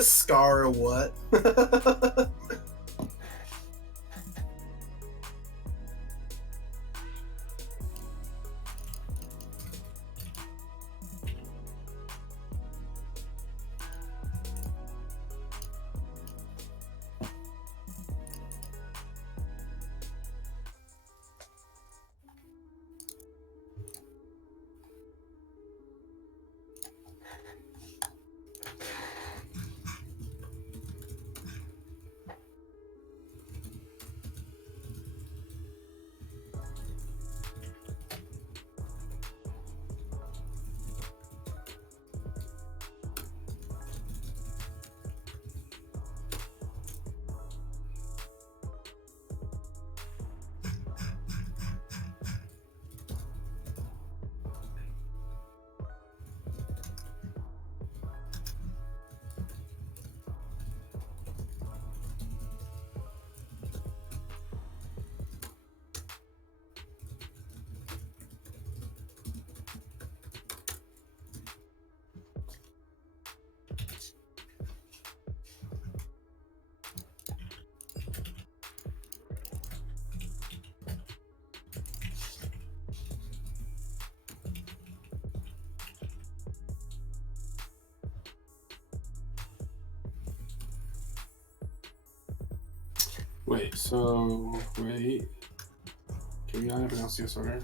Scar or what? Wait, so wait. Can we not have an LCS order?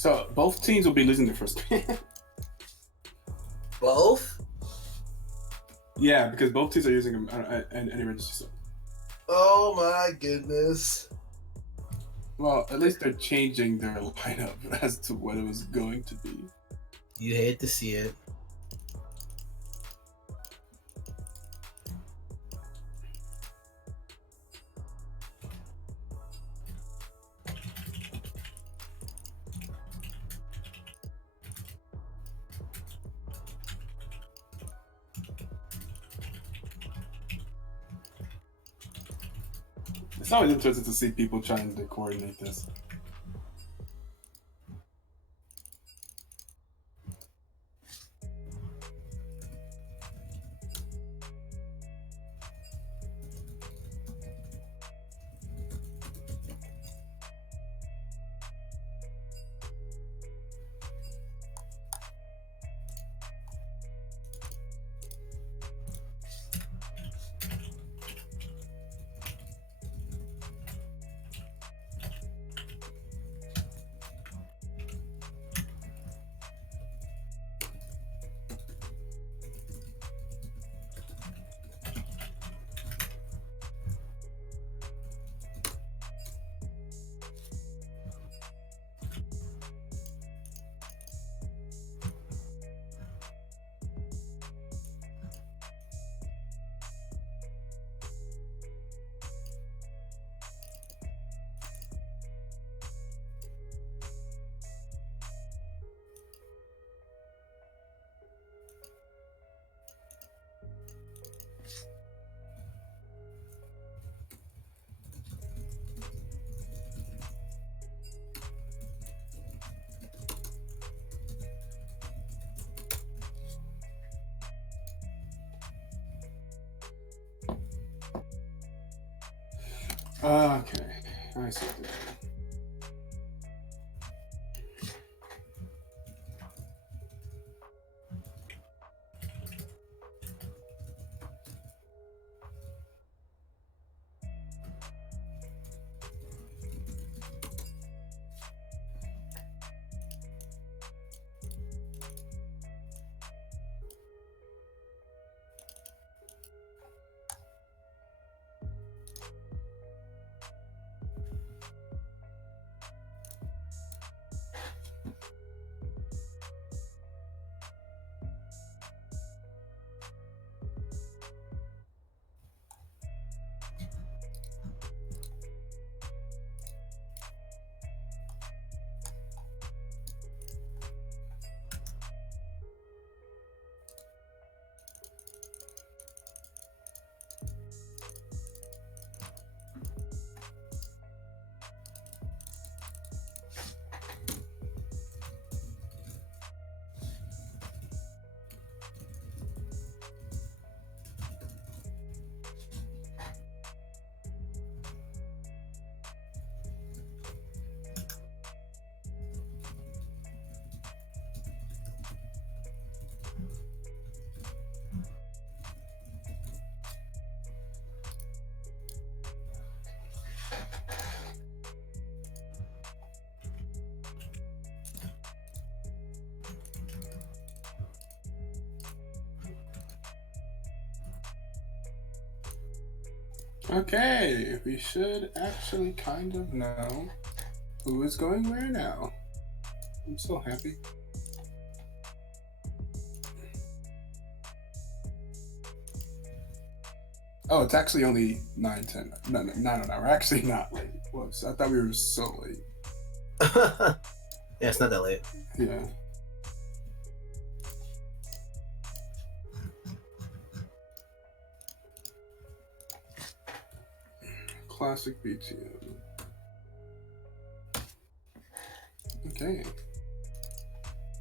So both teams will be losing their first game. Both? Yeah, because both teams are using an emergency stone. Oh my goodness. Well, at least they're changing their lineup as to what it was going to be. You hate to see it. It's always interesting to see people trying to coordinate this. Okay, I see. Okay, we should actually kind of know who is going where now. I'm so happy. Oh, it's actually only 9:10. No, we're actually not late. Whoops, I thought we were so late. Yeah, it's not that late. Yeah. Classic BTL. Okay.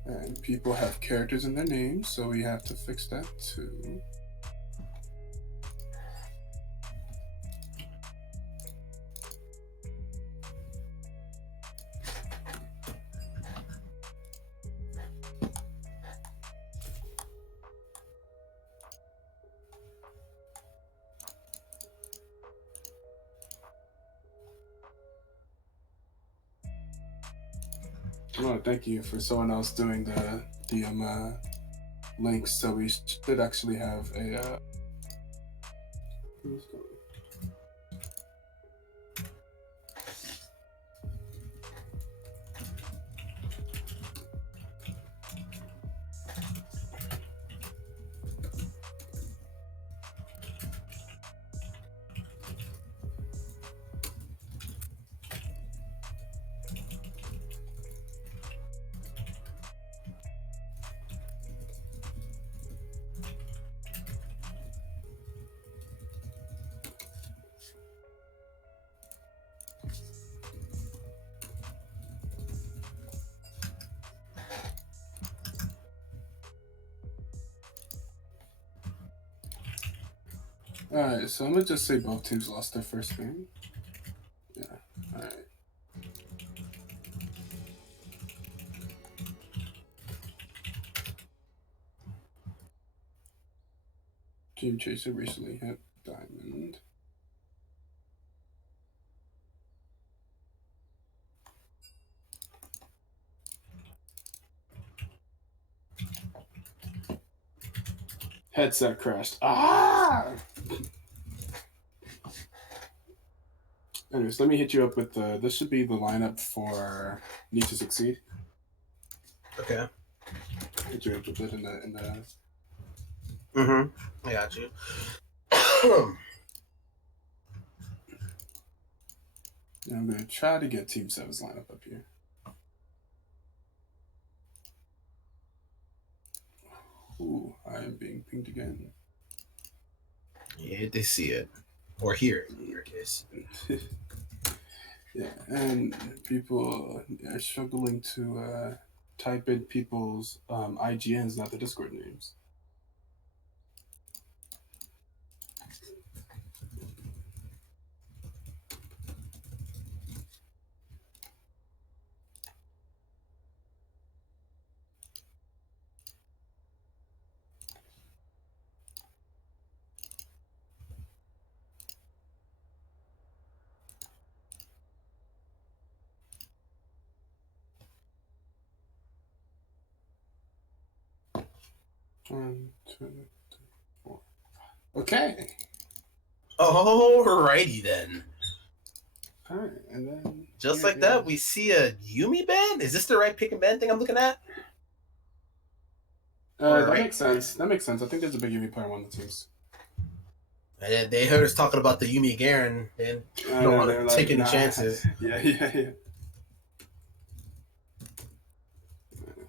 And people have characters in their names, so we have to fix that too. Oh, thank you for someone else doing the links. So we should actually have a. Alright, so I'm gonna just say both teams lost their first game. Yeah, alright. Team Chaser recently hit Diamond. Headset crashed. Ah! Anyways, let me hit you up with the. This should be the lineup for Need2Succeed. Okay. Hit you up with it in the. I got you. And I'm gonna try to get Team 7's lineup up here. Ooh, I am being pinged again. Yeah, they see it. Or hear it, in your case. Yeah, and people are struggling to type in people's IGNs, not the Discord names. One, two, three, four. Okay. Alrighty then. Alright, and then just like that, we see a Yumi ban. Is this the right pick and ban thing I'm looking at? That makes sense. That makes sense. I think there's a big Yumi player on one of the teams. And they heard us talking about the Yumi Garen and don't want to take any chances. Yeah.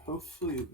Hopefully.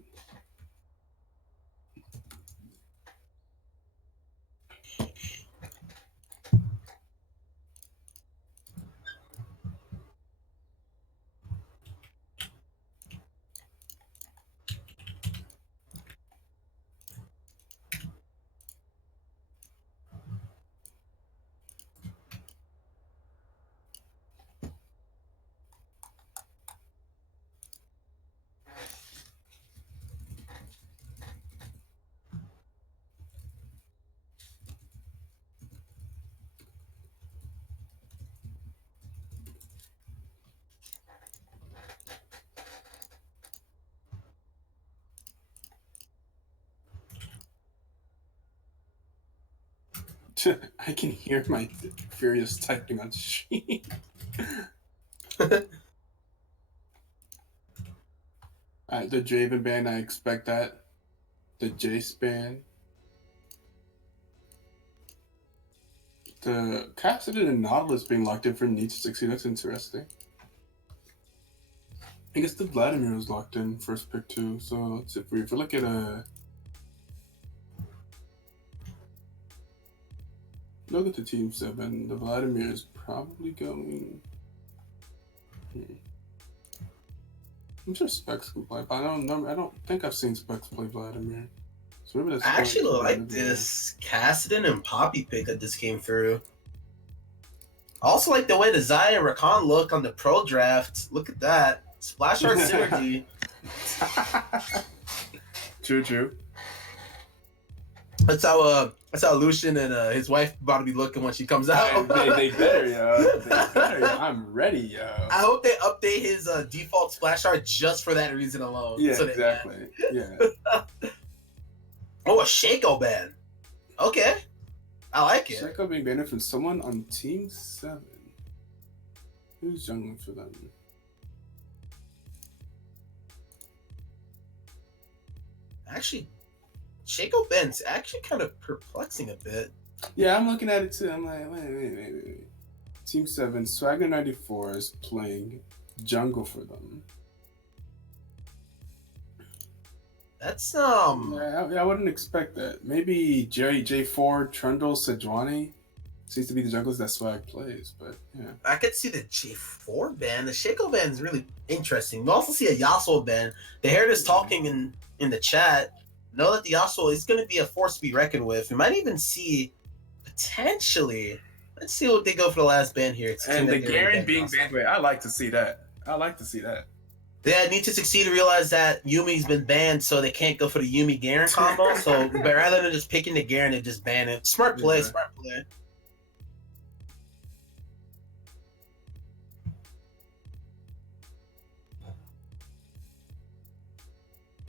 I can hear my furious typing on stream. The Draven ban, I expect that. The Jace ban. The Cassidy and Nautilus being locked in for Need2Succeed, that's interesting. I guess the Vladimir was locked in first pick too. So if we look at look at the team 7, the Vladimir is probably going. I'm sure Specs can play, but I don't think I've seen Specs play Vladimir. So maybe that's I actually like this Cassidon and Poppy pick that just came through. I also like the way the Zaya and Rakan look on the pro draft. Look at that. Splash Art synergy. True. That's how Lucian and his wife about to be looking when she comes out. they better, yo. They better. I'm ready, yo. I hope they update his default splash art just for that reason alone. Yeah, so exactly. Yeah. Oh, a Shaco ban. Okay. I like it. Shaco being banned from someone on Team 7. Who's jungling for them? Actually, Shaco ban's actually kind of perplexing a bit. Yeah, I'm looking at it too. I'm like, wait. Team 7, Swagger 94 is playing jungle for them. That's Yeah, I wouldn't expect that. Maybe Jerry J4, Trundle, Sejuani seems to be the junglers that Swag plays, but yeah. I could see the J4 ban. The Shaco ban is really interesting. We also see a Yasuo ban. They heard us talking in the chat. Know that the Yasuo is going to be a force to be reckoned with. We might even see potentially. Let's see what they go for the last ban here. And the Garen being banned. Wait, I like to see that. They need to succeed to realize that Yumi's been banned, so they can't go for the Yumi Garen combo. So, but rather than just picking the Garen, they just ban it. Smart play.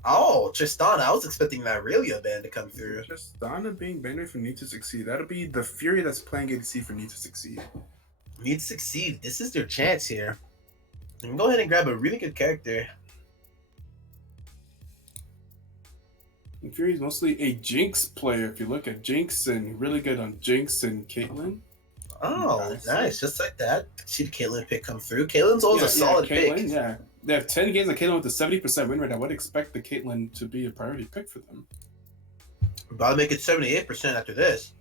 Oh, Tristana. I was expecting that Aurelia ban to come through. Tristana being banned for Need2Succeed. That'll be the Fury that's playing ADC for Need2Succeed. Need2Succeed. This is their chance here. And go ahead and grab a really good character. And Fury's mostly a Jinx player. If you look at Jinx, and really good on Jinx and Caitlyn. Oh, nice. Just like that. See the Caitlyn pick come through. Caitlyn's always a solid pick. Yeah. They have 10 games of Caitlyn with a 70% win rate. I would expect the Caitlyn to be a priority pick for them. About to make it 78% after this.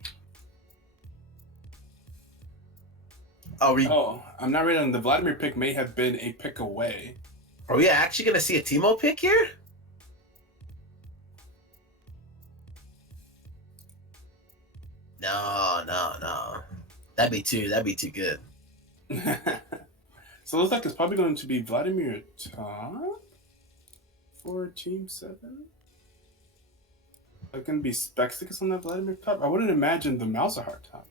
Oh, I'm not reading. The Vladimir pick may have been a pick away. Are we actually going to see a Teemo pick here? No. That'd be too good. So it looks like it's probably going to be Vladimir top for Team 7. It's going to be Spexicus on that Vladimir top. I wouldn't imagine the Malzahar top.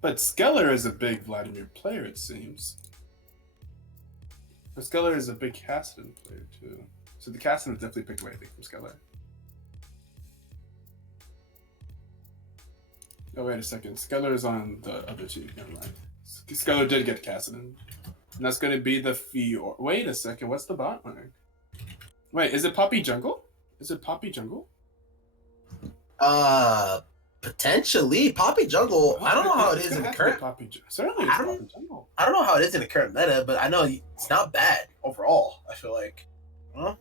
But Skeller is a big Vladimir player, it seems. But Skeller is a big Cassidy player, too. So the Cassidy was definitely picked away, I think, from Skeller. Oh, wait a second. Skeller is on the other team. Never mind. Skeller did get Cassidy. And that's going to be the Fior. Wait a second. What's the bot line? Wait, is it Poppy Jungle? Potentially. Poppy Jungle. I don't know how it is in the current. Certainly it's Poppy Jungle. I don't know how it is in the current meta, but I know it's not bad overall, I feel like. Huh?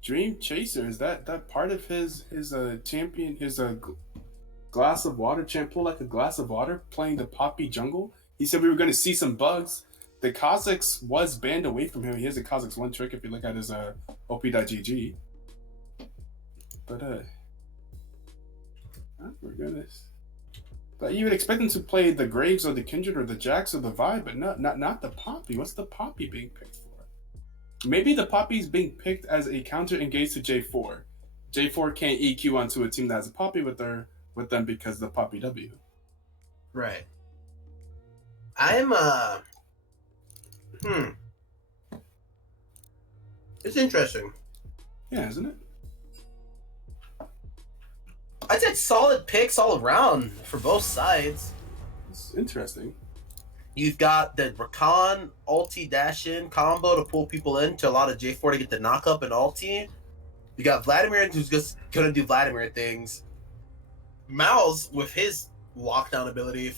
Dream Chaser, is that part of his champion, his glass of water champ, pull like a glass of water, playing the Poppy Jungle? He said we were going to see some bugs. The Kha'Zix was banned away from him. He has a Kha'Zix one trick if you look at his op.gg. But oh my goodness. But you would expect him to play the Graves or the Kindred or the Jax or the Vibe, but not the Poppy. What's the Poppy being picked for? Maybe the Poppy's being picked as a counter engage to J4. J4 can't EQ onto a team that has a Poppy with them because of the Poppy W. Right. I'm It's interesting. Yeah, isn't it? I'd say solid picks all around for both sides. It's interesting. You've got the Rakan ulti dash in combo to pull people in to allow the J4 to get the knock up and ulti. You got Vladimir who's just gonna do Vladimir things. Mouse with his lockdown ability,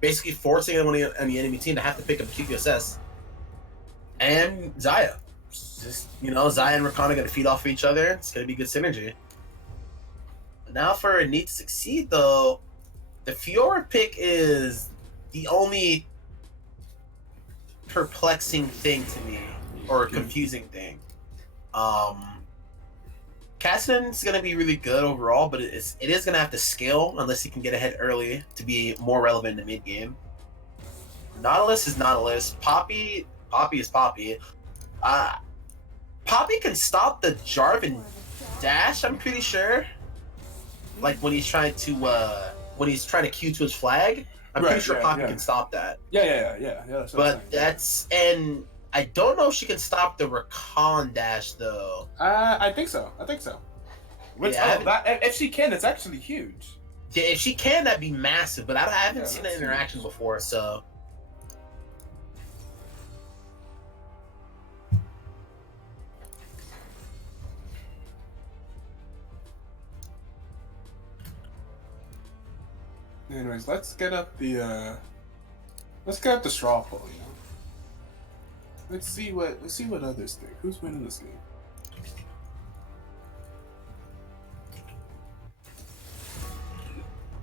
basically forcing anyone on the enemy team to have to pick up QSS. And Zaya. Just, Zaya and Rakan are gonna feed off of each other. It's gonna be good synergy. Now for a Need2Succeed though, the Fiora pick is the only perplexing thing to me, or confusing thing. Cassian's gonna be really good overall, but it is gonna have to scale unless he can get ahead early to be more relevant in the mid game. Nautilus is Nautilus. Poppy is Poppy. Poppy can stop the Jarvan dash, I'm pretty sure. Like when he's trying to Q to his flag, I'm pretty sure Poppy can stop that. Yeah. And I don't know if she can stop the Rakan dash though. I think so. Which, if she can, it's actually huge. Yeah, if she can, that'd be massive. But I haven't seen that interaction before, so. Anyways, let's get up the straw poll. Let's see what others think. Who's winning this game?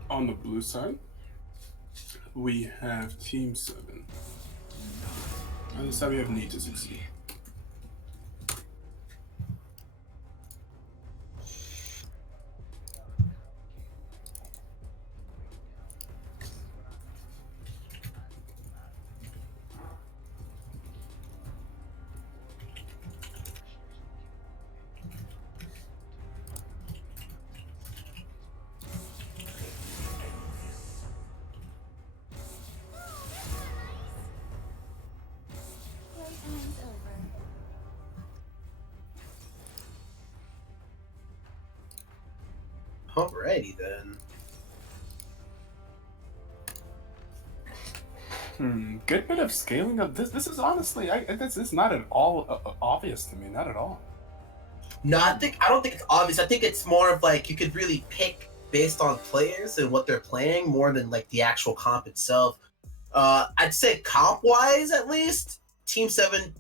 On the blue side, we have Team 7. On the side, we have Need2Succeed. Alrighty then. Good bit of scaling of this. This is honestly, this is not at all obvious to me. Not at all. No, I don't think it's obvious. I think it's more of like you could really pick based on players and what they're playing more than like the actual comp itself. I'd say comp wise, at least Team 7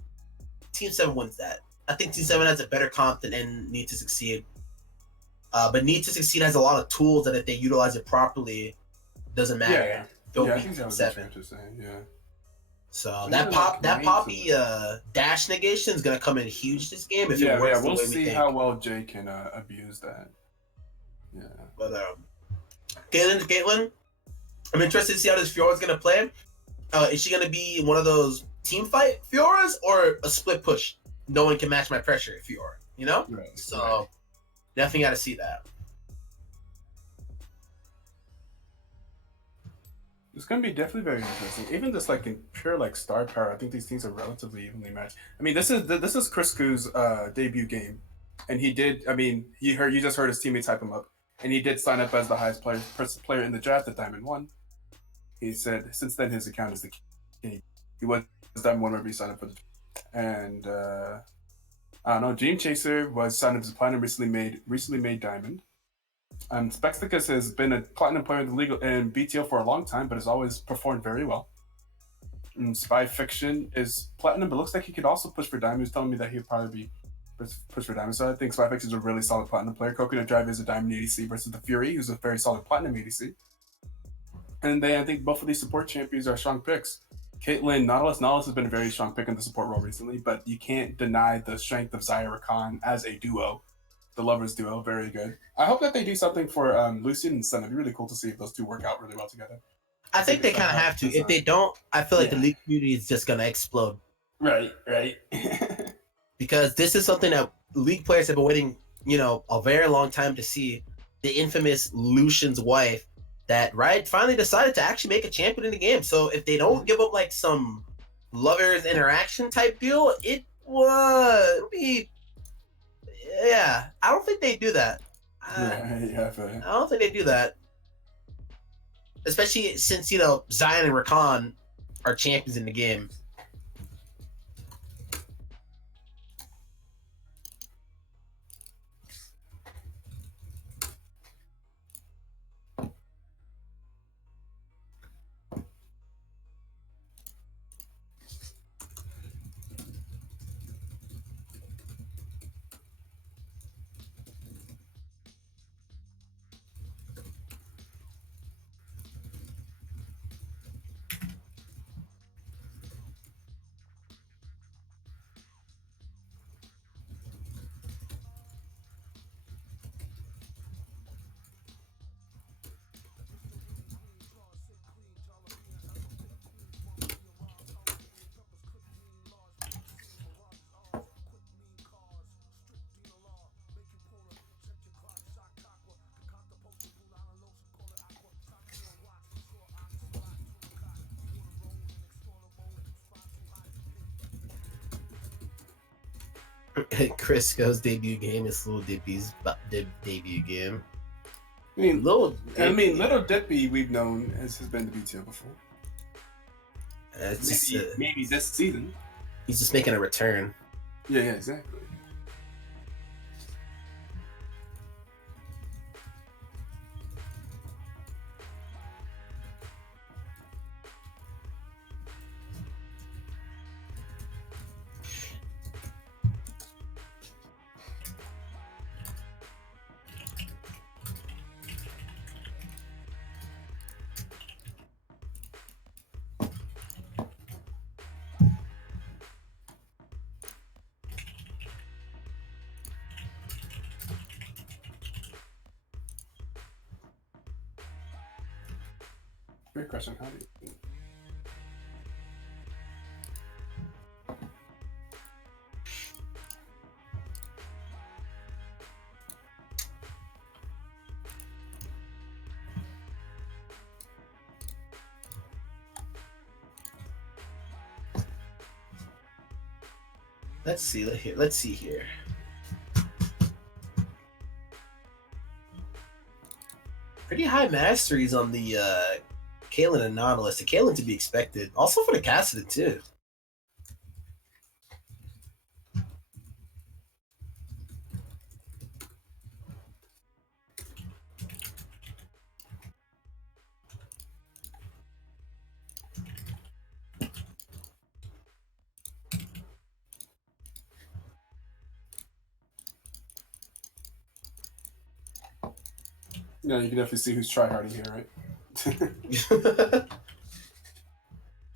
wins that. I think Team 7 has a better comp than Need2Succeed. But Need2Succeed has a lot of tools that if they utilize it properly, doesn't matter. Yeah. They'll I beat think that was 7. Yeah. So that Poppy dash negation is gonna come in huge this game if it works. We'll see how well Jay can abuse that. Yeah. But Caitlyn, I'm interested to see how this Fiora's gonna play. Is she gonna be one of those team fight Fioras or a split push? No one can match my pressure, Fiora. Right. So definitely got to see that. It's gonna be definitely very interesting. Even just like in pure like star power, I think these teams are relatively evenly matched. I mean, this is Criscu's debut game, and he did. I mean, you just heard his teammates hype him up, and he did sign up as the highest player in the draft at Diamond 1. He said since then his account is the king. He was Diamond 1 whenever he signed up for the draft. And I don't know. Dream Chaser was signed up as a platinum, recently made Diamond. Spexticus has been a platinum player in the league in BTL for a long time, but has always performed very well. And Spy Fiction is platinum, but looks like he could also push for Diamond. He's telling me that he'd probably be push for Diamond. So I think Spy Fiction is a really solid platinum player. Coconut Drive is a Diamond ADC versus the Fury, who's a very solid platinum ADC. And I think both of these support champions are strong picks. Caitlyn, Nautilus has been a very strong pick in the support role recently, but you can't deny the strength of Zaya Rakan as a duo. The lovers duo, very good. I hope that they do something for Lucian and Sun. It'd be really cool to see if those two work out really well together. I think they kind of have to. If they don't, I feel like the league community is just going to explode. Right. Because this is something that league players have been waiting, a very long time to see. The infamous Lucian's wife that finally decided to actually make a champion in the game. So if they don't give up like some lovers interaction type deal, it'll be Yeah, I don't think they do that. Yeah, I don't think they do that. Especially since, Zion and Rakan are champions in the game. Crisco's debut game is Little Dippy's debut game. Little Dippy we've known has been the BTL before. Maybe this season. He's just making a return. Yeah, exactly. Great question. How do you... Let's see here. Pretty high masteries on the Kalen and Nautilus. The Kalen to be expected. Also for the Cassidy too. Yeah, you can definitely see who's tryharding here, right?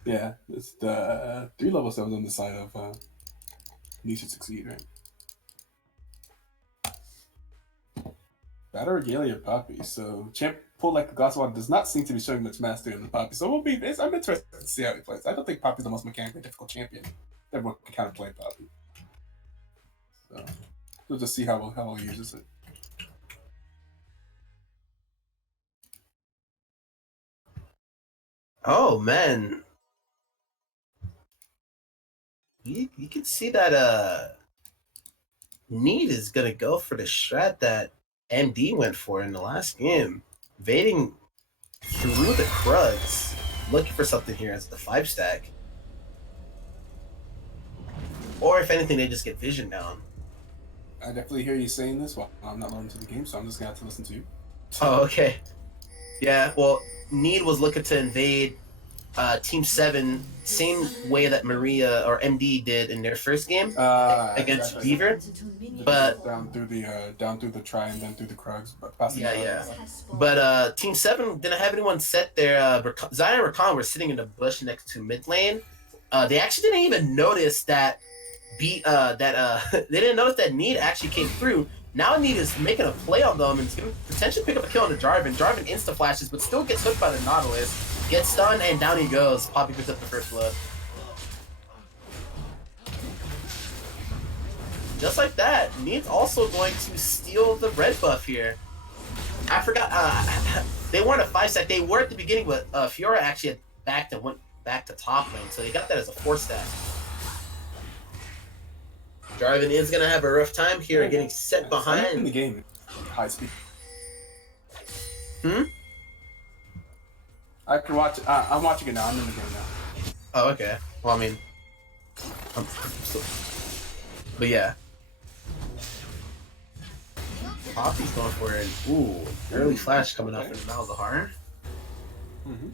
Yeah, it's the 3 level 7s on the side of Need2Succeed, right? Battle Regalia Poppy. So champ pull like the glass water does not seem to be showing much mastery in the Poppy. So I'm interested to see how he plays. I don't think Poppy's the most mechanically difficult champion. Everyone can kind of play Poppy. So we'll just see how well he uses it. Oh man. You can see that Need is gonna go for the strat that MD went for in the last game. Evading through the Krugs. Looking for something here as the 5 stack. Or if anything, they just get vision down. I definitely hear you saying this while I'm not learning to the game, so I'm just gonna have to listen to you. Oh, okay. Yeah, well, Need was looking to invade Team 7 same way that Maria or MD did in their first game against Beaver. But down through the try and then through the Krugs. But yeah. But Team 7 didn't have anyone set there. Zion and Rakan were sitting in the bush next to mid lane. They actually didn't even notice that they didn't notice that Need actually came through. Now Need is making a play on them and is going to potentially pick up a kill on the Jarvan. Jarvan insta flashes, but still gets hooked by the Nautilus. Gets stunned, and down he goes. Poppy picks up the first blood. Just like that, Need's also going to steal the red buff here. I forgot, they weren't a 5 stack. They were at the beginning, but Fiora actually went back to top lane, so they got that as a 4 stack. Jarvan is gonna have a rough time here, getting set in behind. the game, high speed. I can watch. I'm watching it now. I'm in the game now. Oh, okay. Well, I mean, but yeah. Poppy's going for it. Ooh, early flash coming up in Malzahar. Mm-hmm.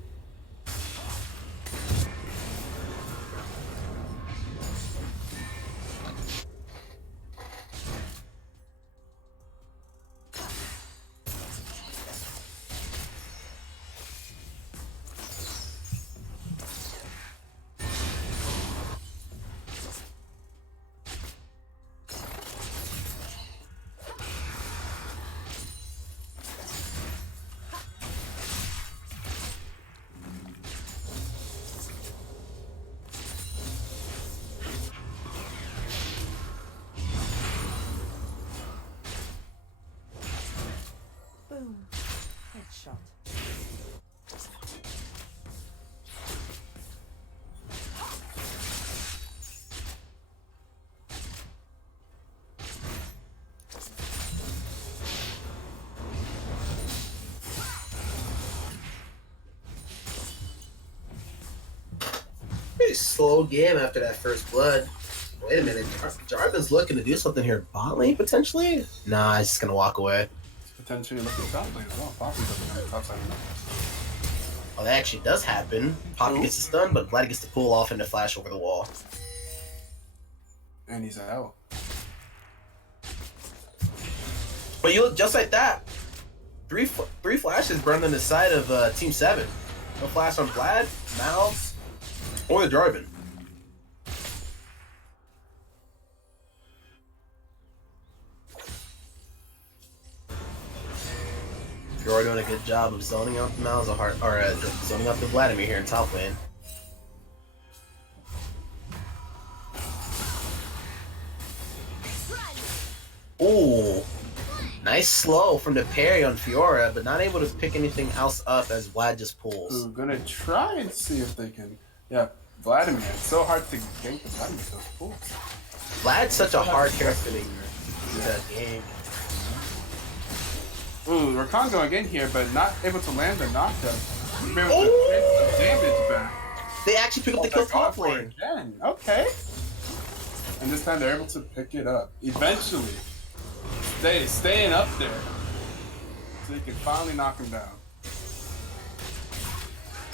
Boom. Headshot. Pretty slow game after that first blood. Wait a minute, Jarvan's looking to do something here. Bot lane potentially? Nah, he's just gonna walk away. Potentially looking top lane as well. Poppy's looking at top side. Oh, that actually does happen. Poppy gets a stun, but Vlad gets to pull off and to flash over the wall. And he's out. But you look just like that. Three flashes burned on the side of Team 7. No flash on Vlad, Malz, or the Jarvan. You're doing a good job of zoning out the Malzahar, or zoning out the Vladimir here in top lane. Ooh, nice slow from the parry on Fiora, but not able to pick anything else up as Vlad just pulls. We're gonna try and see if they can. Yeah, Vladimir. It's so hard to gank the Vladimir with those pulls. Vlad's such a hard character to game. Ooh, Rakan going in here, but not able to land the knockdown. Able to get some damage back. They actually pick up the kill top lane. Again. Okay. And this time they're able to pick it up. Eventually. Staying up there. So they can finally knock him down.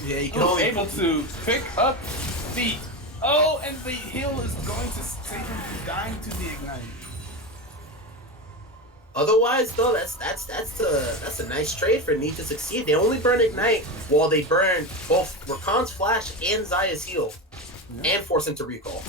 Yeah, you can only able to pick up the... Oh, and the heal is going to save him from dying to the Ignite. Otherwise, though, that's a nice trade for Need2Succeed. They only burn Ignite while they burn both Rakan's flash and Zaya's heal, and force him to recall.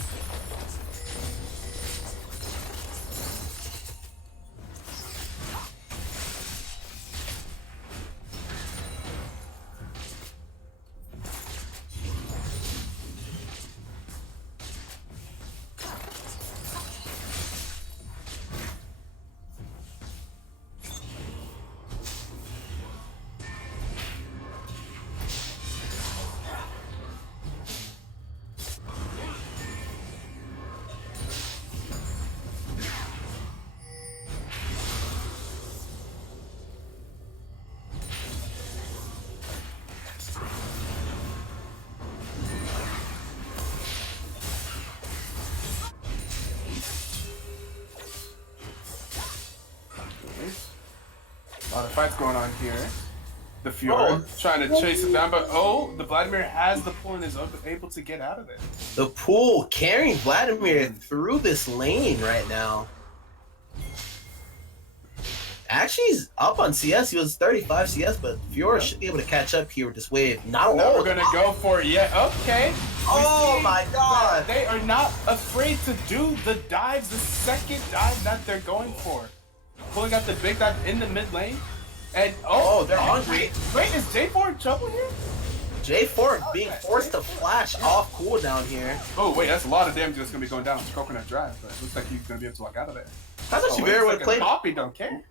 A lot of fights going on here. The Fiora trying to chase him down, but the Vladimir has the pull and is able to get out of it. The pool carrying Vladimir through this lane right now. Actually, he's up on CS. He was 35 CS, but Fiora should be able to catch up here with this wave. Not alone. No, we're gonna go for it. Yeah, okay. Oh my god. They are not afraid to do the dives, the second dive that they're going for. Pulling out the big dive in the mid lane. And they're hungry. Wait, is J4 in trouble here? J4 being forced to flash off cooldown here. Oh wait, that's a lot of damage that's gonna be going down with Coconut Drive, but it looks like he's gonna be able to walk out of there. That's actually very well played. Poppy don't care.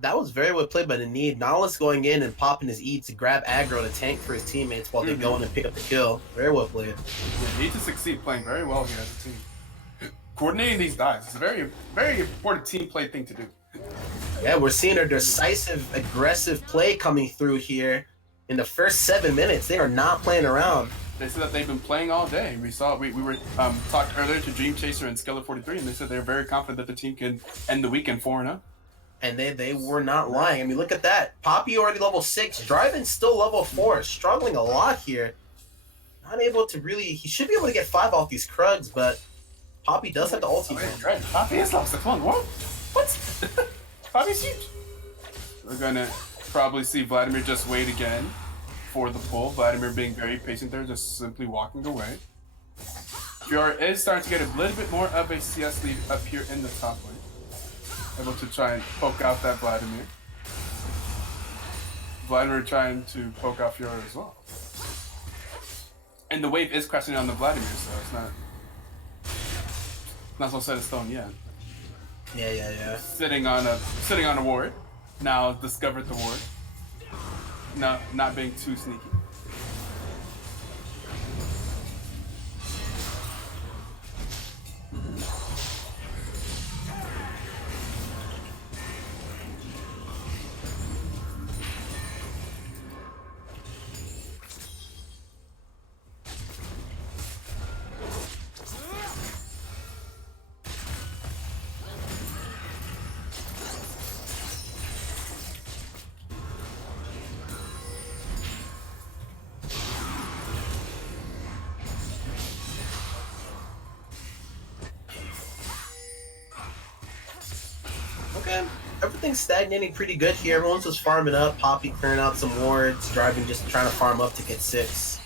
That was very well played by the Need. Nautilus going in and popping his E to grab aggro to tank for his teammates while they go in and pick up the kill. Very well played. Yeah, Need2Succeed playing very well here as a team. coordinating these dives is a very, very important team play thing to do. Yeah, we're seeing a decisive, aggressive play coming through here. In the first 7 minutes, they are not playing around. They said that they've been playing all day. We were talked earlier to Dream Chaser and Skiller 43, and they said they're very confident that the team can end the weekend 4-0. And they were not lying. I mean, look at that. Poppy already level 6. Driven still level 4. Struggling a lot here. Not able to really... He should be able to get 5 off these Krugs, but Poppy does have the ulti. Right. Poppy is level 6. What? Poppy's huge. We're going to probably see Vladimir just wait again for the pull. Vladimir being very patient there, just simply walking away. Fiora is starting to get a little bit more of a CS lead up here in the top lane. Able to try and poke out that Vladimir. Vladimir trying to poke out Fiora as well. And the wave is crashing on the Vladimir, so it's not so set in stone yet. Yeah. Sitting on a ward. Now discovered the ward. No, not being too sneaky. Okay, everything's stagnating pretty good here. Everyone's just farming up. Poppy clearing out some wards. Driving just trying to farm up to get 6.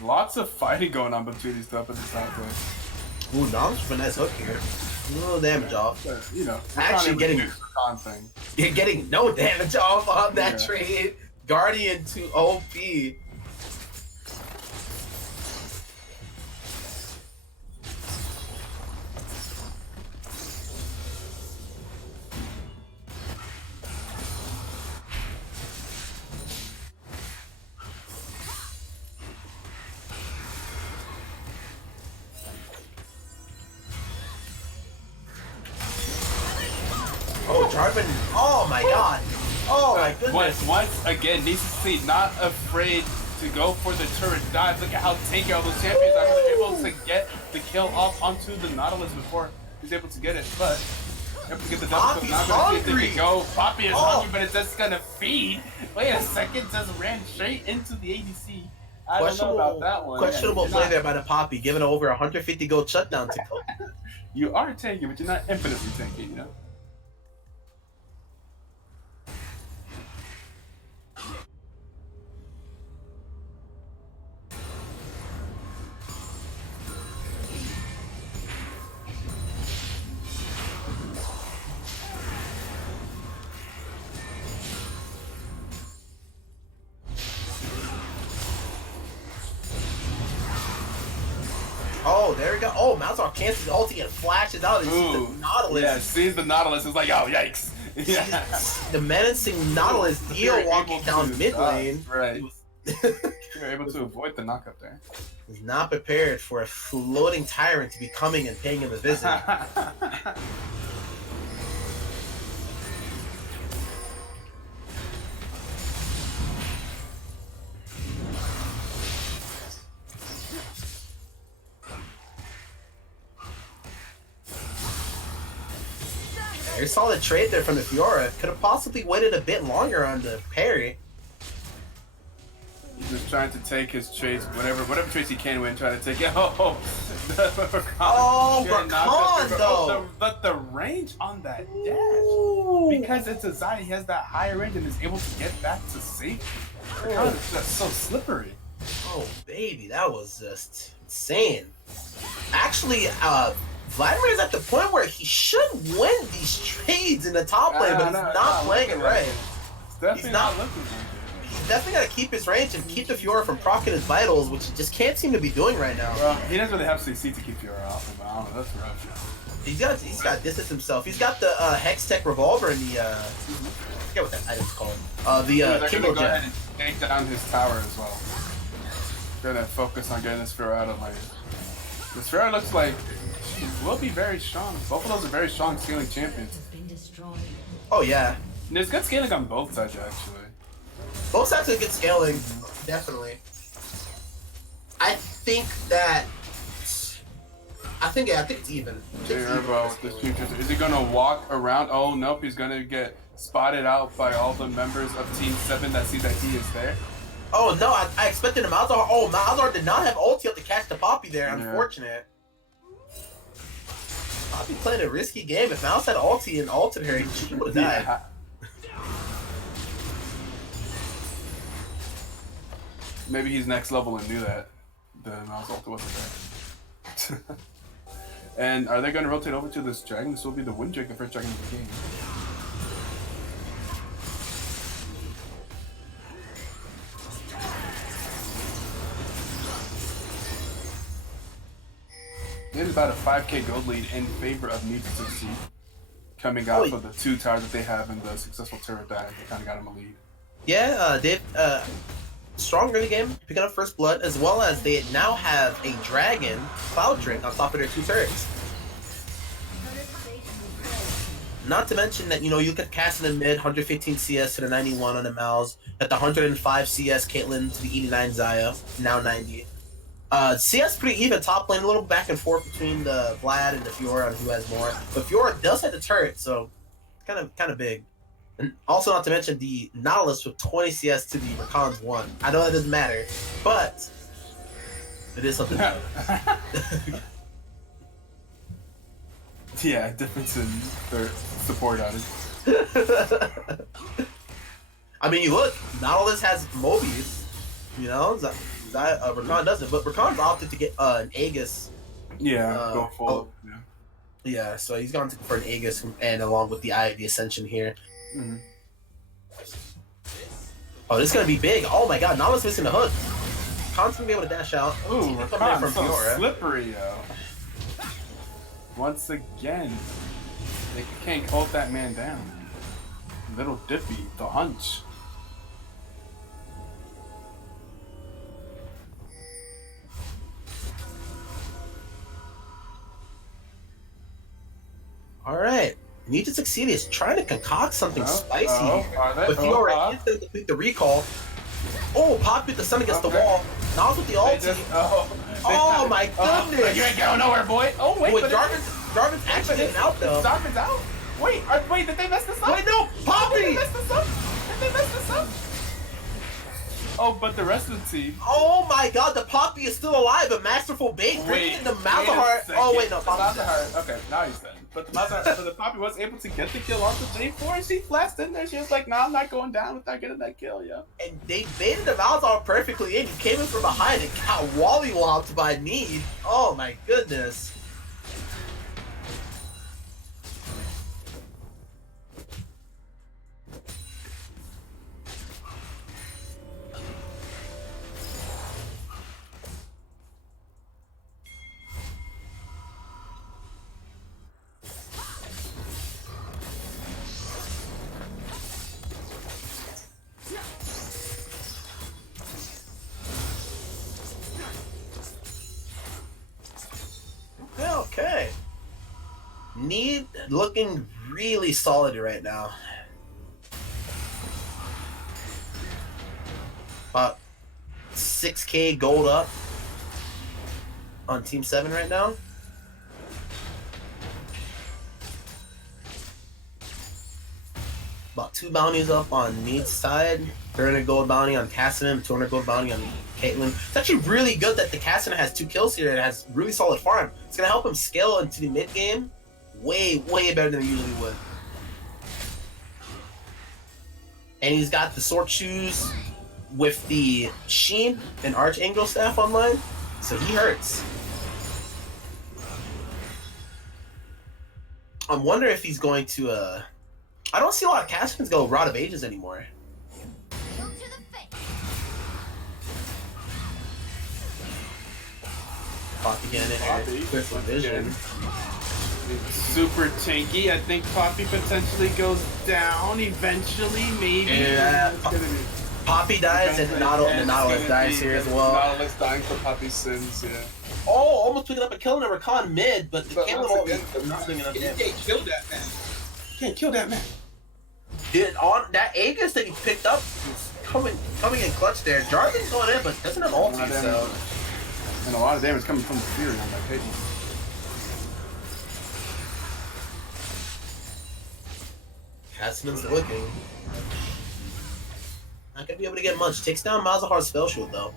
Lots of fighting going on between these stuff at the top lane. Ooh, Dom's finesse hook here. A little damage off. But, you know, Actually getting thing. You're getting no damage off on that Yeah. trade. Guardian to OP. Oh, driving. Oh my god. Oh my goodness. Once again, Need2Succeed not afraid to go for the turret dives. Look at how tanky all those champions are. They're able to get the kill off onto the Nautilus before he's able to get it. But able to get the double kill. Not gonna see if they can go. Poppy is hungry, but it's just gonna feed. Wait a second, just ran straight into the ADC. I don't know about that one. Questionable play there by the Poppy, giving over 150 gold shutdown to go. You are tanky, but you're not infinitely tanky, you know? Oh, there we go. Oh, Malzahar cancels the ulti and flashes out and sees the Nautilus. Yeah, sees the Nautilus. It's like, oh, yikes. Yeah. The menacing Nautilus Dio walking down mid lane. Right. You're able to avoid the knockup there. Was not prepared for a floating tyrant to be coming and paying him a visit. Very solid trade there from the Fiora. Could have possibly waited a bit longer on the parry. He's just trying to take his trades, whatever trades he can win, trying to take it. Oh, Rakan though. But the range on that dash, because it's a Zai, he has that higher range and is able to get back to safety. Rakan is just so slippery. Oh baby, that was just insane. Actually, Vladimir is at the point where he should win these trades in the top lane, but he's not playing it right. It's definitely not looking He's definitely got to keep his range and keep the Fiora from proccing his vitals, which he just can't seem to be doing right now. Well, he doesn't really have CC to keep Fiora off him. I don't know, that's rough. He's got distance himself. He's got the Hex Tech Revolver and the I forget what that item's called. They're Kindle gonna go ahead Gem. and take down his tower as well. Gonna focus on getting this Fiora out of lane. This Fiora looks like she will be very strong. Both of those are very strong scaling champions. Oh yeah, And there's good scaling on both sides actually. both sides are good scaling, definitely. I think it's even. Is he gonna walk around? Oh nope, he's gonna get spotted out by all the members of Team 7 that see that he is there. Oh no, I expected a Malzahar. Oh, Malzahar did not have ulti up to catch the Poppy there. Unfortunate. Poppy playing a risky game. If Mouse had ulti and ulted her, she would have died. Maybe he's next level and knew that the Mouse ulti wasn't there. And are they going to rotate over to this dragon? This will be the Wind Drake, the first dragon of the game. There's about a 5k gold lead in favor of Need2Succeed, coming out of the 2 towers that they have in the successful turret that they kind of got him a lead. Yeah, they've strong early game, picking up first blood, as well as they now have a dragon, Cloud Drake, on top of their 2 turrets. Not to mention that, you could cast in the mid, 115 CS to the 91 on the Mouse, at the 105 CS Caitlyn to the 89 Xayah, now 90. CS pretty even, top lane, a little back and forth between the Vlad and the Fiora on who has more. But Fiora does have the turret, so kind of big. And also, not to mention the Nautilus with 20 CS to the Rakan's 1. I know that doesn't matter, but it is something. Yeah, difference in their support on it. I mean, you look, Nautilus has Mobius, Rakan doesn't, but Rakan's opted to get an Aegis. Yeah, go full. Yeah, so he's gone for an Aegis and along with the Eye of the Ascension here. Mm-hmm. Oh, this is gonna be big. Oh my god, Nautilus missing the hook. Khan's gonna be able to dash out. Ooh, Rakan from so Fiora. Slippery, yo. Once again, they can't hold that man down. Little Dippy, the hunch. Alright. Need2Succeed is trying to concoct something spicy here. But Fiora is going to complete the recall. Oh, Pop with the sun against the wall. Now with the ulti. Oh my goodness! You ain't going nowhere, boy. Oh wait, Jarvan's actually getting out though. Jarvan's out. Wait, did they mess this up? Wait, no, Poppy! Did they mess this up? Oh, but the rest of the team. Oh my god, the Poppy is still alive. A masterful bait. Bringing the Malzahar. Oh wait, no, Poppy's Malzahar. Okay, now he's dead. But the Malzahar, so the Poppy was able to get the kill off the J4, and she flashed in there. She was like, "Nah, I'm not going down without getting that kill, yo." And they baited the Malzahar perfectly in. He came in from behind and got Wally walloped by Need. Oh my goodness. Okay. Need looking really solid right now. About 6k gold up on Team 7 right now. About 2 bounties up on Need's side. 300 gold bounty on Cassidy, 200 gold bounty on Caitlyn. It's actually really good that the Cassidy has 2 kills here and has really solid farm. It's going to help him scale into the mid game way better than he usually would. And he's got the sword shoes with the Sheen and Archangel staff online, so he hurts. I'm wondering if he's going to, I don't see a lot of Cassians go Rod of Ages anymore. Poppy getting in Poppy, here. Quick vision. It's super tanky. I think Poppy potentially goes down eventually, maybe. Yeah. It's gonna be Poppy dies and Nautilus dies here as well. Nautilus dying for Poppy's sins, yeah. Oh, almost picking up a kill in a Rakan mid, but the Kaylin won't be nothing enough You damage. can't kill that man. You can't kill that man. Dude, on that Aegis that he picked up is coming in clutch there. Jarvan's going in, but doesn't have ulti, so. And a lot of damage coming from the Fury on that Peyton. Cassian's looking. Not gonna be able to get much. Takes down Malzahar's spell shield though.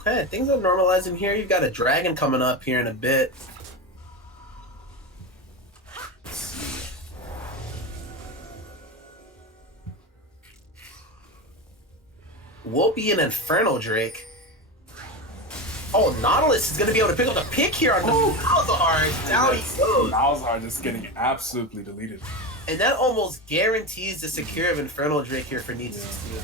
Okay, things are normalizing here. You've got a dragon coming up here in a bit. Will be an Inferno Drake. Oh, Nautilus is going to be able to pick up the pick here on the Malzahar. Down he goes. Malzahar just getting absolutely deleted. And that almost guarantees the secure of Inferno Drake here for Need2Succeed.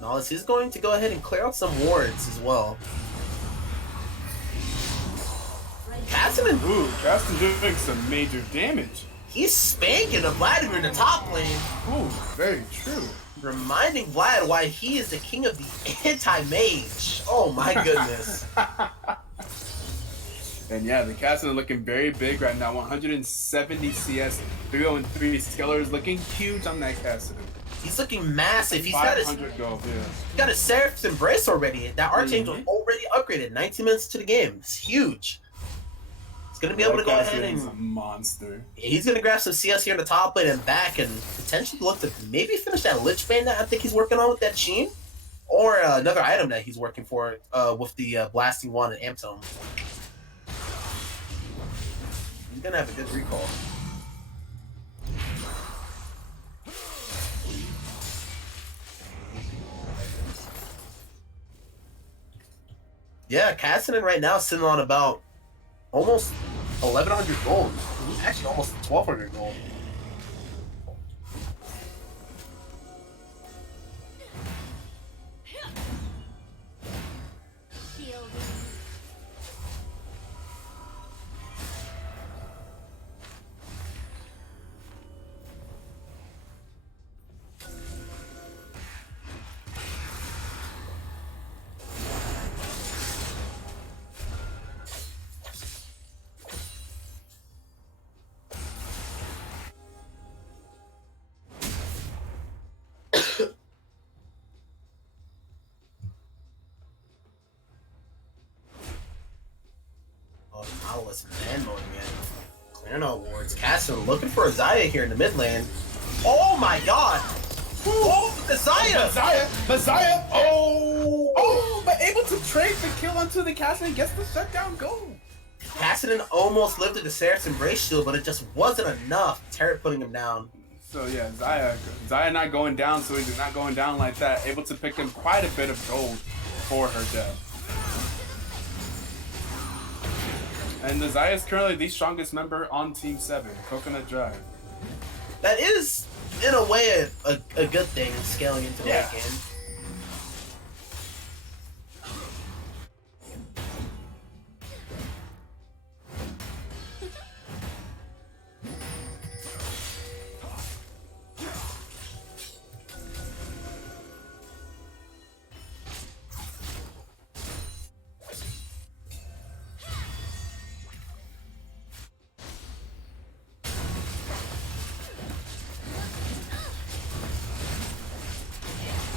Nautilus is going to go ahead and clear out some wards as well. Cassian, Ooh, Caston doing some major damage. he's spanking a Vladimir in the top lane. Ooh, very true. Reminding Vlad why he is the king of the anti-mage. Oh my goodness. And yeah, the Caston are looking very big right now. 170 CS, 303 Skeller is looking huge on that Caston. He's looking massive. He's 500 gold, yeah. got his Seraph's Embrace already. That Archangel is already upgraded. 19 minutes to the game. It's huge. He's going to be able to go ahead He's a and... monster. He's going to grab some CS here in the top lane and back and potentially look to maybe finish that Lich Bane that I think he's working on with that Sheen. Or another item that he's working for with the Blasting Wand and Amp Tome. He's going to have a good recall. Yeah, Cassidy right now is sitting on about almost 1,100 gold. Actually, almost 1,200 gold. Oh, Nautilus man mode again. Clearing out wards. Cassidy looking for a Zaya here in the mid lane. Oh my god! Oh, the Zaya! Zaya! Oh, but able to trade the kill onto the Caston and gets the shutdown goal. Cassidy almost lifted the Seraph's Embrace shield, but it just wasn't enough. Terry putting him down. So yeah, Zaya not going down, so he's not going down like that. Able to pick him quite a bit of gold for her death. And the Zaya is currently the strongest member on Team 7, Coconut Drive. That is, in a way, a good thing, scaling into the late game.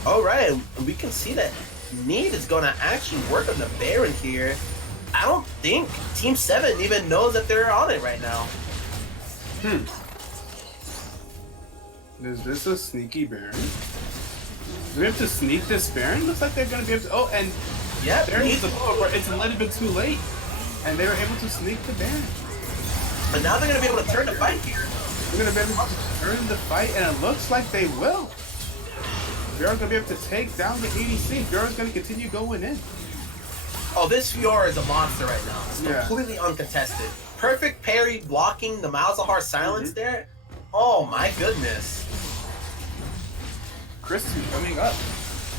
Alright, we can see that Need is going to actually work on the Baron here. I don't think Team 7 even knows that they're on it right now. Is this a sneaky Baron? Do we have to sneak this Baron? Looks like they're going to be able to... Oh, and Yep. There's the goal, but it's a little bit too late, and they were able to sneak the ban. But now they're gonna be able to turn the fight here. They're gonna be able to turn the fight, and it looks like they will. Fiora gonna be able to take down the ADC. Fiora's gonna continue going in. Oh, this Fiora is a monster right now. It's completely uncontested. Perfect parry blocking the Malzahar silence there. Oh my goodness. Christian coming up,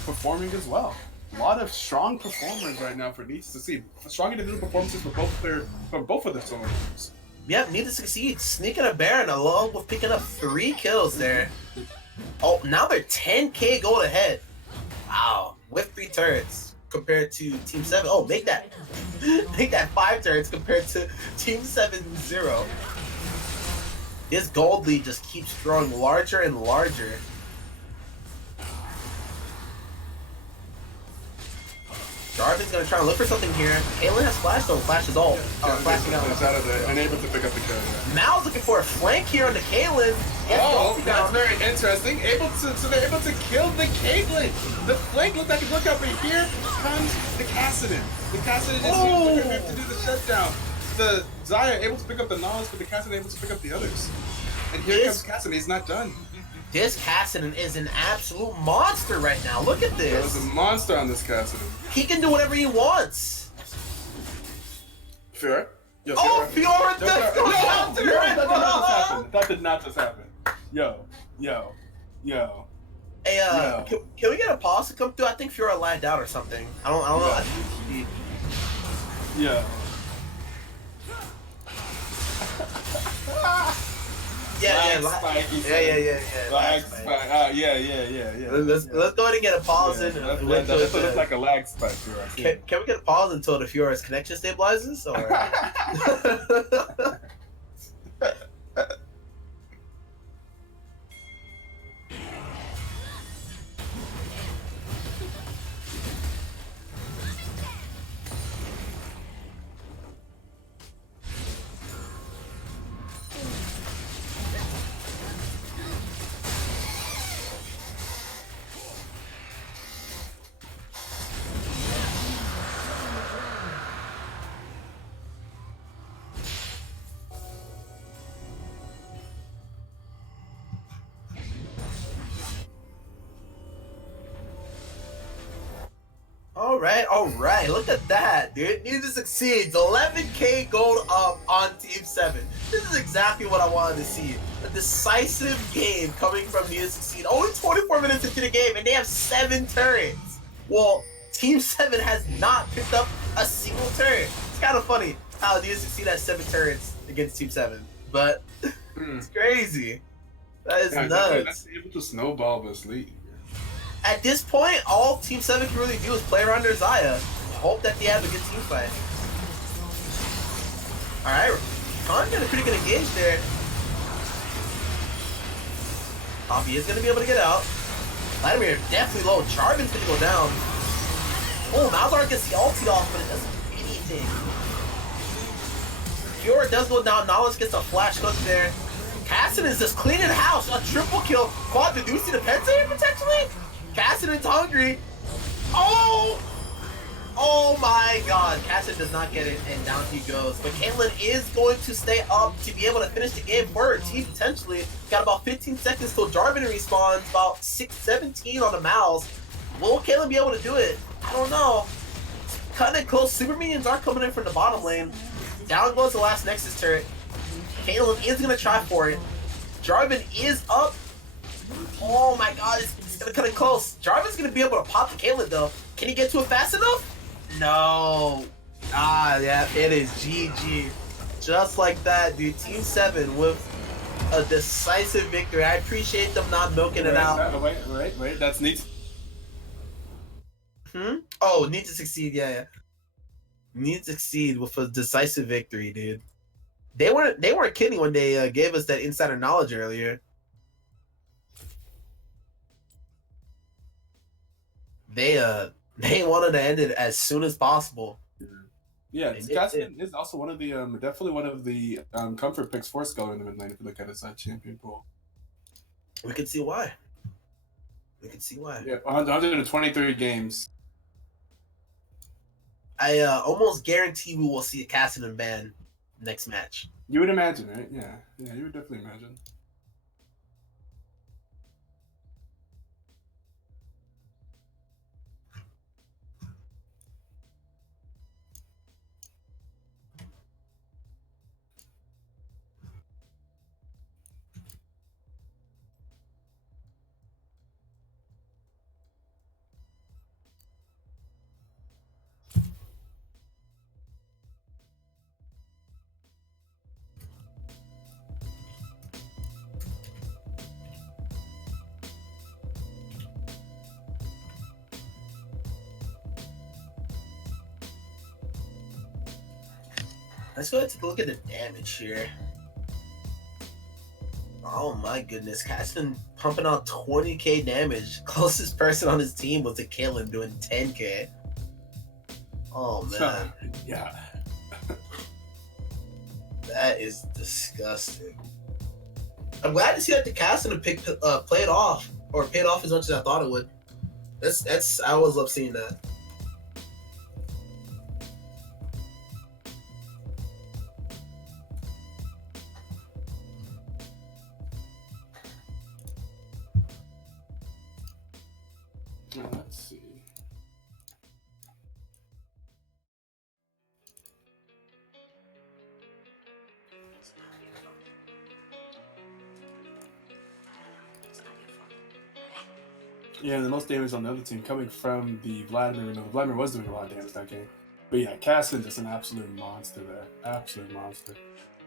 performing as well. A lot of strong performers right now for Need2Succeed. Strong individual performances for both of their solo teams. Yep, Need2Succeed. Sneaking a Baron along with picking up 3 kills there. Oh, now they're 10k gold ahead. Wow, with 3 turrets compared to Team 7. Oh, make that 5 turrets compared to Team 7 0. This gold lead just keeps growing larger and larger. Jarvan's gonna try and look for something here. Caitlyn has flash though. Flash is ult. Flashing out. It's out of there. Unable to pick up the kill. Mal's looking for a flank here on the Caitlyn. Oh, that's very interesting. So they're able to kill the Caitlyn. The flank looked like a lookout, but here comes the Kassadin. The Kassadin is able to do the shutdown. The Xayah able to pick up the knowledge, but the Kassadin able to pick up the others. And here comes Kassadin. He's not done. This Kassadin is an absolute monster right now. Look at this. There's a monster on this Kassadin. He can do whatever he wants. Fiora? Yo, Oh, Fiora! That did not just happen. Yo. Hey, can we get a pause to come through? I think Fiora lagged out or something. I don't know. I think Yeah. Yeah. Lag spike. Yeah. Let's go ahead and get a pause in. That looks like a lag spike. Can we get a pause until the Fiora's connection stabilizes? Or? All right. Look at that, dude. Need2Succeed. 11k gold up on Team 7. This is exactly what I wanted to see. A decisive game coming from Need2Succeed. Only 24 minutes into the game, and they have 7 turrets. Well, Team 7 has not picked up a single turret. It's kind of funny how Need2Succeed has 7 turrets against Team 7, but it's crazy. That is nuts. That's able to snowball this lead. At this point, all Team 7 can really do is play around their Xayah. Hope that they have a good team fight. Alright, Khan got a pretty good engage there. Poppy is going to be able to get out. Vladimir definitely low. Jarvan's going to go down. Oh, Malzahar gets the ulti off, but it doesn't do anything. Fiora does go down. Knowledge gets a flash hook there. Kassadin is just cleaning house. A triple kill. Quad, did you see the pet save potentially? Kassadin's hungry. Oh my god. Kassadin does not get it, and down he goes. But Caitlyn is going to stay up to be able to finish the game for her team potentially. Got about 15 seconds till Jarvan respawns. About 6:17 on the mouse. Will Caitlyn be able to do it? I don't know. Cutting it close. Super minions are coming in from the bottom lane. Down goes the last Nexus turret. Caitlyn is going to try for it. Jarvan is up. Oh my god, it's gonna cut it close. Jarvan's gonna be able to pop the Caitlyn though. Can he get to it fast enough? No. Yeah, it is GG. Just like that, dude. Team 7 with a decisive victory. I appreciate them not milking it out. Wait. That's neat. Oh, Need2Succeed, yeah. Need2Succeed with a decisive victory, dude. They weren't kidding when they gave us that insider knowledge earlier. They wanted to end it as soon as possible. Yeah, Kassadin is also one of the definitely one of the comfort picks for Skull in the mid lane if you look at his champion pool. We can see why. Yeah, 123 games. I almost guarantee we will see a Cassidy ban next match. You would imagine, right? Yeah, you would definitely imagine. Let's go ahead and take a look at the damage here. Oh my goodness, Cassidy pumping out 20k damage. Closest person on his team was a Kalen doing 10k. Oh man. Yeah. That is disgusting. I'm glad to see that the Cassidy pick played off or paid off as much as I thought it would. That's I always love seeing that. Let's see. Yeah, the most damage on the other team coming from the Vladimir. No, Vladimir was doing a lot of damage that game. But yeah, Cassidy just an absolute monster there. Absolute monster.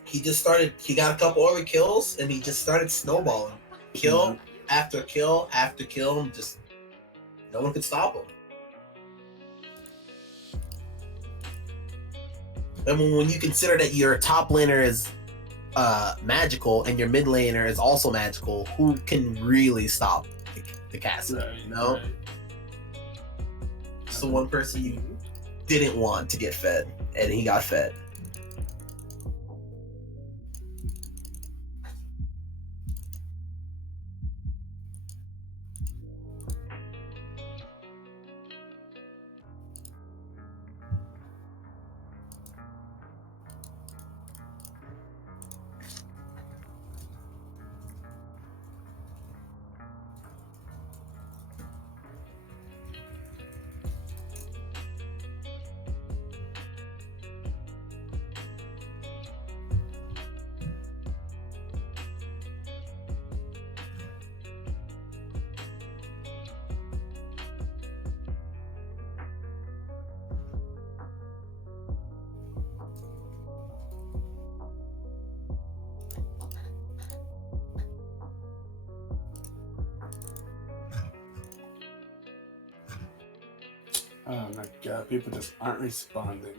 He just started. He got a couple other kills, and he just started snowballing. Kill after kill after kill. Just no one could stop him. And when you consider that your top laner is magical and your mid laner is also magical, who can really stop the Cassidy? Right, You know, right. it's the one person you didn't want to get fed, and he got fed. Oh my god, people just aren't responding.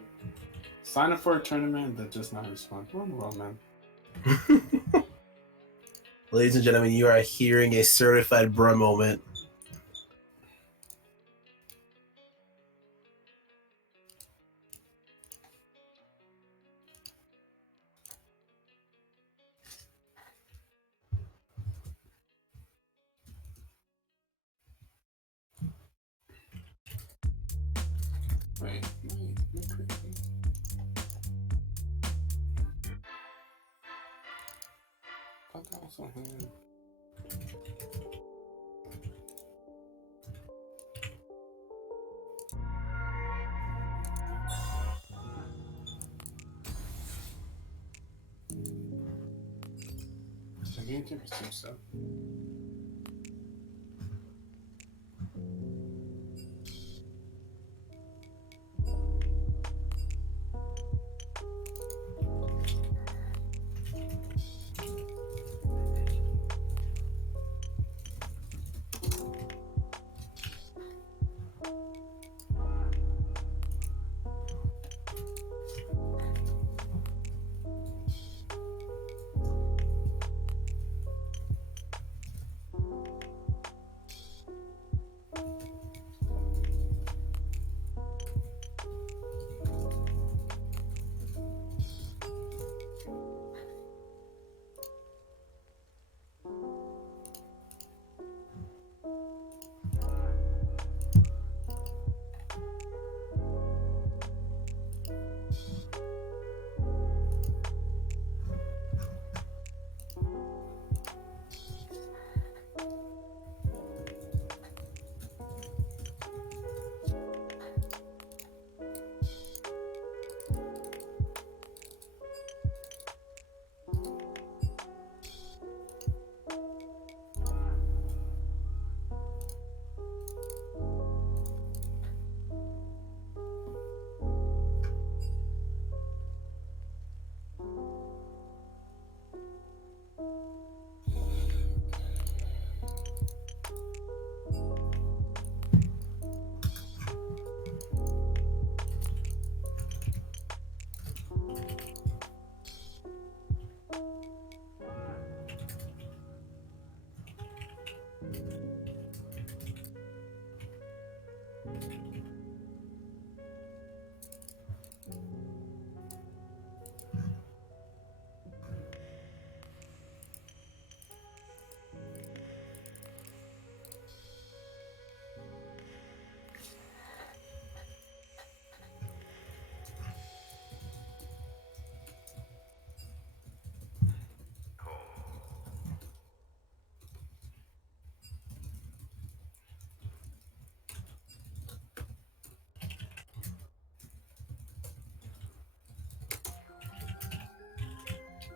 Sign up for a tournament, they're just not responding. What in the world, man? Ladies and gentlemen, you are hearing a certified bruh moment. Wait, you're crazy. Thought that was on him. So he did some stuff.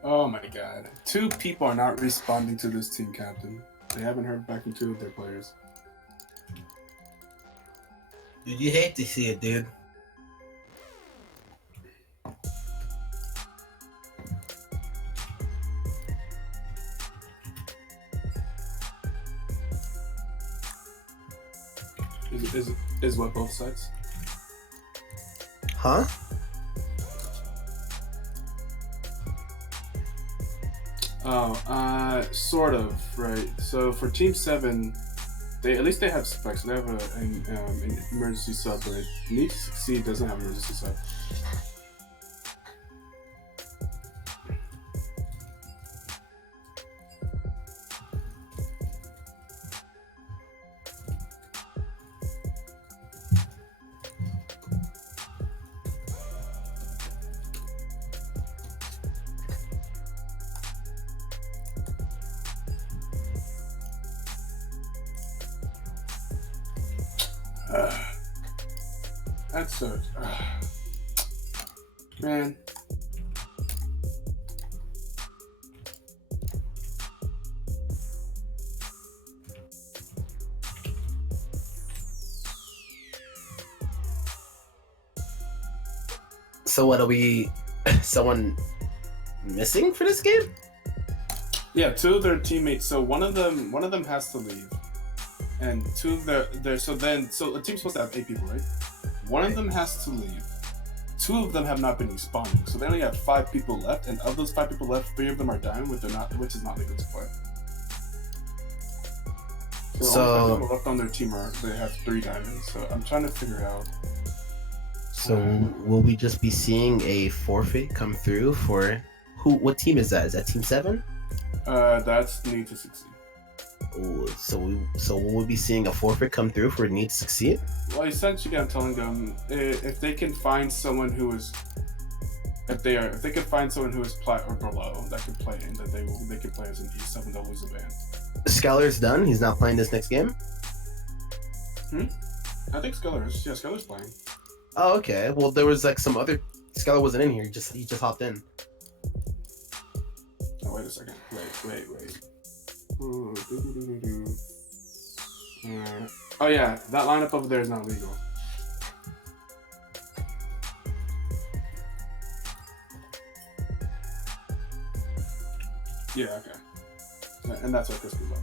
Oh my god. 2 people are not responding to this team captain. They haven't heard back from 2 of their players. Dude, you hate to see it, dude. Is what both sides? Huh? Oh, sort of, right. So for Team 7, they at least they have specs. They have an emergency sub, but Need2Succeed doesn't have an emergency sub. That sucks. Man. So what are we? Someone missing for this game? Yeah, 2 of their teammates. So one of them has to leave, and 2 of their so a team's supposed to have 8 people, right? One of them has to leave. 2 of them have not been responding, so they only have 5 people left. And of those 5 people left, 3 of them are dying, which is not legal to play. So only 5 people left on their team they have 3 diamonds. So I'm trying to figure out. So will we just be seeing a forfeit come through for who? What team is that? Is that Team 7? That's Need2Succeed. Oh, so will we be seeing a forfeit come through for Need2Succeed? Well, essentially, I'm telling them if they can find someone who is, if they can find someone who is plat or below that can play, and that they can play as an E7, they'll lose a ban. Skeller's done. He's not playing this next game. I think Skeller's playing. Oh, okay. Well, there was like some other. Skeller wasn't in here. He just hopped in. Oh, wait a second. Wait. Oh yeah, that lineup over there is not legal. Yeah, okay. And that's why Crispy left.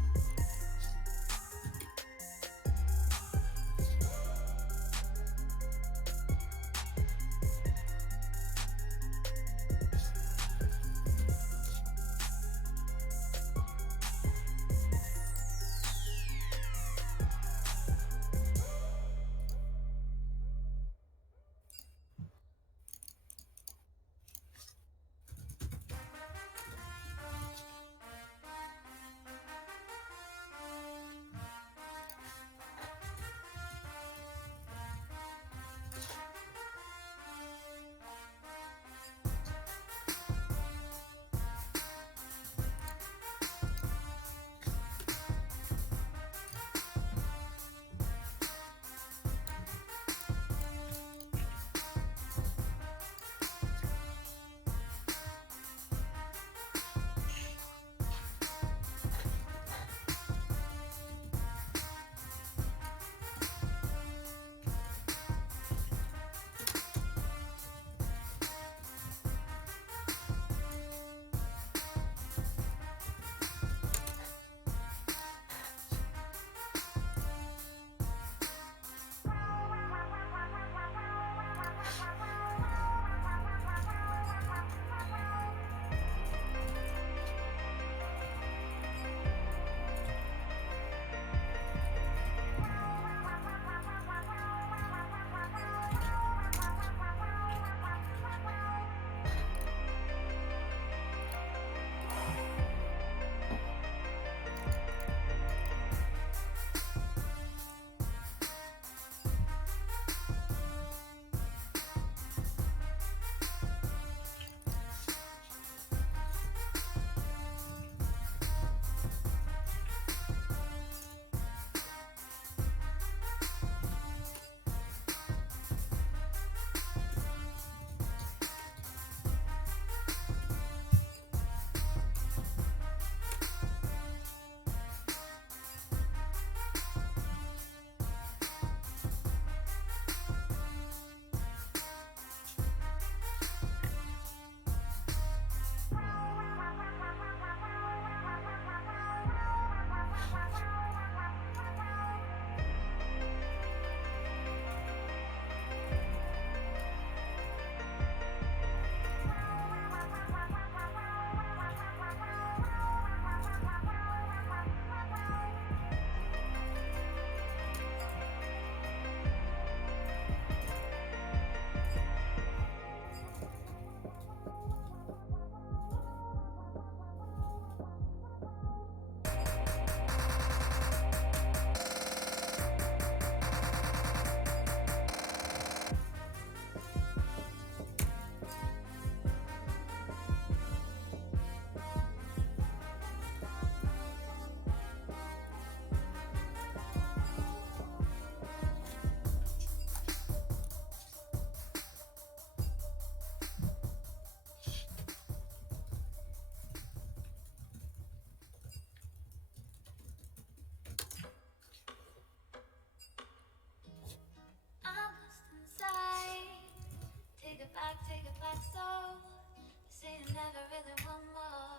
really want more.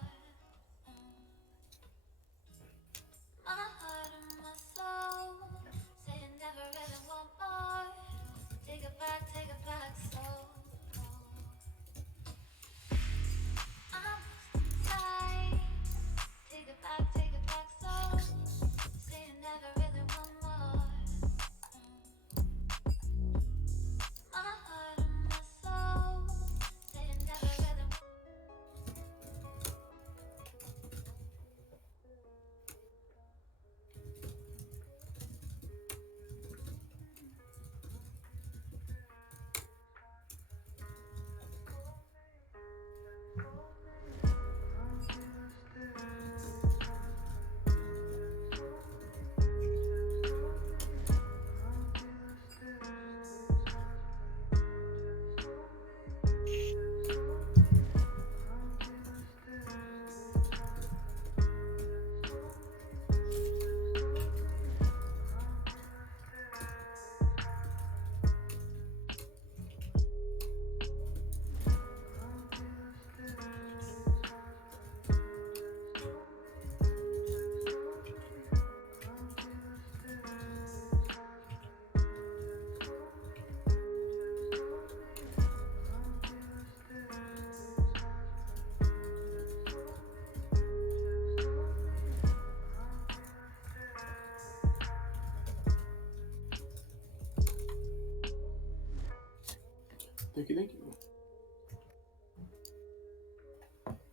My heart and my soul say you never really want more. Take it back so I'm tight. Take it back so say you never really want more. My heart and my soul say you never really want. Thank you, thank you.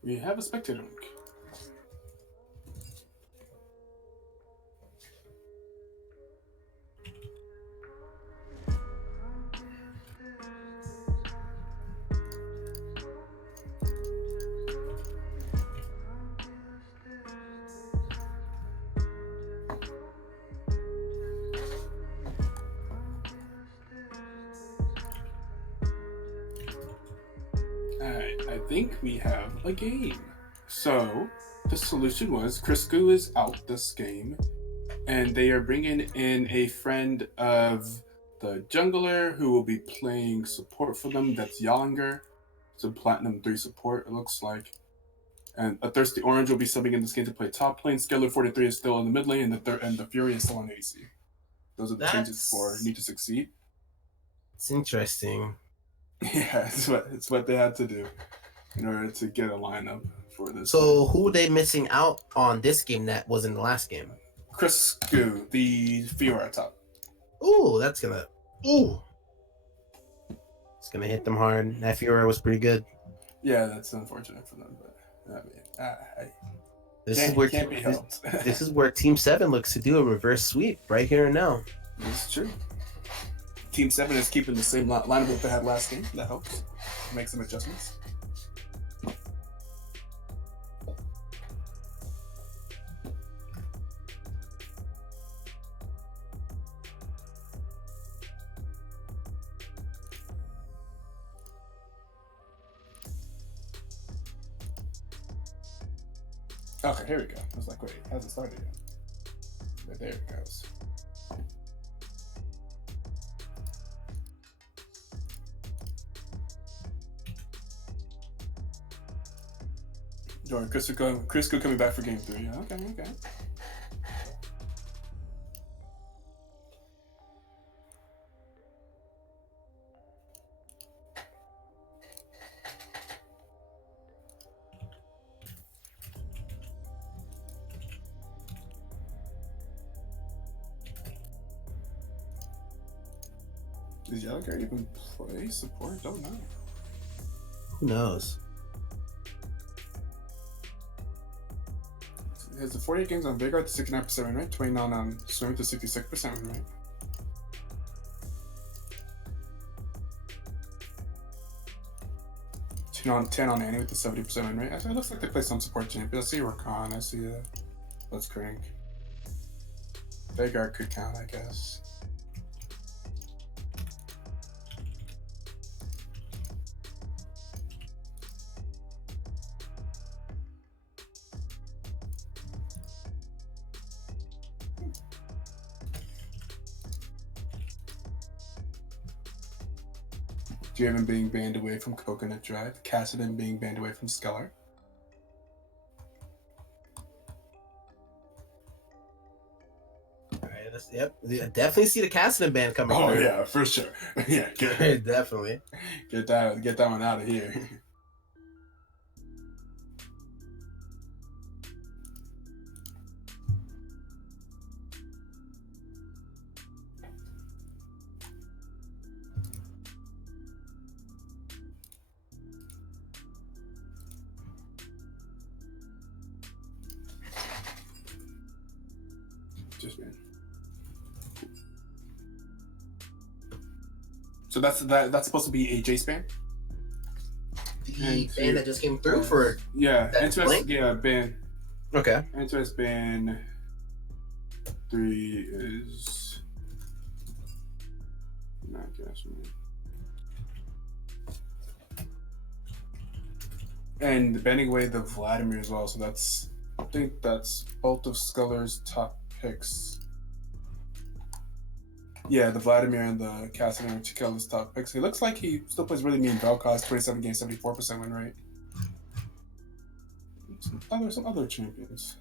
We have a spectator link. Alright, I think we have a game. So, the solution was Crisco is out this game, and they are bringing in a friend of the jungler who will be playing support for them. That's Yalinger. It's a Platinum 3 support, it looks like. And a Thirsty Orange will be subbing in this game to play top lane. Scalar 43 is still in the mid lane, and the Fury is still on AC. Those are the changes for Need2Succeed. It's interesting. Yeah, it's what they had to do in order to get a lineup for this. So who are they missing out on this game that was in the last game? Crisco, the Fiora top. Ooh, that's gonna. Ooh, it's gonna hit them hard. That Fiora was pretty good. Yeah, that's unfortunate for them, but I mean, This is where can't be helped. this is where Team 7 looks to do a reverse sweep right here and now. It's true. Team 7 is keeping the same lineup that they had last game. That helps. Make some adjustments. Okay, here we go. I was like, wait, it hasn't started yet. But there it goes. Jordan, Crisco coming back for game 3. Okay. Does Yellow even play support? Don't know. Who knows? He has the 48 games on Vanguard to 69% win rate, 29 on Swim to 66% win rate. On 10 on Annie with the 70% win rate. Actually, it looks like they play some support champions. I see Rakan, I see Let's Crank. Vanguard could count, I guess. Javen being banned away from Coconut Drive, Cassidon being banned away from Skeller. Yep. Yeah, definitely see the Cassidy band coming Oh through. yeah, for sure. Yeah, get, Definitely. get that one out of here. Just man. So that's supposed to be a J span. The band that just came through for Yeah, that interest. blank? Yeah, band. Okay. Interest band 3 is not guess. And banning away the Vladimir as well. So that's I think that's both of Sculler's top picks. Yeah, the Vladimir and the Cassidy are Chikel's top picks. He looks like he still plays really mean Vel'Koz, 27 games, 74% win rate. Some other champions.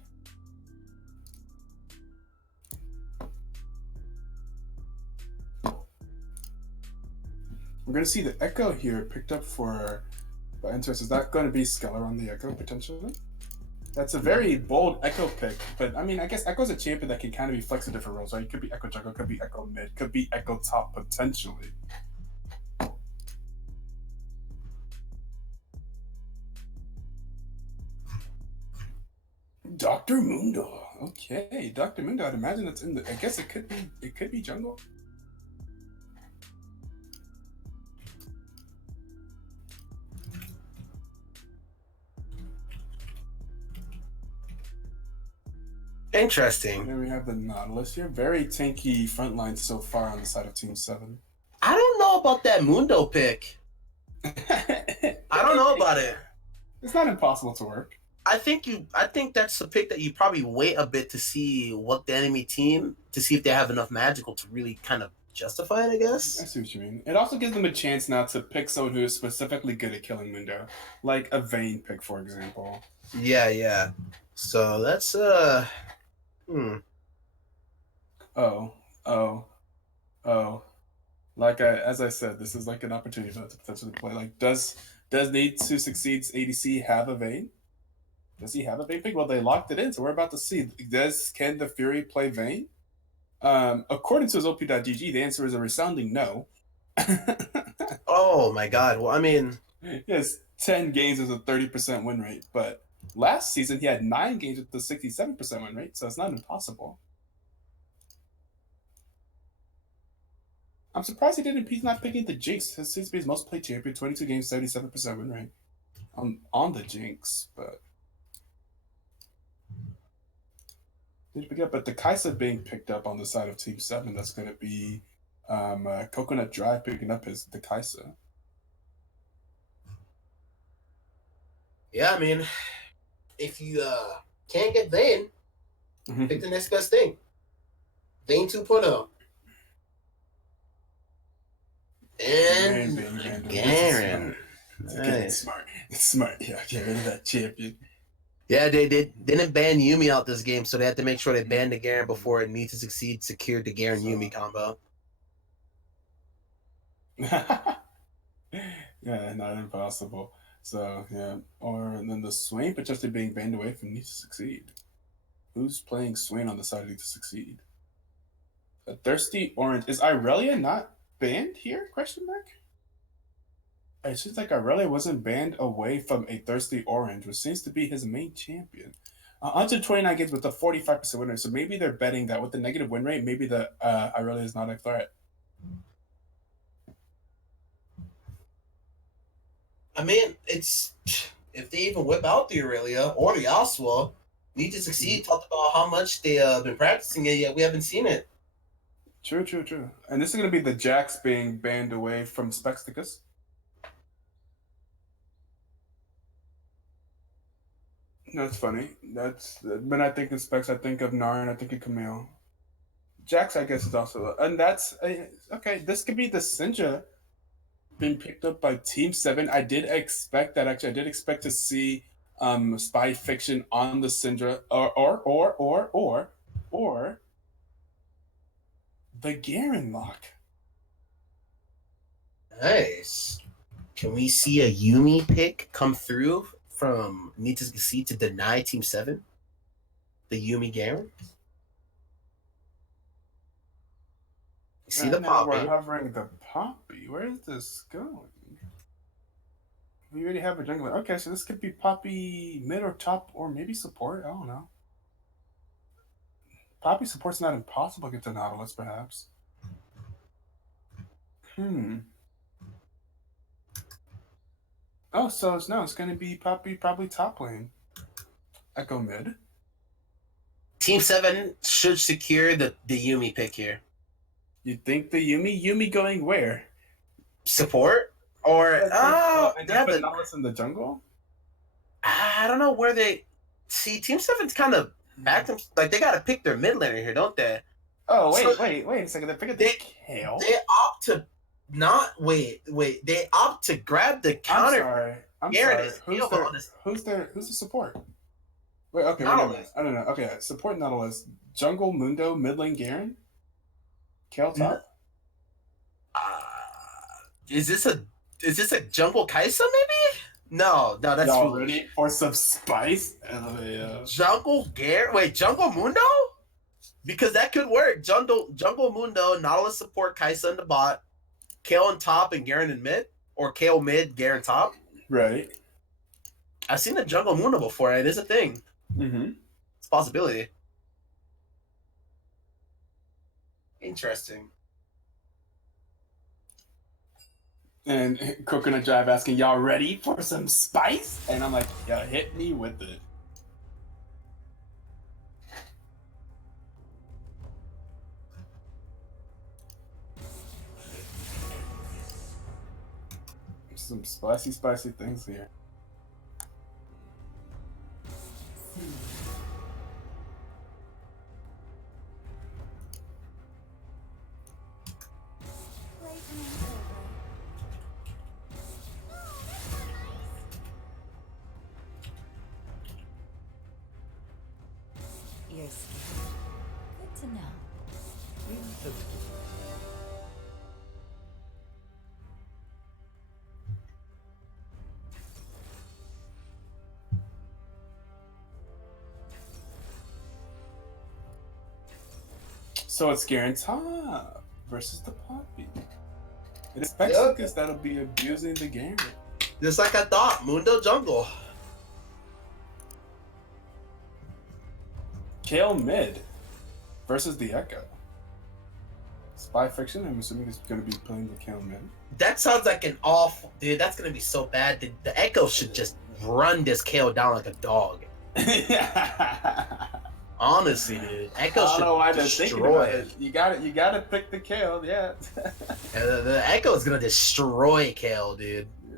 We're gonna see the Echo here picked up for interest. Is that going to be Skeller on the Echo potentially? That's a very bold Echo pick, but I mean, I guess Echo's a champion that can kind of be flexed in different roles, right? It could be Echo jungle, could be Echo mid, could be Echo top potentially. Dr. Mundo. Okay, Dr. Mundo. I'd imagine it's in the. I guess it could be jungle. Interesting. Then we have the Nautilus here. Very tanky front line so far on the side of Team 7. I don't know about that Mundo pick. I don't know about it. It's not impossible to work. I think that's the pick that you probably wait a bit to see what the enemy team to see if they have enough magical to really kind of justify it, I I guess. see what you mean. It also gives them a chance now to pick someone who is specifically good at killing Mundo, like a Vayne pick, for example. Yeah. So that's Oh. Like as I said, this is like an opportunity for them to potentially play. Like, does Need2Succeed's ADC have a Vayne? Does he have a Vayne pick? Well, they locked it in, so we're about to see. Can the Fury play Vayne? According to his OP.GG, the answer is a resounding no. oh my god. Well, I mean, He has 10 games with a 30% win rate, but last season he had 9 games with a 67% win rate, so it's not impossible. I'm surprised he's not picking the Jinx. This seems to be his most played champion, 22 games, 77% win rate on the Jinx, but did pick up. But the Kaisa being picked up on the side of Team 7, that's going to be Coconut Drive picking up the Kaisa. yeah, I mean, if you can't get Vayne, pick the next best thing. Vayne 2.0. And Garen. Nice. It's smart. Yeah, get rid of that champion. Yeah, they didn't ban Yumi out this game, so they had to make sure they banned the Garen before Need2Succeed secured the Garen Yumi combo. Yeah, not impossible. So yeah, and then the Swain potentially being banned away from Need2Succeed. Who's playing Swain on the side of Need2Succeed? A thirsty orange. Is Irelia not banned here? Question mark. It seems like Irelia wasn't banned away from a thirsty orange, which seems to be his main champion. 129 games with a 45% win rate. So maybe they're betting that with the negative win rate, maybe the Irelia is not a threat. I mean, it's if they even whip out the Aurelia or the Yasuo, Need2Succeed talked about how much they been practicing it, yet we haven't seen it. True. And this is going to be the Jax being banned away from Spexticus. That's funny. When I think of Specs, I think of Narn, I think of Camille. Jax, I guess, is also, and that's okay. This could be the Syndra being picked up by Team 7. I did expect that. Actually, I did expect to see Spy Fiction on the Syndra, or The Garen lock. Nice. Can we see a Yumi pick come through from Need2Succeed to deny Team 7? The Yumi Garen? You see the Now we're poppy. hovering the Poppy. Where is this going? We already have a jungler. Okay, so this could be Poppy mid or top or maybe support. I don't know. Poppy support's not impossible against the Nautilus, perhaps. Oh, so it's going to be Poppy probably top lane. Echo mid. Team 7 should secure the Yumi pick here. You think the Yumi going where? Support? Or, and yeah, put Nautilus in the jungle? I don't know where they... See, Team 7's kind of back them... Like, they got to pick their mid laner here, don't they? Oh, wait, So- wait a second. They figured the Kale? They opt to not... Wait. They opt to grab the I'm counter... sorry. Garrett Who's the support? Wait, okay, wait a minute. Nautilus. I don't know. Okay, support Nautilus. Jungle, Mundo, mid lane Garen? Kale top? Is this a Jungle Kaisa, maybe? No, that's Y'all foolish. ready for some spice? Yeah. Jungle Gare? Wait, Jungle Mundo? Because that could work. Jungle Mundo, Nautilus support, Kaisa in the bot, Kale on top and Garen in mid? Or Kale mid, Garen top? Right. I've seen the Jungle Mundo before. It is a thing. Mm-hmm. It's a possibility. Interesting. And Coconut Drive asking, y'all ready for some spice? And I'm like, yeah, hit me with it. Some spicy things here. You're scared. Good to know. So it's Garen top versus the Poppy. It expects Yep. Lucas that'll be abusing the game. Just like I thought, Mundo Jungle. Kale mid versus the Echo. Spy Fiction, I'm assuming is going to be playing the Kale mid. That sounds like an awful... Dude, that's going to be so bad. The Echo should just run this Kale down like a dog. Honestly, dude. Echo I don't should know why they're thinking destroy about it. it. You gotta pick the Kale, yeah. The Echo is going to destroy Kale, dude. Yeah.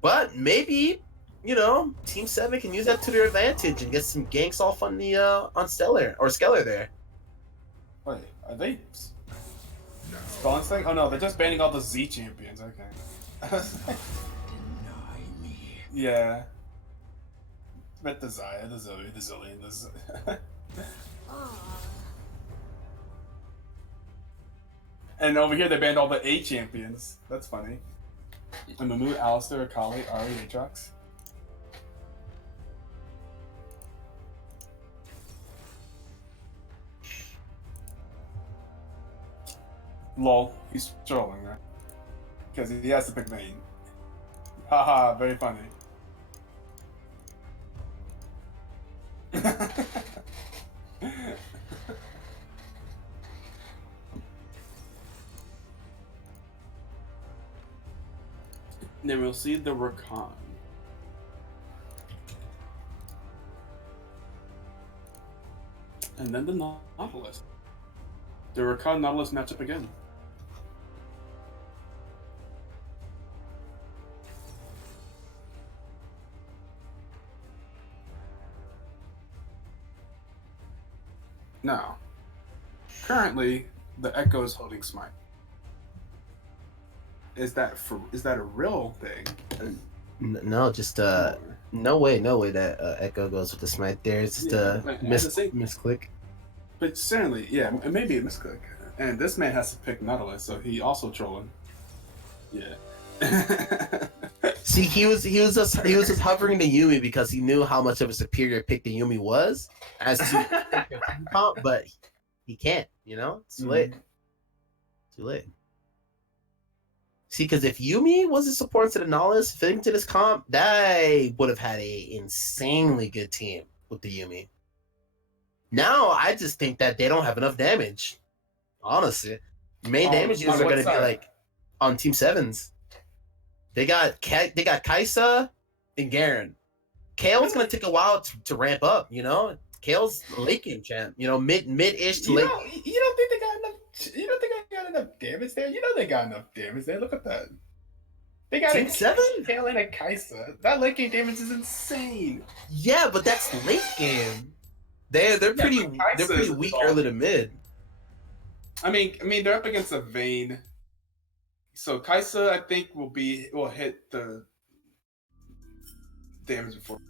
But maybe, Team 7 can use that to their advantage and get some ganks off on the on Stellar or Skeller there. Wait, are they spawning thing? Oh no, they're just banning all the Z champions. Okay. Yeah. Met the Zaya, the Zoe, the Zillion, the Z. And over here they banned all the A champions. That's funny. And Mamu, Alistair, Akali, Ari, Aatrox. Lol, he's trolling, right? Because he has to pick Vayne. Haha, very funny. Then we'll see the Rakan. And then the Nautilus. The Rakan Nautilus matchup again. Now, currently, the Echo is holding Smite. Is that a real thing? No, just no way that Echo goes with the Smite there. It's just Yeah, a but at miss the same- misclick. But certainly, yeah, maybe a misclick. And this man has to pick Nautilus, so he also trolling. Yeah. See, he was just hovering to Yumi because he knew how much of a superior pick the Yumi was as to team comp, but he can't. It's too late. Too late. See, because if Yumi wasn't supporting to the Nollis, fitting to this comp, they would have had a insanely good team with the Yumi. Now, I just think that they don't have enough damage. Honestly, main damage users are going to be like on Team Sevens. They got Kaisa and Garen. Kale's going to take a while to ramp up. Kale's late game champ. Mid-ish to late. You don't think they got enough? You don't think they got enough damage there? You know they got enough damage there. Look at that. They got Team a 7? Kale and a Kaisa. That late game damage is insane. Yeah, but that's late game. They're pretty weak early to mid. I mean they're up against a Vayne. So Kaisa, I think, will hit the damage before.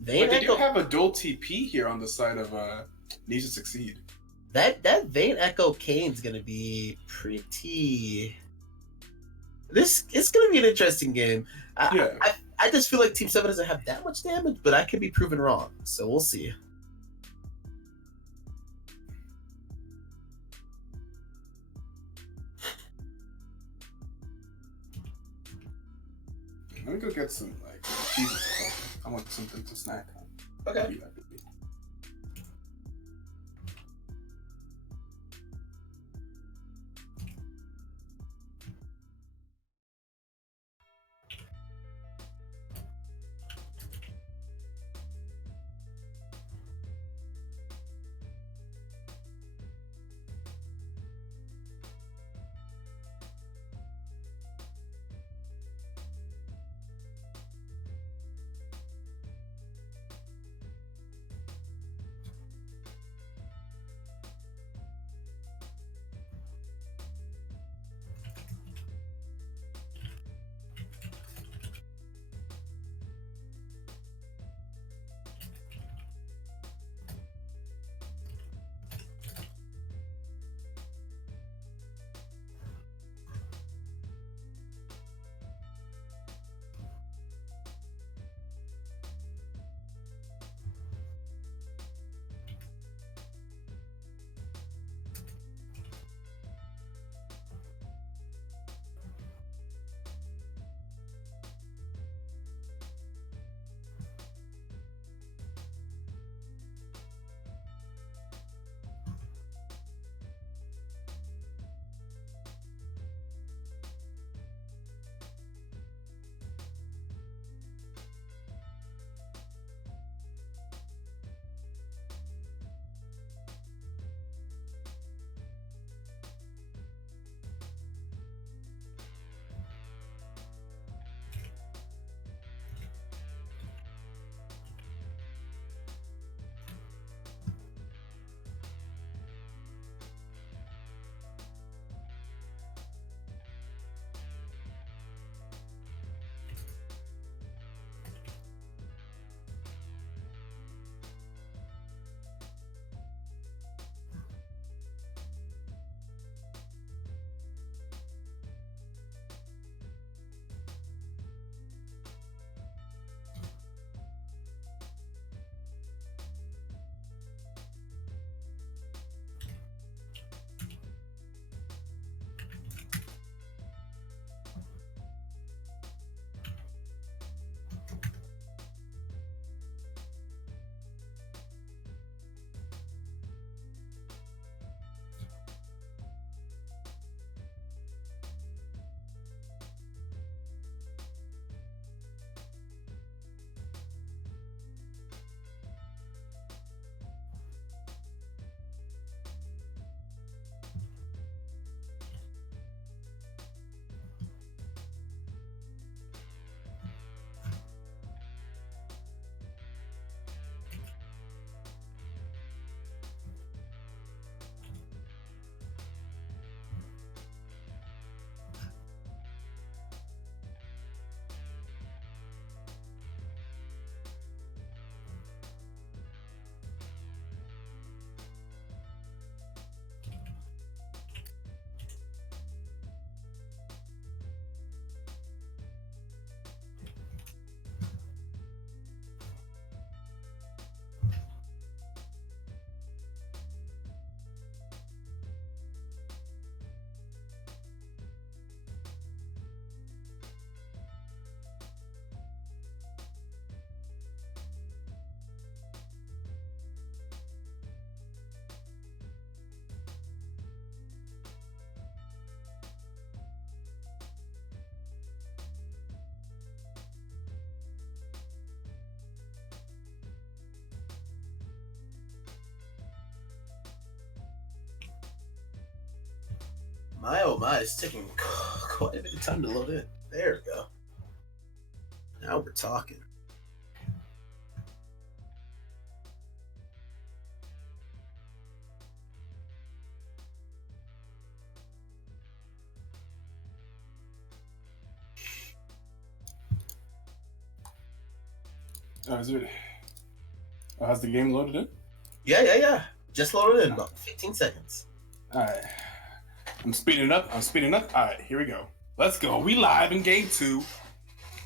But they do have a dual TP here on the side of Need2Succeed. That Vayne Echo Kane's gonna be pretty. It's gonna be an interesting game. I just feel like Team 7 doesn't have that much damage, but I could be proven wrong. So we'll see. Let me go get some cheese. I want something to snack on. Okay. My oh my, it's taking quite a bit of time to load in. There we go. Now we're talking. Oh, is it? Oh, has the game loaded in? Yeah. Just loaded in about 15 seconds. All right. I'm speeding up. All right, here we go. Let's go. We live in game 2.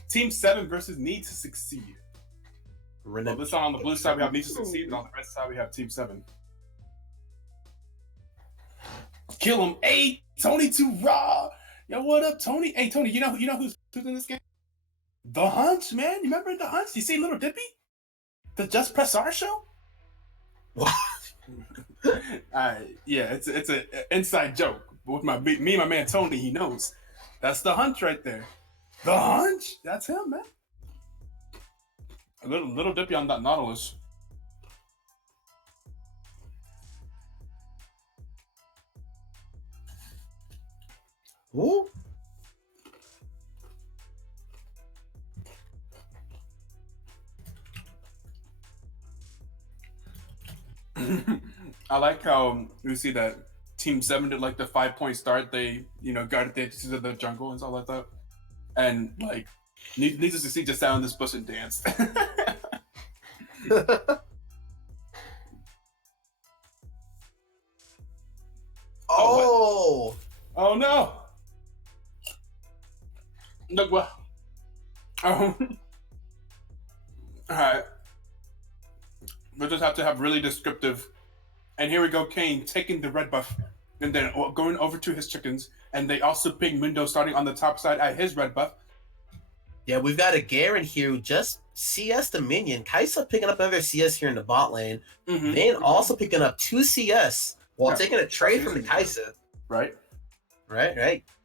Team 7 versus Need2Succeed. Well, this time on the blue side we have Need2Succeed, and on the red side we have Team 7. Kill him. Hey, Tony too raw. Yo, what up, Tony? Hey, Tony, you know who's in this game? The Hunch, man. You remember The Hunch? You see Little Dippy? The Just Press R show? What? Yeah, it's an inside joke. With me and my man Tony, he knows. That's The Hunch right there. The Hunch? That's him, man. A little Dippy on that Nautilus. Ooh. I like how you see that Team 7 did like the 5-point start. They, guarded the edges of the jungle and stuff like that. And like, Need2Succeed just sat on this bush and danced. Oh! Oh no! Look what? Alright. We'll just have to have really descriptive. And here we go, Kane taking the red buff and then going over to his chickens. And they also ping Mundo starting on the top side at his red buff. Yeah, we've got a Garen here who just CS the minion. Kaisa picking up another CS here in the bot lane. Vayne also picking up 2 CS while taking a trade from the Kaisa. Right.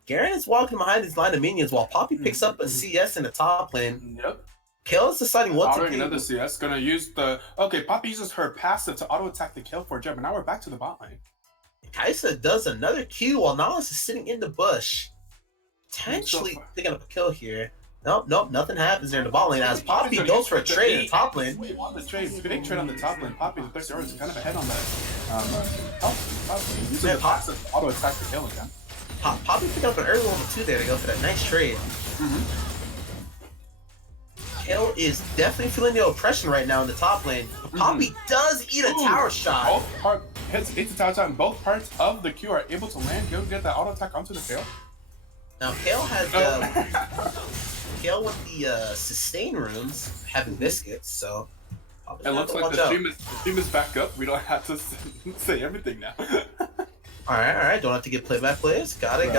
Garen is walking behind his line of minions while Poppy picks up a CS in the top lane. Yep. Kale is deciding what to do. Another CS, gonna use the... Okay, Poppy uses her passive to auto-attack the kill for a jump, but now we're back to the bot lane. Kaisa does another Q while Nautilus is sitting in the bush. Potentially picking up a kill here. Nope, nothing happens there in the bot lane as Poppy goes for a trade in the top lane. Wait, on the trade, big trade on the top lane. Poppy, the 30 hours is kind of ahead on that. Using the passive to auto-attack the kill again. Poppy picking up an early level 2 there to go for that nice trade. Kale is definitely feeling the oppression right now in the top lane. Poppy does eat a tower shot. Hits the tower shot, and both parts of the Q are able to land. Go get that auto attack onto the Kale. Now Kale has Kale with the sustain runes having biscuits, so it looks like the stream is back up. We don't have to say everything now. all right. Don't have to get play-by-plays. Got it.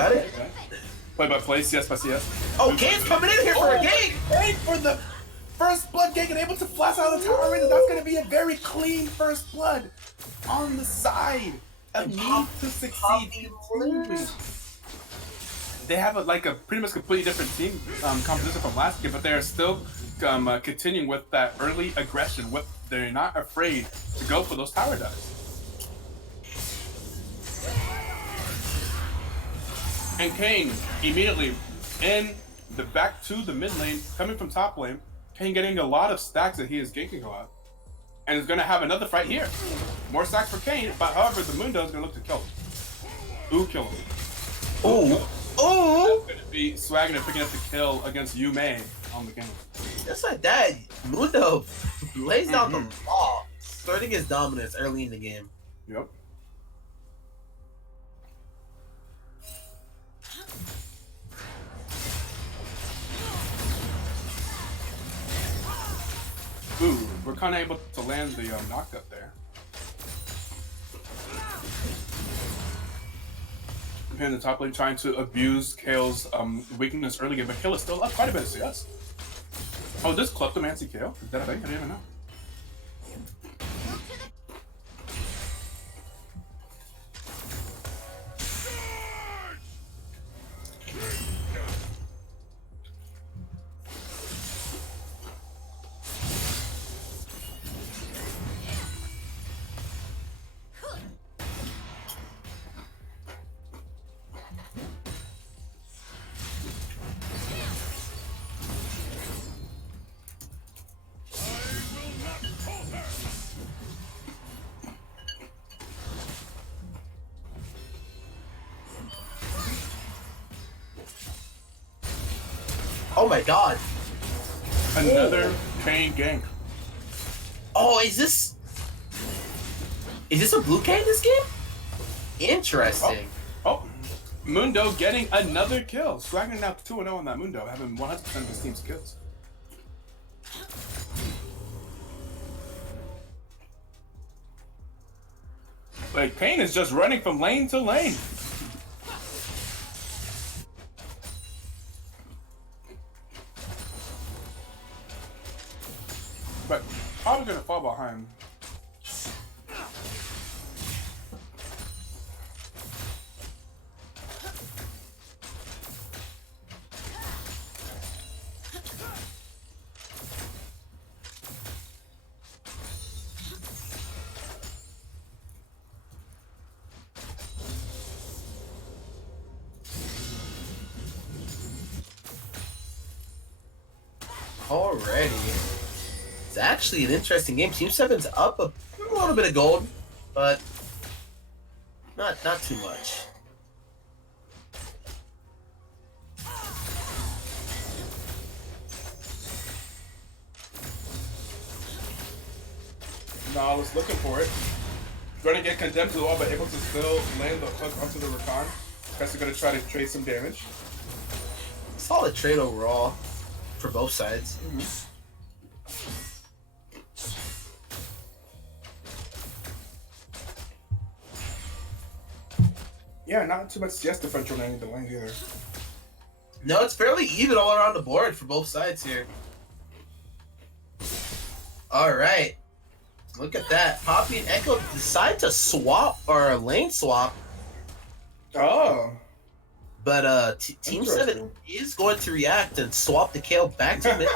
Play-by-play, CS by CS. Oh, Kane's coming in here for a gank. Kane for the first blood gank and able to flash out of the tower. And that's going to be a very clean first blood on the side of Need2Succeed. They have a pretty much completely different team composition from last game, but they are still continuing with that early aggression. They're not afraid to go for those tower dives. And Kane immediately in the back to the mid lane, coming from top lane. Kane getting a lot of stacks that he is ganking a lot. And is going to have another fight here. More stacks for Kane, but however, the Mundo is going to look to kill him. Ooh, kill him. Oh! That's going to be swagging and picking up the kill against Yume on the game. Just like that, Mundo lays down the law, starting his dominance early in the game. Yep. Ooh, we're kind of able to land the knockup there. In the top lane trying to abuse Kale's weakness early game, but Kale is still up quite a bit of CS. Oh, this Kleptomancy Kale? Is that a thing? I didn't even know. Oh my god. Another Kane gank. Oh, is this a blue Kane this game? Interesting. Oh, Mundo getting another kill. Swagger now 2-0 on that Mundo, having 100% of his team's kills. Like, Kane is just running from lane to lane. But probably gonna fall behind. Already. It's actually an interesting game. Team 7's up a little bit of gold, but not too much. No, I was looking for it. Going to get condemned to the wall, but able to still land the hook onto the Rakan. Guess they're going to try to trade some damage. Solid trade overall for both sides. Yeah, not too much CS differential in the lanes either. No, it's fairly even all around the board for both sides here. All right. Look at that. Poppy and Echo decide to swap or lane swap, Oh. but Team 7 is going to react and swap the Kale back to mid.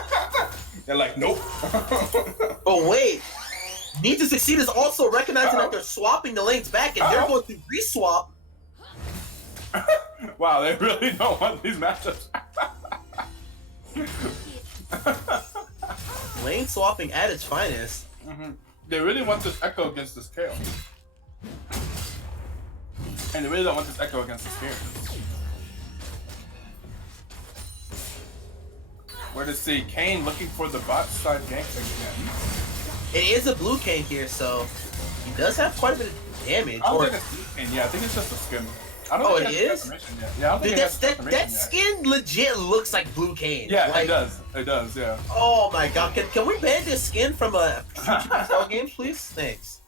They're like, nope. But wait, Need2Succeed is also recognizing that they're swapping the lanes back and they're going to re-swap. Wow, they really don't want these matchups. Lane swapping at its finest. They really want this Echo against this Kale. And they really don't want this Echo against this Kale. Where to see Kane looking for the bot side gank again. It is a blue Kane here, so he does have quite a bit of damage. I don't think it's blue Kane. Yeah, I think it's just a skin. I don't think it it has is? transformation yet. Yeah, I don't think it has That transformation yet. skin legit looks like blue Kane. Yeah, like, it does. It does, yeah. Oh my god, can we ban this skin from a BTL game, please? Thanks.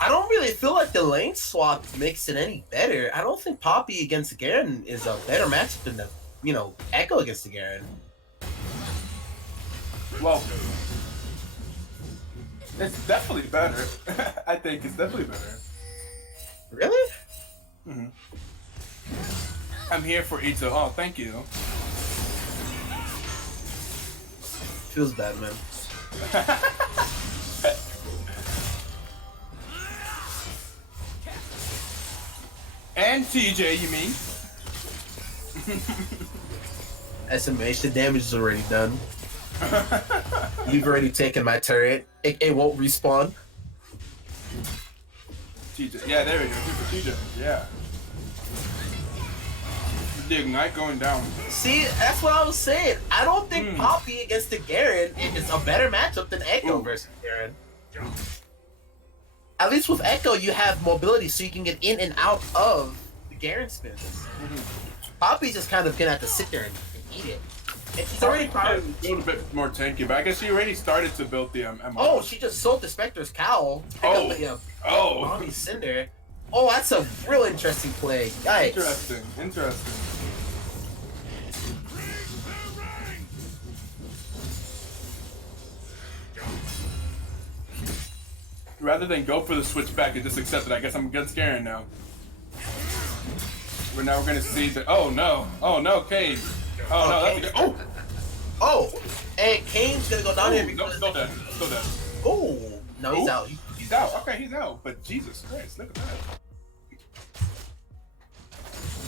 I don't really feel like the lane swap makes it any better. I don't think Poppy against Garen is a better matchup than the, Echo against the Garen. Well, it's definitely better. I think it's definitely better. Really? I'm here for Ito. Oh, thank you. Feels bad, man. And TJ, you mean? SMH, the damage is already done. You've already taken my turret. It won't respawn. TJ. Yeah, there we go. Super TJ. Yeah. The Ignite going down. See, that's what I was saying. I don't think Poppy against the Garen is a better matchup than Echo versus Garen. At least with Echo, you have mobility, so you can get in and out of the Garen spins. Poppy's just kind of gonna have to sit there and eat it. And she's already probably a little bit more tanky, but I guess she already started to build the MMR. Oh, she just sold the Spectre's cowl. Bonnie's Cinder. Oh, that's a real interesting play. Yikes. Interesting. Rather than go for the switch back and just accept it, I guess I'm against Garen now. We're gonna see the. Oh no, Kane. Oh no, that's a good. Oh, and Kane's gonna go down here because. Still dead. Oh, no, he's out. He's out. Okay, he's out. But Jesus Christ, look at that.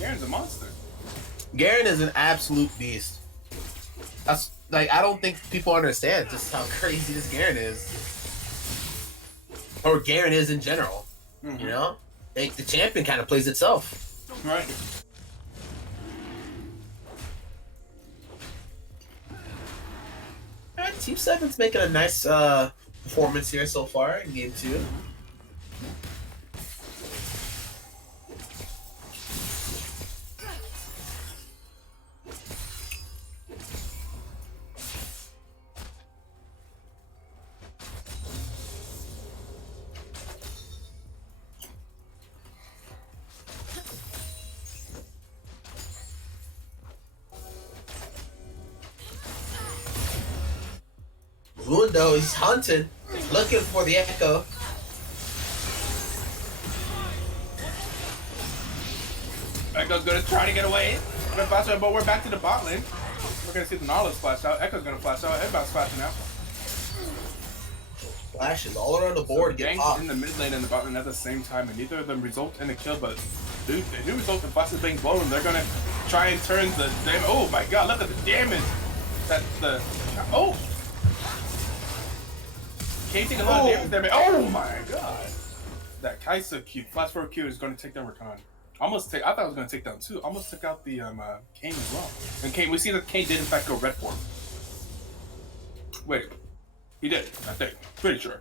Garen's a monster. Garen is an absolute beast. That's like I don't think people understand just how crazy this Garen is, or Garen is in general. You know, like the champion kind of plays itself. Right. All right, Team 7's making a nice performance here so far in game 2. Mundo is hunting, looking for the echo. Echo's gonna try to get away. But we're back to the bot lane. We're gonna see the Nautilus flash out. Echo's gonna flash out. Everybody's flashing out. Flashes all around the board. Get Ganks popped. in the mid lane and the bot lane at the same time, and neither of them result in a kill. But dude, they do result in flashes being blown. They're gonna try and turn the damage. Oh my god! Look at the damage. That the Can't take a lot of damage. Oh my god! That Kaisa Q, flash forward Q is going to take down Rakan. I thought I was going to take down 2. Almost took out the Kane as well. And Kane, we see that Kane did in fact go red form. Wait, he did. I think. Pretty sure.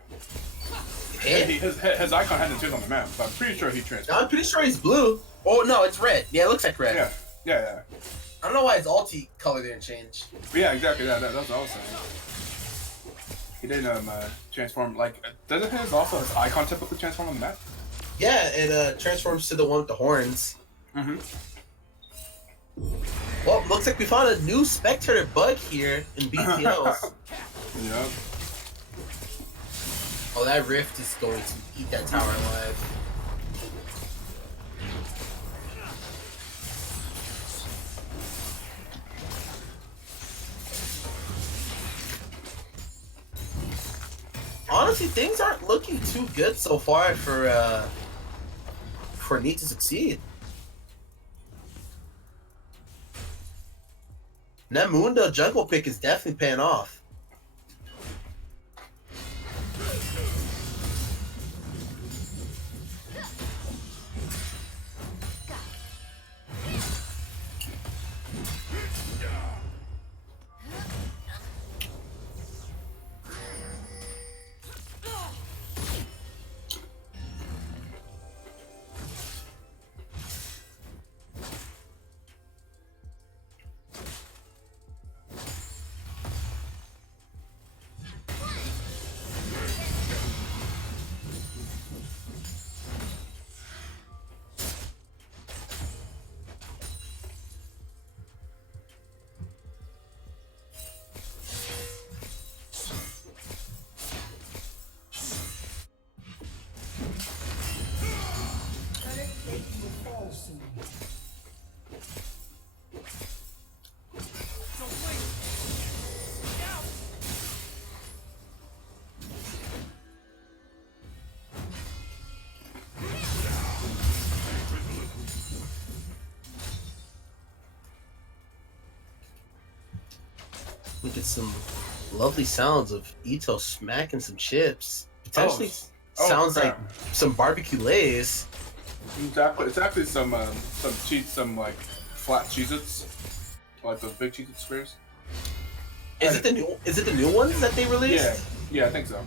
And his icon hadn't turned on the map, so I'm pretty sure he transformed. I'm pretty sure he's blue. Oh no, it's red. Yeah, it looks like red. Yeah. I don't know why his ulti color didn't change. But yeah, exactly. That's what I was saying. He didn't transform like. Doesn't his icon typically transform on the map? Yeah, it transforms to the one with the horns. Well, looks like we found a new spectator bug here in BTLs. Yeah. Oh, that rift is going to eat that tower alive. Honestly, things aren't looking too good so far for Need2Succeed. That Mundo jungle pick is definitely paying off. We get some lovely sounds of Ito smacking some chips. Potentially sounds like some barbecue lays. Exactly. It's actually some like flat Cheez-Its, like those big Cheez-It squares. Is it the new ones that they released? Yeah, I think so.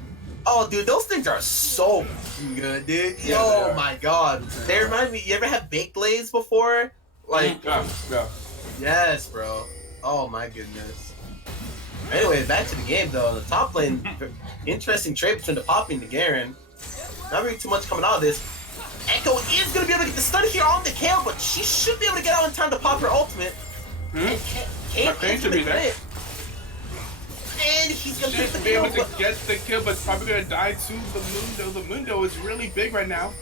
Oh, dude, those things are so good, dude. Yeah, oh my god, they remind me. You ever had baked lays before? Like, yeah. Yes, bro. Oh my goodness. Anyway, back to the game though. The top lane, interesting trade between the Poppy and the Garen. Not really too much coming out of this. Echo is gonna be able to get the stun here on the KO, but she should be able to get out in time to pop her ultimate. And Kane should be there. And he's gonna Should be able to get the kill, but probably gonna die to the Mundo. The Mundo is really big right now.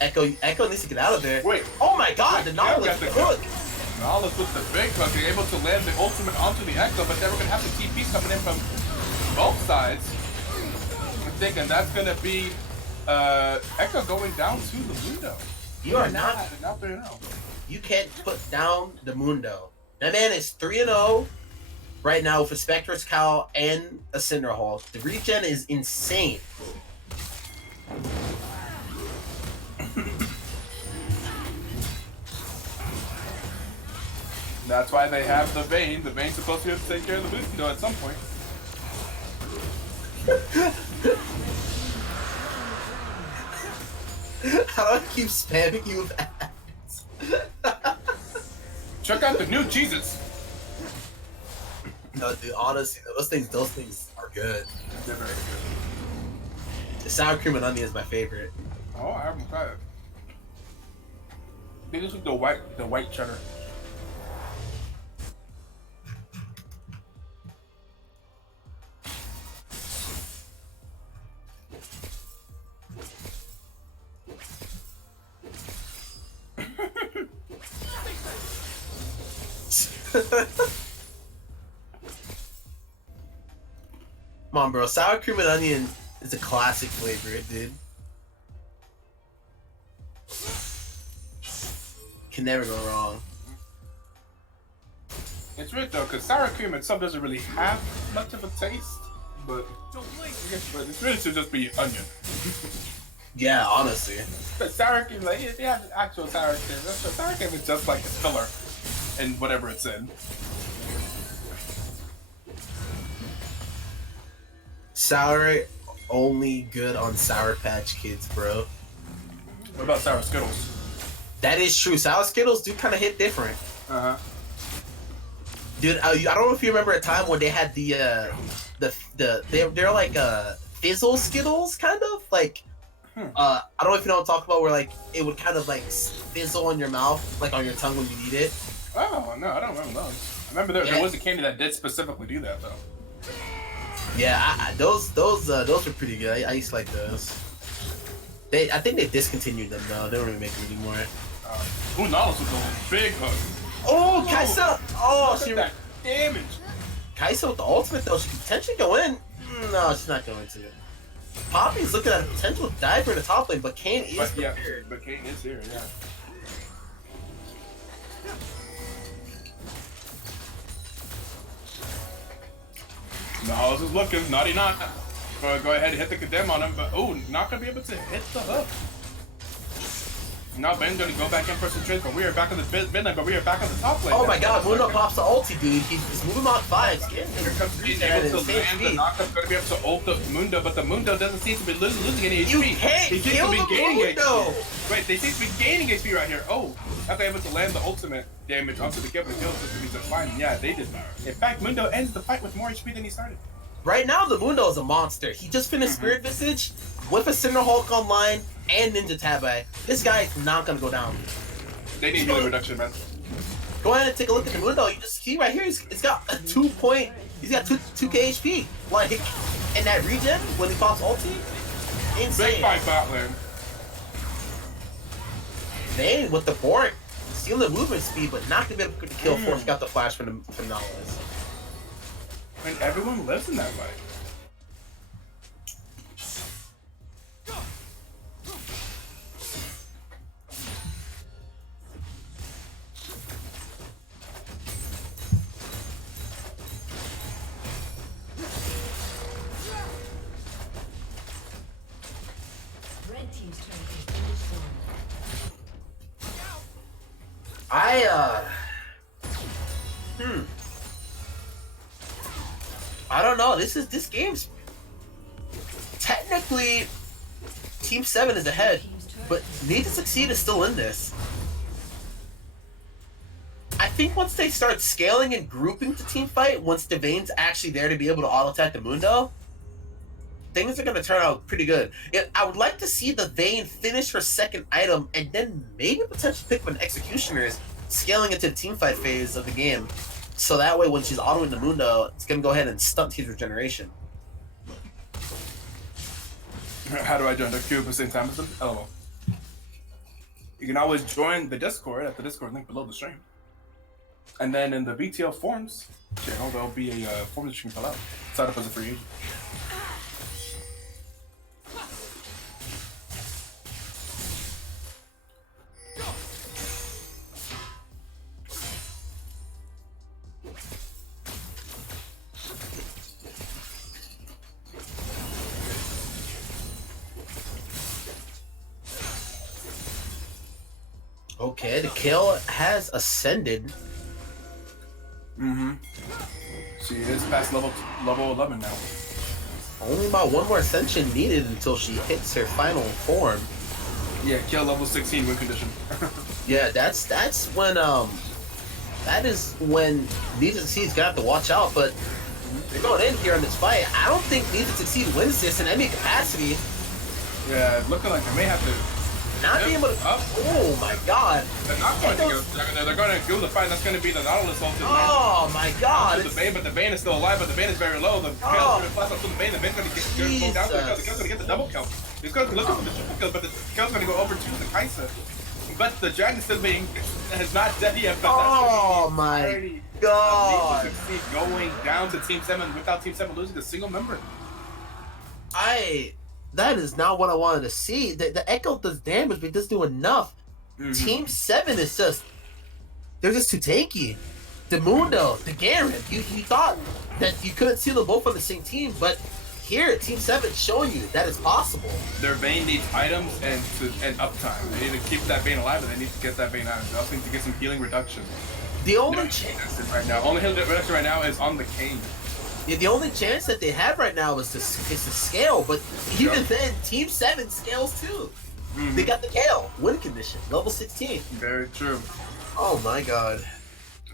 Echo needs to get out of there. Wait. Oh my god, the Nautilus hook. Nautilus with the big hook, they're able to land the ultimate onto the Echo, but then we're gonna have the TPs coming in from both sides. I'm thinking that's gonna be Echo going down to the Mundo. You are not. Out there now. You can't put down the Mundo. That man is 3-0 right now with a Spectre's Cowl and a Cinderhawk. The regen is insane. That's why they have the Vayne. The Vayne's supposed to be able to take care of the Mundo at some point. How do I keep spamming you with ads? Check out the new Jesus. No, dude, honestly, those things are good. They're very good. The sour cream and onion is my favorite. Oh, I haven't tried it. They just like the white cheddar. Come on, bro. Sour cream and onion is a classic flavor, dude. Can never go wrong. It's weird though, because sour cream itself doesn't really have much of a taste, but it's really should just be onion. Yeah, honestly. But sour cream, like it has actual sour cream. Sour cream is just like a filler in whatever it's in. Sour only good on Sour Patch Kids, bro. What about sour Skittles? That is true. Sour Skittles do kind of hit different. Uh huh. Dude, I don't know if you remember a time when they had they're like fizzle Skittles, kind of like. I don't know if you know what I'm talking about, where like it would kind of like fizzle on your mouth, like on your tongue when you eat it. Oh no, I don't remember those. I remember there was a candy that did specifically do that though. Yeah, those were pretty good. I used to like those. I think they discontinued them though. They don't really make them anymore. Who knows with those big hooks? Oh, Kaisa! Oh, Look at that damage. Kaisa with the ultimate though, she could potentially go in. No, she's not going to. Poppy's looking at a potential diver in the top lane, but Kane is prepared. But Kane is here, yeah. No, this is looking naughty not. Go ahead and hit the condemn on him, but oh, not gonna be able to hit the hook. Now Ben's gonna go back in for some trades, but we are back on the mid lane, but we are back on the top lane. Oh my god, Mundo pops the ulti, dude. He's moving on 5. Here comes being able to land the knockup's gonna be able to ult the Mundo, but the Mundo doesn't seem to be losing any HP. You can't he seems kill to be the gaining Mundo! HP. Wait, they seem to be gaining HP right here. Oh, after able to land the ultimate damage onto the kill system, he's just fine. Yeah, they did. In fact, Mundo ends the fight with more HP than he started. Right now, the Mundo is a monster. He just finished Spirit Visage with a Cinderhawk online and Ninja Tabi. This guy is not gonna go down. They need healing reduction, man. Go ahead and take a look at the Mundo. You just see right here, it's got a 2-point. He's got 2k HP. Like, in that regen when he pops ulti, insane. Big fight bot lane. Vayne with the Bork, stealing the movement speed, but not gonna be able to kill Force. Got the flash from Nautilus. I mean, everyone lives in that fight. Red team's turret has been destroyed. I don't know. This game's technically Team 7 is ahead, but Need2Succeed is still in this. I think once they start scaling and grouping to team fight, once the Vayne's actually there to be able to auto attack the Mundo, things are gonna turn out pretty good. I would like to see the Vayne finish her second item and then maybe potentially pick up an Executioner's, scaling into the team fight phase of the game. So that way, when she's autoing the Mundo, it's gonna go ahead and stunt his regeneration. How do I join the queue at the same time as them? LOL. You can always join the Discord at the Discord link below the stream. And then in the BTL forums channel, there'll be a form that you can fill out. Sign up as a free agent. Okay, the Kale has ascended. Mm-hmm. She is past level 11 now. Only about one more ascension needed until she hits her final form. Yeah, kill level 16 win condition. Yeah, that's when that is when Need2Succeed's gonna have to watch out. But they're going in here in this fight. I don't think Need2Succeed wins this in any capacity. Yeah, looking like they may have to. Not being able to. Oh my god! They're not going to go. They're going to do the fight. That's going to be the Nautilus ultimate. Oh my god! The Bane, but the Bane is still alive, but the Bane is very low. The Kale's going to flash up to the Bane. The Bane's going to go down to the Kale. The Kale's going to get the double kill. He's going to be looking for the triple kill, but the Kale's going to go over to the Kaisa. But the Dragon still being has not dead yet. But oh my god! Need2Succeed going down to Team 7 without Team 7 losing a single member. That is not what I wanted to see. The Echo does damage, but it doesn't do enough. Team 7 is just... They're just too tanky. The Mundo, the Garen, you thought that you couldn't see them both on the same team, but here, Team 7 is showing you that it's possible. Their Bane needs items and uptime. They need to keep that Bane alive, and they need to get that Bane out. They also need to get some healing reduction. The only chance right now, only healing reduction right now is on the Kane. Yeah, the only chance that they have right now is to scale, but even then, Team 7 scales too. They got the Kale, win condition, level 16. Very true. Oh my god.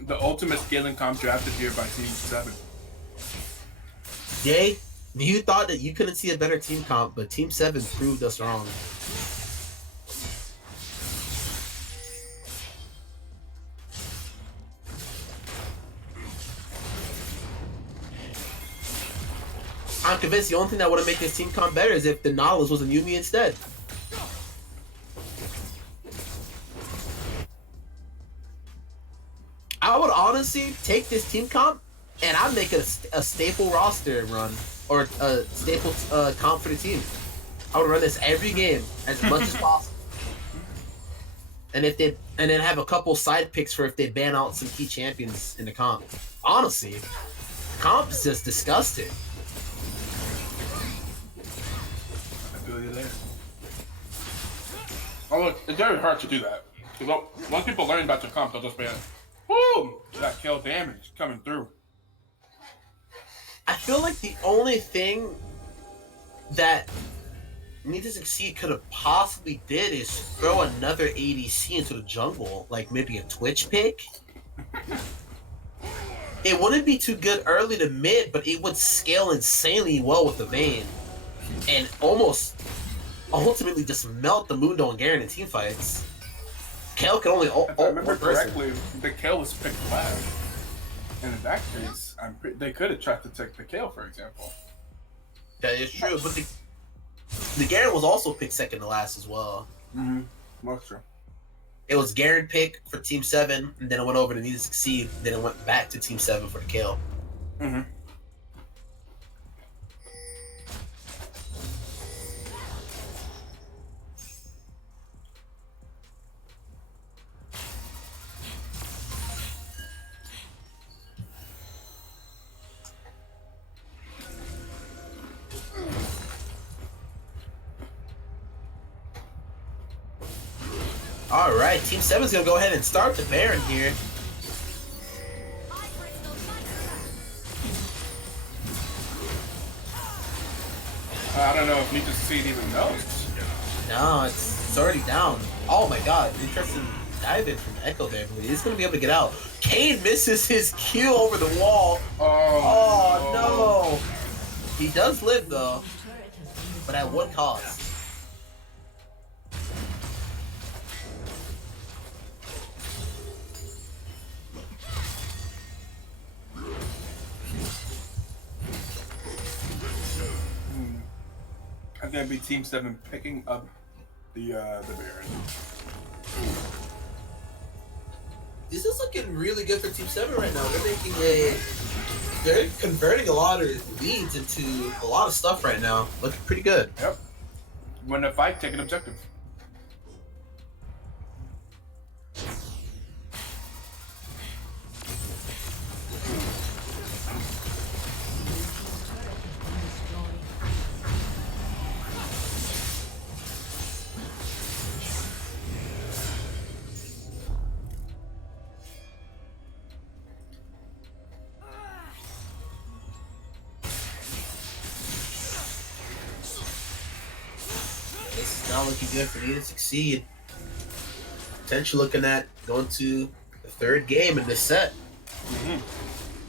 The ultimate scaling comp drafted here by Team 7. Jay, you thought that you couldn't see a better team comp, but Team 7 proved us wrong. I'm convinced the only thing that would have made this team comp better is if the Nautilus was a Yumi instead. I would honestly take this team comp and I'd make it a staple roster run or a staple comp for the team. I would run this every game as much as possible, and then have a couple side picks for if they ban out some key champions in the comp. Honestly, comp is just disgusting. Oh look, it's very hard to do that. Because once people learn about your comp, they'll just be like, "Boom! That kill damage coming through." I feel like the only thing that Need2Succeed could have possibly did is throw another ADC into the jungle, like maybe a Twitch pick. It wouldn't be too good early to mid, but it would scale insanely well with the Vayne, and almost ultimately just melt the Mundo and Garen in team fights. Kale could only if I remember correctly, the Kale was picked last. And in that case, they could have tried to take the Kale, for example. That is true, but the Garen was also picked second to last as well. Most true. It was Garen pick for Team 7, and then it went over to Need2Succeed, then it went back to Team 7 for the Kale. Alright, Team 7's gonna go ahead and start the Baron here. I don't know if Need2Succeed even knows. No, it's already down. Oh my god, interesting dive in from Echo there, but he's gonna be able to get out. Kane misses his Q over the wall. Oh no! He does live though, but at what cost? I'm gonna be Team 7 picking up the Baron. This is looking really good for Team 7 right now. They're converting a lot of leads into a lot of stuff right now. Looking pretty good. Yep. Win a fight, take an objective. not looking good for Need2Succeed. Potentially looking at going to the third game in this set.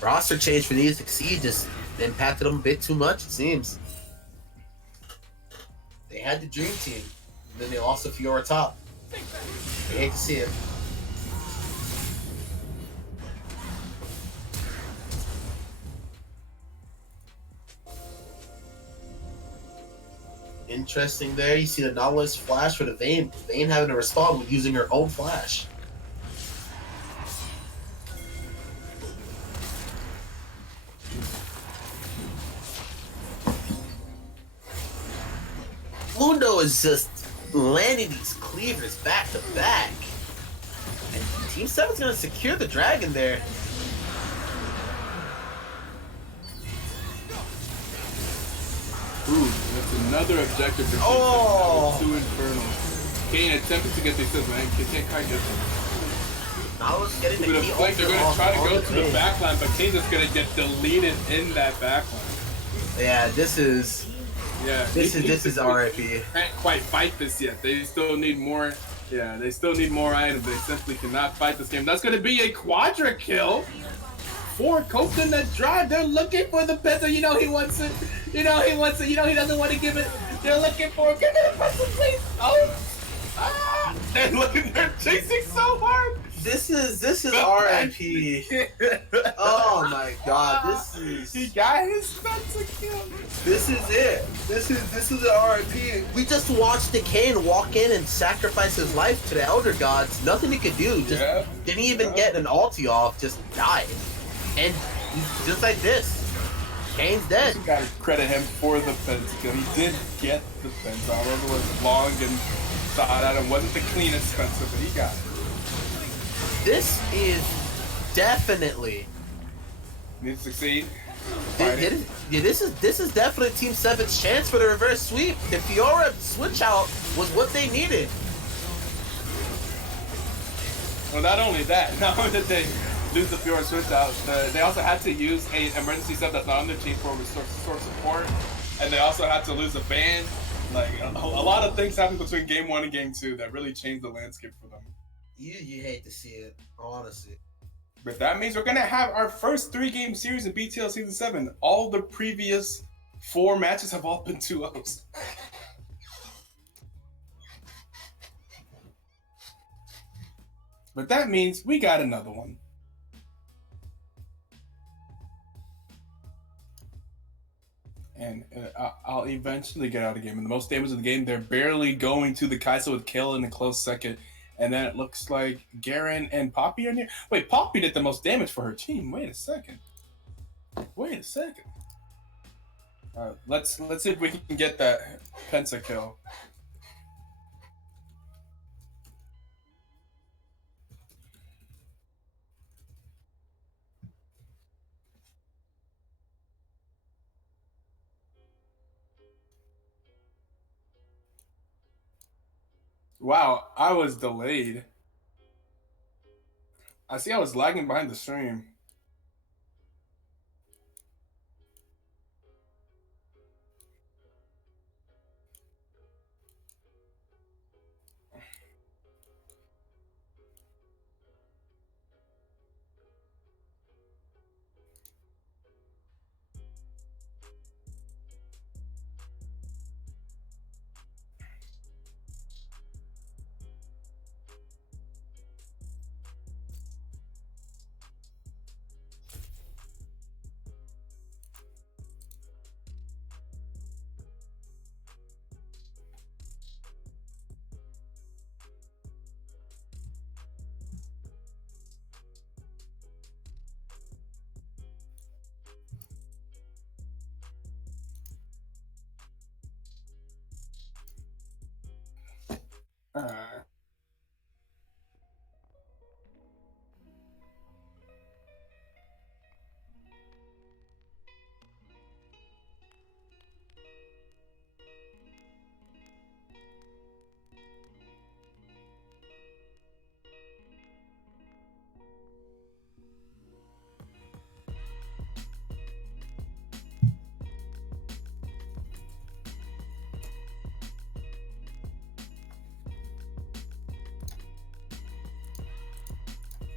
Roster change for Need2Succeed just impacted them a bit too much, it seems. They had the dream team, and then they lost to Fiora top. I hate to see it. Interesting there. You see the Nautilus flash for the Vayne. Vayne having to respond with using her own flash. Mundo is just landing these cleavers back to back. And Team 7's going to secure the dragon there. Ooh, that's another objective. For Oh! Two Infernals. Kane attempted to get these kills, man. Can't quite get them. Nautilus getting the key Like they're going to try to on go to the backline, but Kane's just going to get deleted in that backline. Yeah, this is RIP. Can't quite fight this yet. They still need more. Yeah, they still need more items. They simply cannot fight this game. That's going to be a quadra kill. 4 coped in that drive. They're looking for the pencil. You know he wants it. You know he wants it. You know he doesn't want to give it. They're looking for it. Give me the pencil, please. Oh. Ah. They're chasing so hard. This is RIP. Oh my god, He got his pencil kill. This is it. This is the RIP. We just watched the Kane walk in and sacrifice his life to the Elder Gods. Nothing he could do. Just didn't even get an ulti off. Just died. And just like this, Kane's dead. You gotta credit him for the fence kill. He did get the fence. However, it was long and thought out and wasn't the cleanest fence, but he got it. This is definitely Need2Succeed. This is definitely Team 7's chance for the reverse sweep. The Fiora switch out was what they needed. Well, not only that, not only did they lose the Fiora switch out, they also had to use an emergency sub that's not on their team for restore support, and they also had to lose a ban. Like a lot of things happened between game 1 and game 2 that really changed the landscape for them. You hate to see it, honestly. But that means we're gonna have our first 3-game series in BTL Season 7. All the previous 4 matches have all been 2-0s. But that means we got another one. And I'll eventually get out of the game. And the most damage of the game, they're barely going to the Kai'Sa with Kill in a close second. And then it looks like Garen and Poppy are near. Wait, Poppy did the most damage for her team. Wait a second. Let's see if we can get that Pensa kill. Wow, I was delayed. I see I was lagging behind the stream.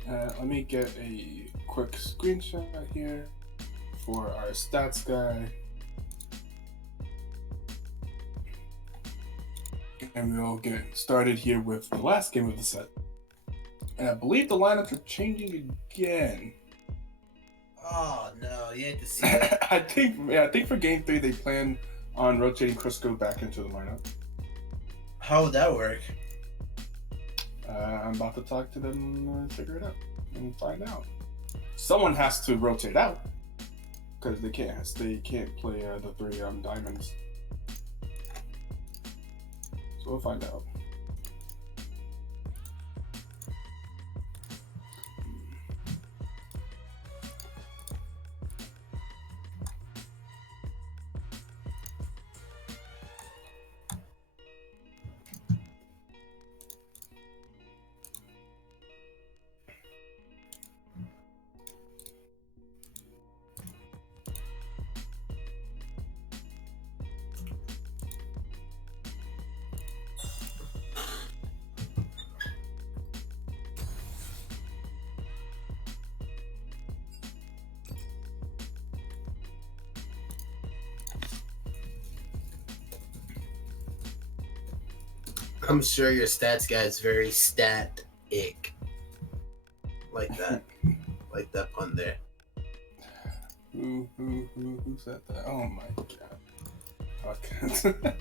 Let me get a quick screenshot here for our stats guy. And we'll get started here with the last game of the set. And I believe the lineups are changing again. Oh no, you hate to see that. I think for game 3 they plan on rotating Crisco back into the lineup. How would that work? I'm about to talk to them and figure it out and find out. Someone has to rotate out because they can't play the 3 diamonds. So we'll find out. I'm sure your stats guy is very stat-ic. Like that. Like that pun there. Who said that? Oh my god. Okay.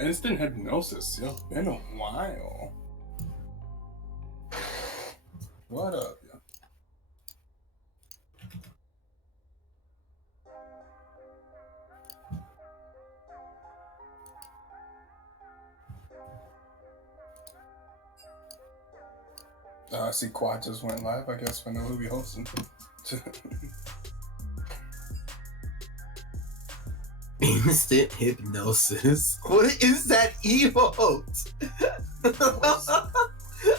Instant hypnosis. It's been a while. What up, yo? I see Quad just went live. I guess we know who we hosting. Instant hypnosis. What is that emote?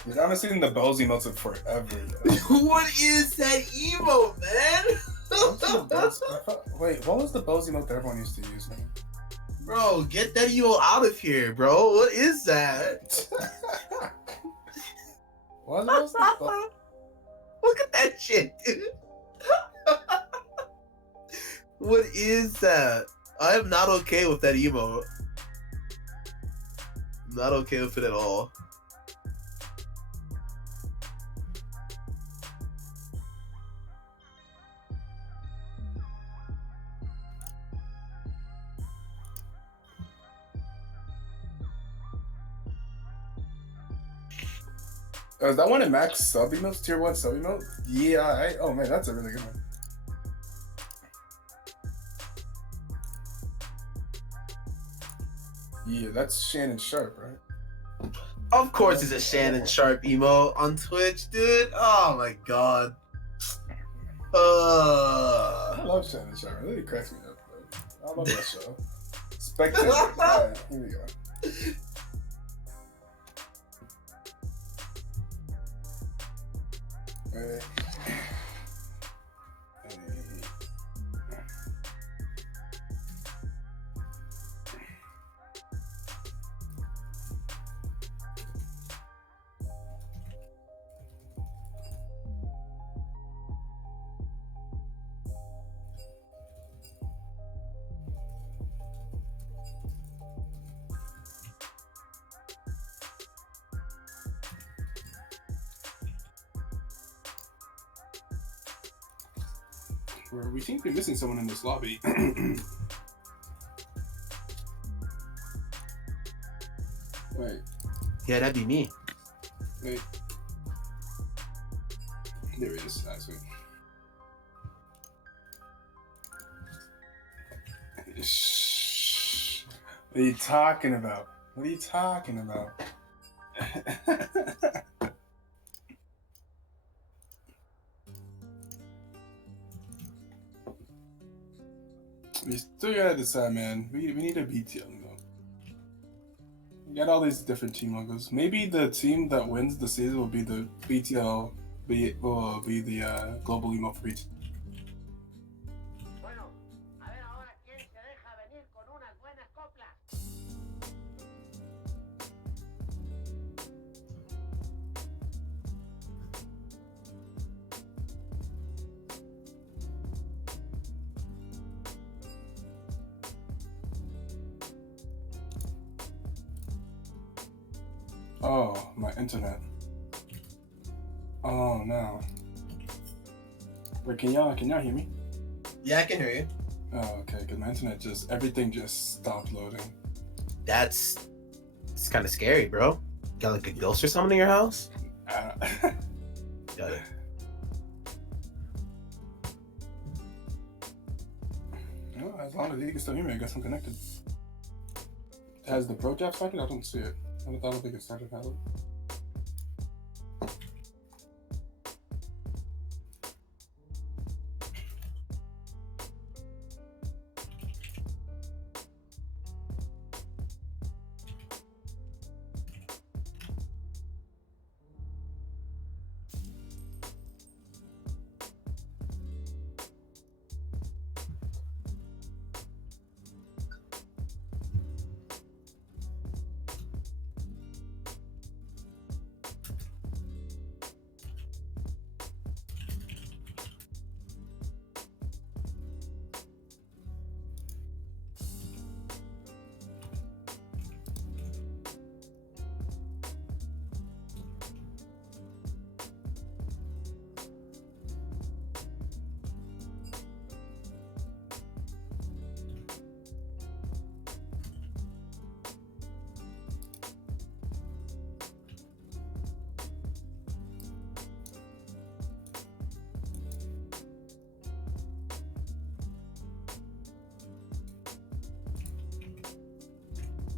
Dude, I haven't seen the Bose emotes in forever. What is that emo, man? Wait, what was the Bose emote that everyone used to use, man? Bro, get that emo out of here, bro. What is that? What was the Look at that shit, dude. What is that? I am not okay with that emo. I'm not okay with it at all. is that one in Max sub emotes? Tier 1 sub emote? Yeah, oh man, that's a really good one. Yeah, that's Shannon Sharp, right? Of course, it's a Shannon Sharp emo on Twitch, dude. Oh my god. I love Shannon Sharp. It really cracks me up, bro. I love that show. Spectator. Alright, here we go. Alright. We seem to be missing someone in this lobby. Wait. Yeah, that'd be me. Wait. There he is. I see. Shh. What are you talking about? What are you talking about? We still gotta decide, man. We need a BTL, though. We got all these different team logos. Maybe the team that wins the season will be the BTL. Will be the global emo for BTL. Oh, my internet. Oh no. Wait, can y'all hear me? Yeah, I can hear you. Oh, okay, because my internet everything just stopped loading. It's kind of scary, bro. Got like a ghost or something in your house? Got it. No, as long as you can still hear me, I guess I'm connected. Has the pro jab started? I don't see it. I don't think it started, has it?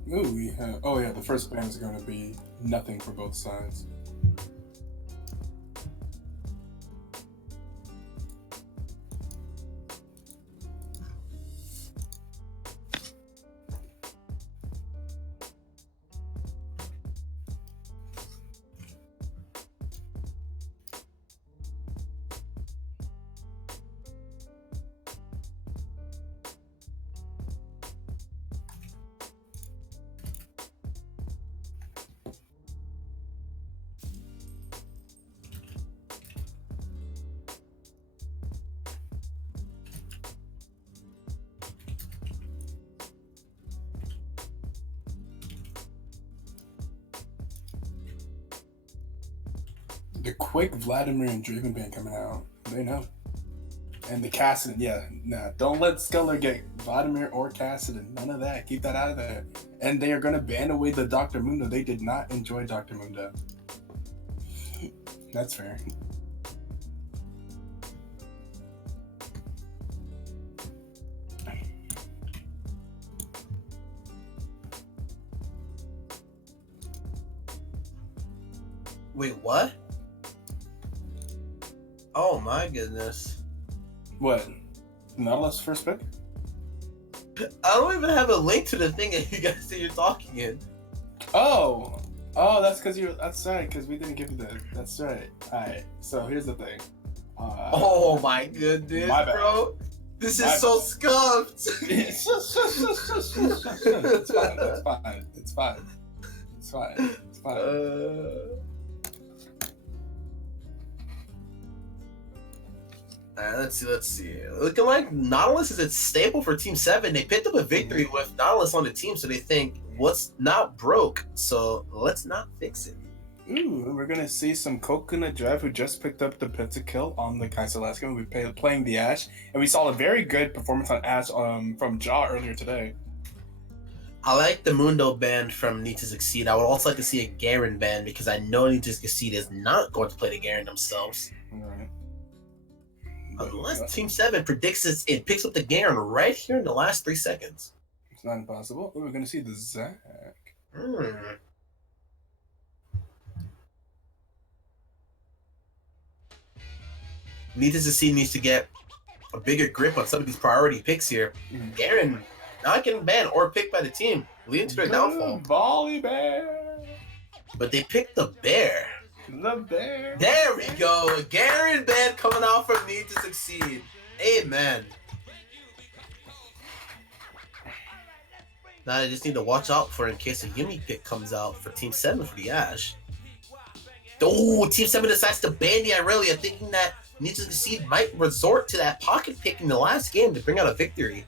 Ooh, we have. Oh yeah, the first band is going to be nothing for both sides. The quick Vladimir and Draven ban coming out. They know. And the Kassadin, don't let Skeller get Vladimir or Kassadin. None of that. Keep that out of there. And they are going to ban away the Dr. Mundo. They did not enjoy Dr. Mundo. That's fair. Wait, what? Oh my goodness. What? Nautilus first pick? I don't even have a link to the thing that you guys say you're talking in. Oh, that's because that's right, because we didn't give you the, that's right. Alright, so here's the thing. Oh my goodness, my bad. bro. This is My so scuffed. It's fine. Alright, let's see. Looking like Nautilus is a staple for Team 7. They picked up a victory with Nautilus on the team, so they think what's not broke, so let's not fix it. Ooh, we're gonna see some Coconut Drive who just picked up the pentakill on the Kaiser last game. We playing the Ashe, and we saw a very good performance on Ashe from Jaw earlier today. I like the Mundo ban from Need2Succeed. I would also like to see a Garen ban because I know Need2Succeed is not going to play the Garen themselves. Alright. Unless Team 7 predicts it picks up the Garen right here in the last 3 seconds. It's not impossible. We're gonna see the Zac. Need2Succeed needs to get a bigger grip on some of these priority picks here. Garen not getting banned or picked by the team, leading to their downfall. Volley Bear. But they picked the Bear. The Bear. There we go. A Garen ban coming out from Need2Succeed. Amen. Now I just need to watch out for in case a Yumi pick comes out for Team 7 for the Ashe. Oh, Team 7 decides to ban the Irelia, thinking that Need2Succeed might resort to that pocket pick in the last game to bring out a victory.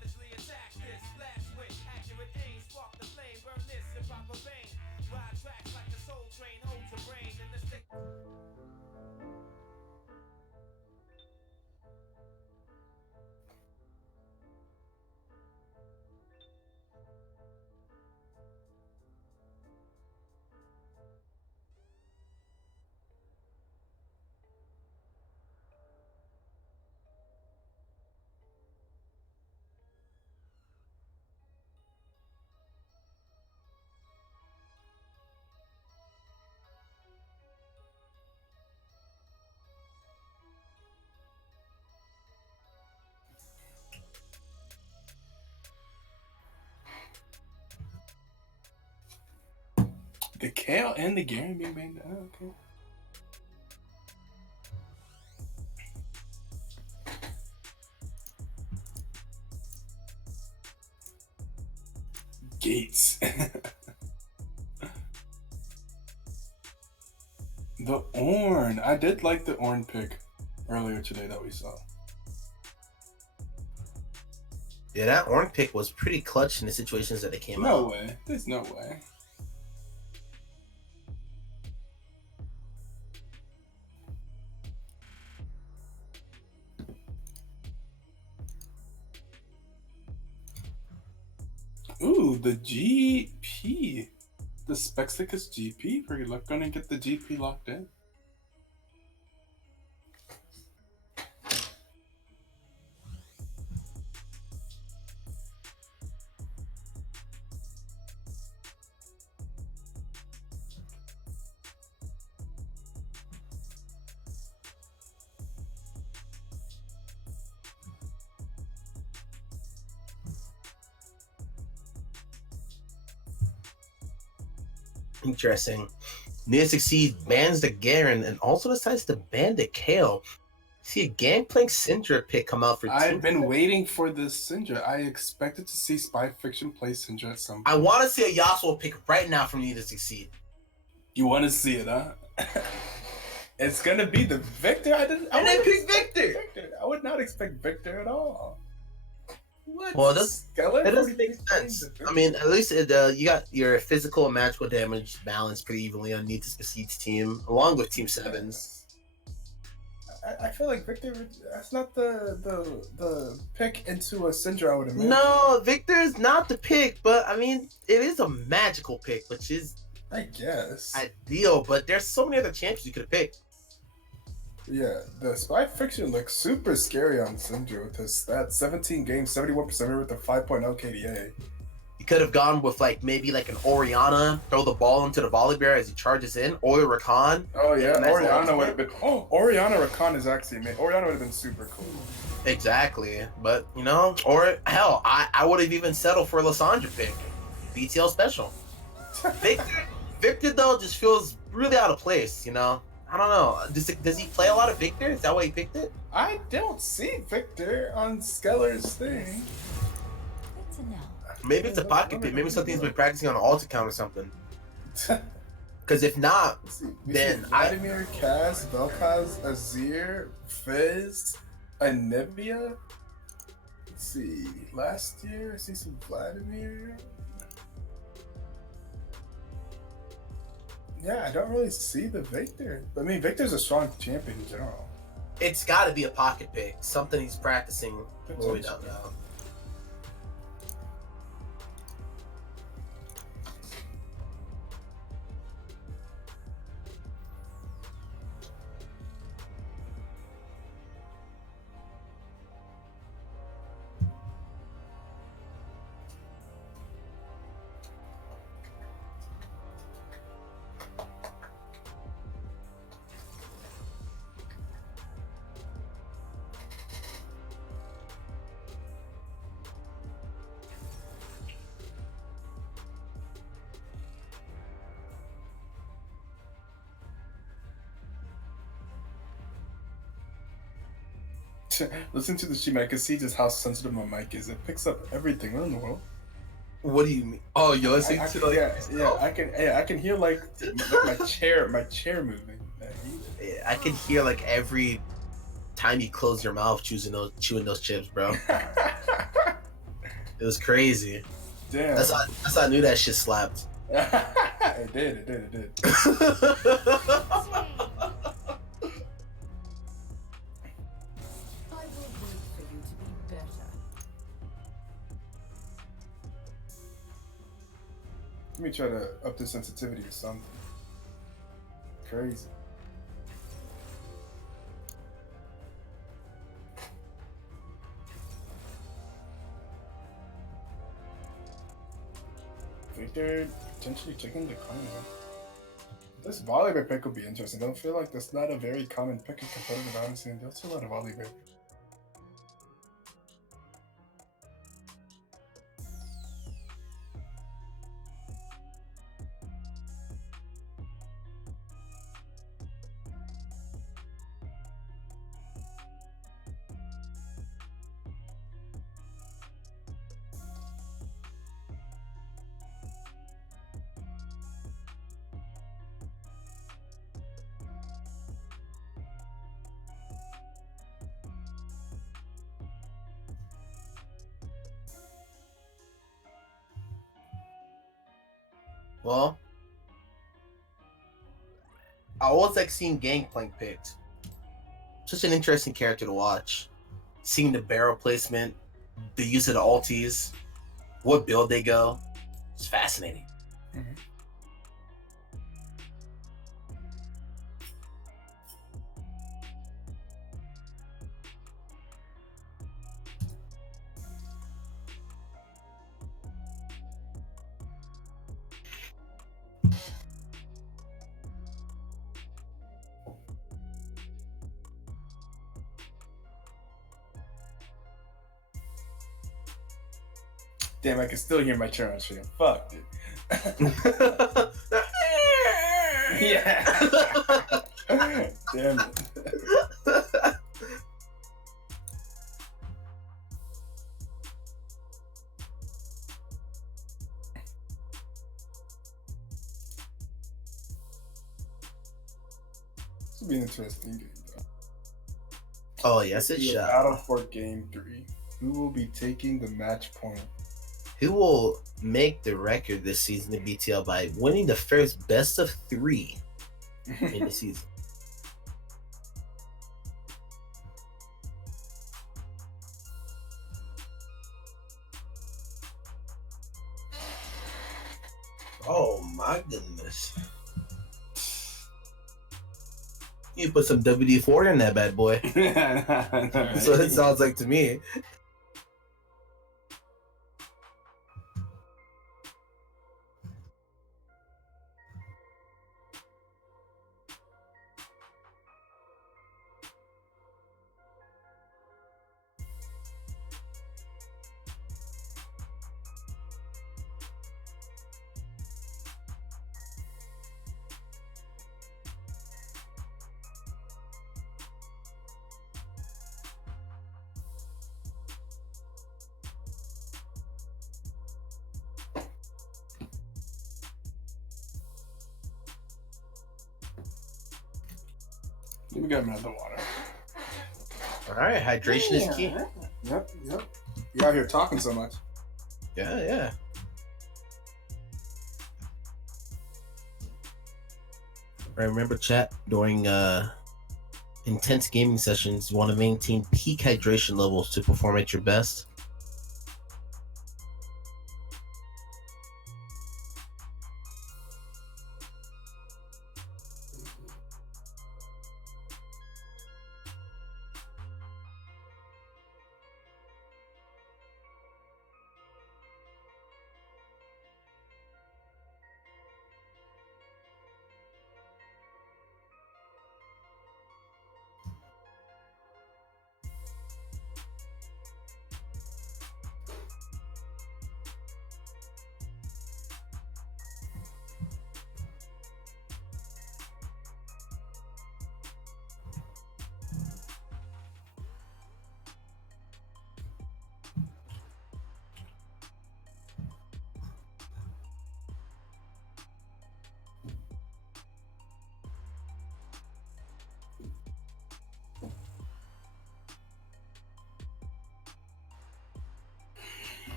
The Kale and the Garen being banged. Oh, okay. Gates. The Ornn. I did like the Ornn pick earlier today that we saw. Yeah, that Ornn pick was pretty clutch in the situations that it came out. No way. There's no way. Ooh, the GP. The Spexicus GP? We're gonna get the GP locked in. Interesting. Need2Succeed bans the Garen and also decides to ban the Kale. See a Gangplank Syndra pick come out for I've been waiting for this Syndra. I expected to see Spy Fiction play Syndra at some point. I want to see a Yasuo pick right now from Need2Succeed. You want to see it, huh? It's gonna be the Victor. I didn't pick Victor. I would not expect Victor at all. What? Well, it doesn't make sense. Victor. I mean, at least you got your physical and magical damage balanced pretty evenly on Need2Succeed's team, along with Team 7's. I feel like Victor. That's not the pick into a Syndra. I would imagine. No, Victor is not the pick, but I mean, it is a magical pick, which is I guess. ideal. But there's so many other champions you could have picked. Yeah, the spy fiction looks super scary on Syndra with his stats. 17 games, 71% with a 5.0 KDA. You could have gone with like maybe like an Oriana, throw the ball into the volley bear as he charges in, or Rakan. Oh yeah, Nice Oriana little would have been. Oh, Oriana Rakan is actually made. Oriana would have been super cool. Exactly, but you know, or hell, I would have even settled for a Lissandra pick, BTL special. Victor though just feels really out of place. You know, I don't know. Does he play a lot of Victor? Is that why he picked it? I don't see Victor on Skeller's thing. Good to know. Maybe it's a pocket pick. Maybe something he's been practicing on an alt account or something. Because if not, We then see Vladimir, Cass, Vel'Koz, Azir, Fizz, Anivia. Let's see. Last year, I see some Vladimir. Yeah, I don't really see the Victor. I mean, Victor's a strong champion in general. it's got to be a pocket pick. Something he's practicing. Well, we don't know. Listen to the stream. I can see just how sensitive my mic is. It picks up everything. What in the world? What do you mean? Oh, you're listening to like I can hear like my chair moving. I can hear like every time you close your mouth chewing those chips, bro. It was crazy. Damn. That's how I knew that shit slapped. It did. I will wait for you to be better. Let me try to up the sensitivity or something. Crazy. Victor potentially taking the corner. This volleyball pick would be interesting. I don't feel like that's not a very common pick in competitive, honestly. There's a lot of volleyball. Well, I always like seeing Gangplank picked. Such an interesting character to watch. Seeing the barrel placement, the use of the ulties, what build they go. It's fascinating. Mhm. Damn, I can still hear my chair on stream. Fuck, dude. Yeah. Damn it. This will be an interesting game, though. Oh, yes, it's shot. Battle for Game 3. Who will be taking the match point? Who will make the record this season in BTL by winning the first best of 3 in the season? Oh my goodness. You put some WD-40 in that bad boy. That's what it sounds like to me. Let me get another water. All right, hydration is key. Yep. You out here talking so much. Yeah. Remember, chat, during intense gaming sessions, you want to maintain peak hydration levels to perform at your best.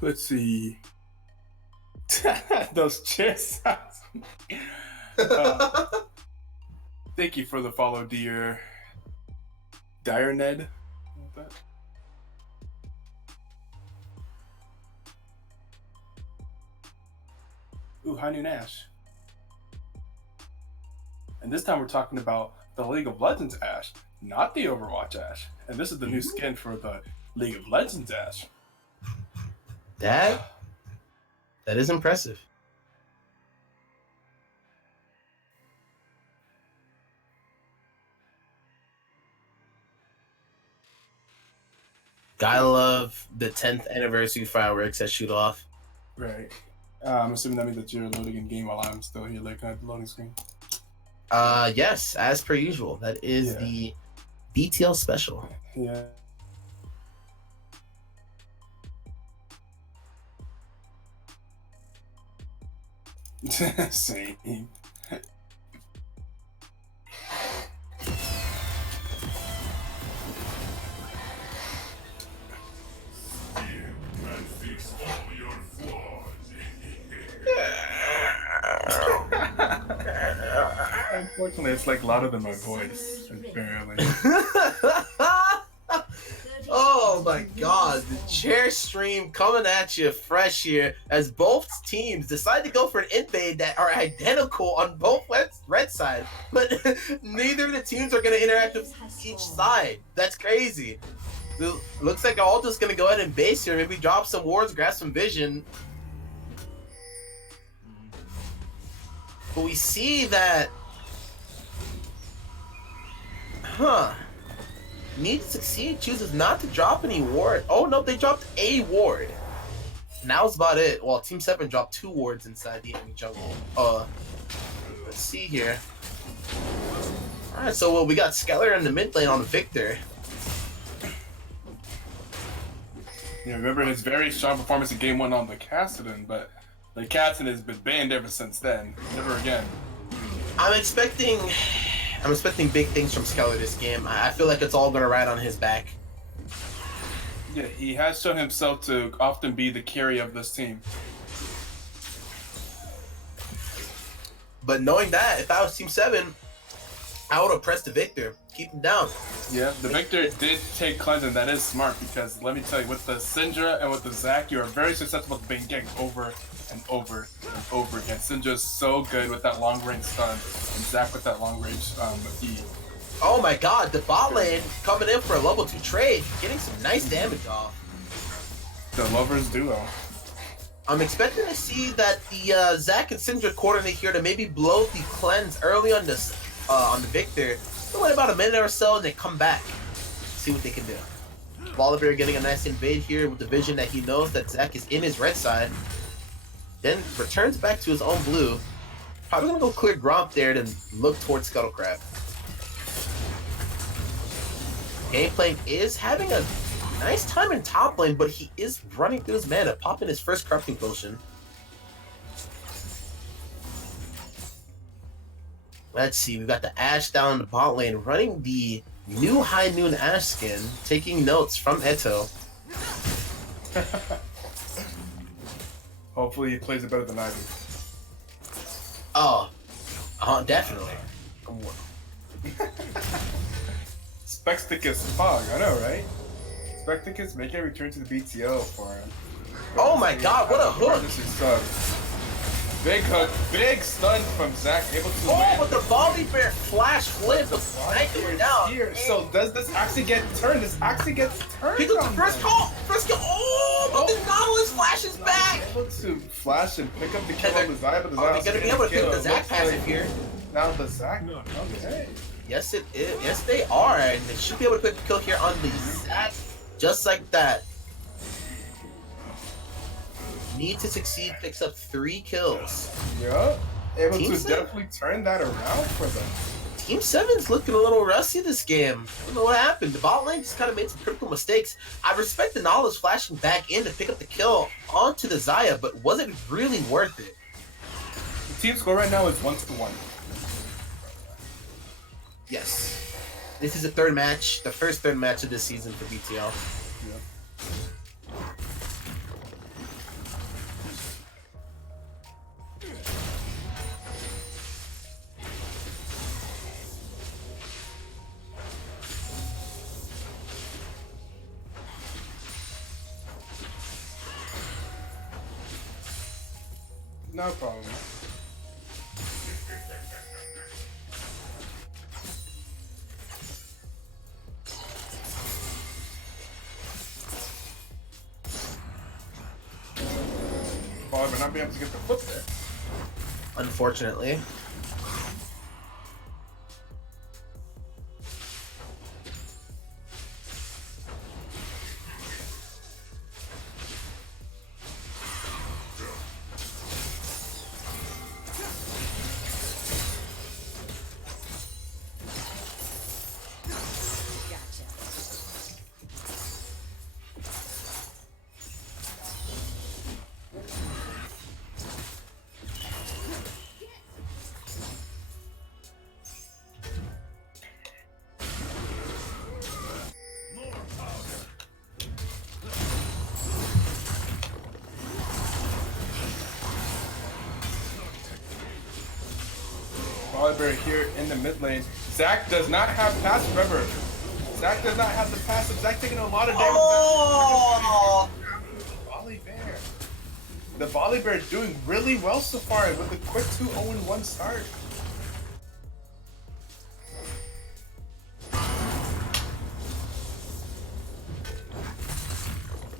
Let's see. Those chair sounds. Thank you for the follow, dear. Dire Ned. Ooh, High Noon Ash. And this time we're talking about the League of Legends Ash, not the Overwatch Ash. And this is the new skin for the League of Legends Ash. That is impressive. Gotta love the 10th anniversary fireworks that shoot off. Right. I'm assuming that means that you're loading in game while I'm still here, like at the loading screen. Yes, as per usual. That is the BTL special. Yeah. Same. Unfortunately, it's like louder than my voice. Barely. Oh my god, the chair stream coming at you fresh here as both teams decide to go for an invade that are identical on both red sides, but neither of the teams are going to interact with each side. That's crazy. It looks like all just going to go ahead and base here, maybe drop some wards, grab some vision. But we see that Need2Succeed chooses not to drop any ward. Oh no, they dropped a ward. And that was about it. Well, Team 7 dropped 2 wards inside the enemy jungle. Let's see here. Alright, so we got Skeller in the mid lane on Victor. Yeah, remember his very strong performance in Game 1 on the Kassadin, but the Kassadin has been banned ever since then. Never again. I'm expecting big things from Skeller this game. I feel like it's all going to ride on his back. Yeah, he has shown himself to often be the carry of this team. But knowing that, if I was Team 7, I would have pressed the Victor. Keep him down. Yeah, the Victor did take cleanse, and that is smart because let me tell you, with the Syndra and with the Zac, you are very susceptible to being ganked over and over and over again. Syndra's so good with that long range stun, and Zac with that long range E. Oh my god, the bot lane coming in for a level 2 trade, getting some nice damage off. The lovers duo. I'm expecting to see that the Zac and Syndra coordinate here to maybe blow the cleanse early on this on the Victor. They'll wait about a minute or so and they come back. See what they can do. Volibear getting a nice invade here with the vision that he knows that Zac is in his red side. Then returns back to his own blue. Probably gonna go clear Gromp there and look towards Scuttlecrab. Gameplank is having a nice time in top lane, but he is running through his mana, popping his first corrupting potion. Let's see, we've got the Ashe down the bot lane, running the new High Noon Ashe skin, taking notes from Eto. Hopefully he plays it better than I do. Oh, definitely. Spexticus Fog, I know, right? Specticus making a return to the BTL for him. Oh my god, what a hook! Big hook, big stun from Zac, able to Oh, land. but the Volibear flash flip, the sniper down. Here. So does this actually get turned? This actually gets turned. He took the on first them. call! First kill! Oh, but the Nautilus flashes back! Able to flash and pick up the kill on the Zaya, but the Are Zaya they gonna be able to pick the Zac passive here? Now the Zac? Okay. Yes, it is. Yes, they are, and they should be able to pick the kill here on the Zac, just like that. Need2Succeed picks up 3 kills. Yeah. Able Team to 7? definitely turn that around for them. Team 7's looking a little rusty this game. I don't know what happened. The bot lane just kind of made some critical mistakes. I respect the Nautilus flashing back in to pick up the kill onto the Zaya, but was it really worth it? The team score right now is 1-1. Yes. This is the third match, the first third match of this season for BTL. Yeah. No problem. Well, but not being able to get the flip there. Unfortunately. Gotcha. Volibear here in the mid lane. Zac does not have passive, remember. Zac does not have the passive. Zac taking a lot of damage. Oh! Volibear. The Volibear doing really well so far with a quick 2-0-1 start.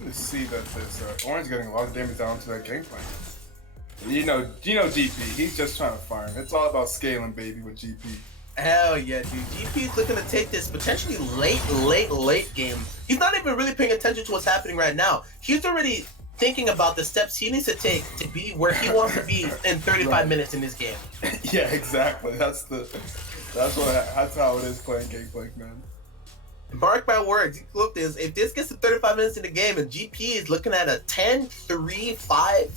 You see that this Orange getting a lot of damage down to that game plan. You know GP, he's just trying to farm. It's all about scaling, baby, with GP. Hell yeah, dude. GP is looking to take this potentially late game. He's not even really paying attention to what's happening right now. He's already thinking about the steps he needs to take to be where he wants to be in 35 minutes in this game. Yeah, exactly. That's how it is playing Gangplank, man. Mark my words. Look, if this gets to 35 minutes in the game and GP is looking at a 10-3-5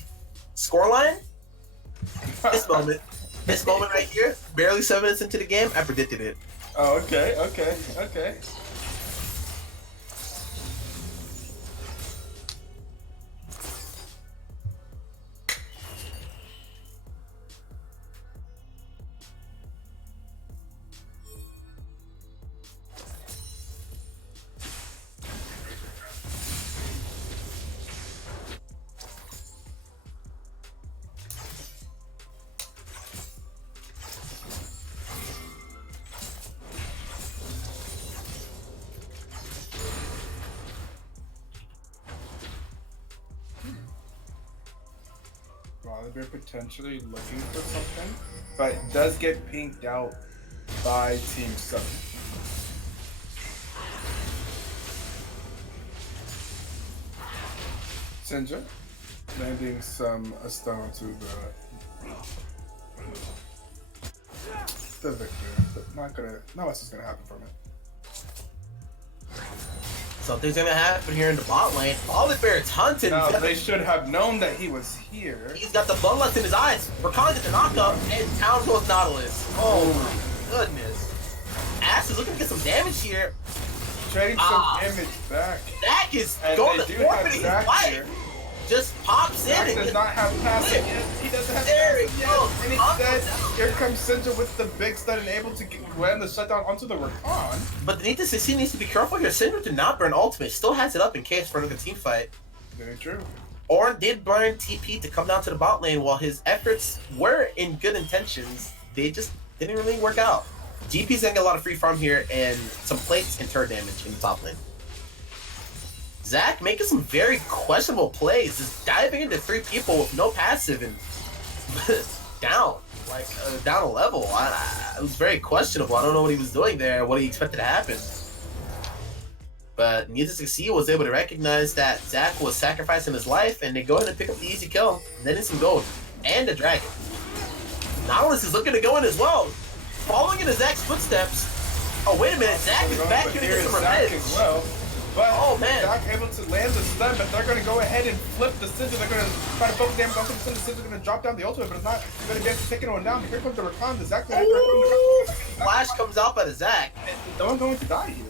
scoreline, this moment right here, barely 7 minutes into the game, I predicted it. Oh, okay. Volibear potentially looking for something, but it does get pinked out by Team 7. Sinja landing a stone to the victor, but not much is gonna happen from it. Something's gonna happen here in the bot lane. Volibear's hunting. Now they should have known that he was here. He's got the bloodlust in his eyes. Rakan gets the knockup, and down goes Nautilus. Oh my goodness. Ash is looking to get some damage here. Trading some damage back. Zach is And going they to do have forfeit his Zach life. here. Just pops Zach in does and not have passive yet. He doesn't have There he passive yet. goes. And instead, here comes Sinja with the big stun and able to land the shutdown onto the Rakan. But the Need2Succeed needs to be careful here. Syndra did not burn ultimate. Still has it up in case for another team fight. Very true. Ornn did burn TP to come down to the bot lane while his efforts were in good intentions. They just didn't really work out. GP's gonna get a lot of free farm here and some plates and turret damage in the top lane. Zach making some very questionable plays, just diving into 3 people with no passive and down a level. It was very questionable. I don't know what he was doing there, what he expected to happen. But Need2Succeed was able to recognize that Zach was sacrificing his life, and they go ahead and pick up the easy kill. And then some gold and a dragon. Nautilus is looking to go in as well, following in Zach's footsteps. Oh wait a minute, Zach is back here to get some Zach revenge. as well. But Oh, man. Zach able to land the stun, but they're going to go ahead and flip the Sinja. They're going to try to focus damage onto the Sinja. Sinja's going to drop down the ultimate, but it's not going to be able to take anyone down. Here comes the Rakan. The Zach. Ooh, Flash comes out by the Zach. No one's going to die here.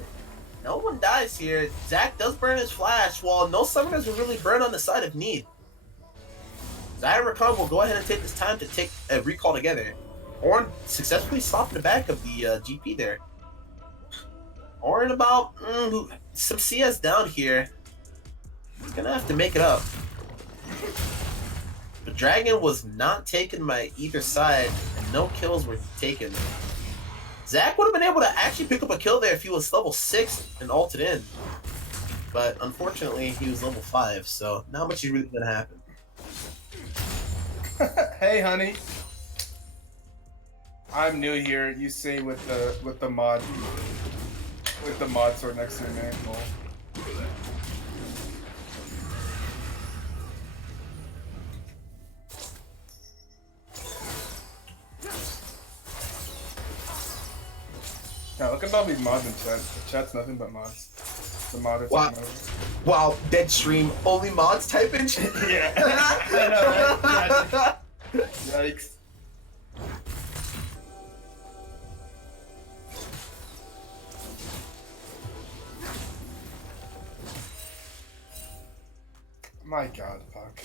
No one dies here. Zach does burn his flash, while no summoners will really burn on the side of Need. Zach and Rakan will go ahead and take this time to take a recall together. Ornn successfully stopped the back of the GP there. Ornn about some CS down here. He's gonna have to make it up. The dragon was not taken by either side, and no kills were taken. Zach would have been able to actually pick up a kill there if he was level 6 and ulted in. But unfortunately, he was level 5, so not much is really gonna happen. Hey, honey. I'm new here. You say with the mod sword next to your name. Lol. Yeah, look at all these mods in chat. The chat's nothing but mods. The modders. Wow. Wow, dead stream, only mods type in. Yeah. I know, right? Yikes. My god, fuck.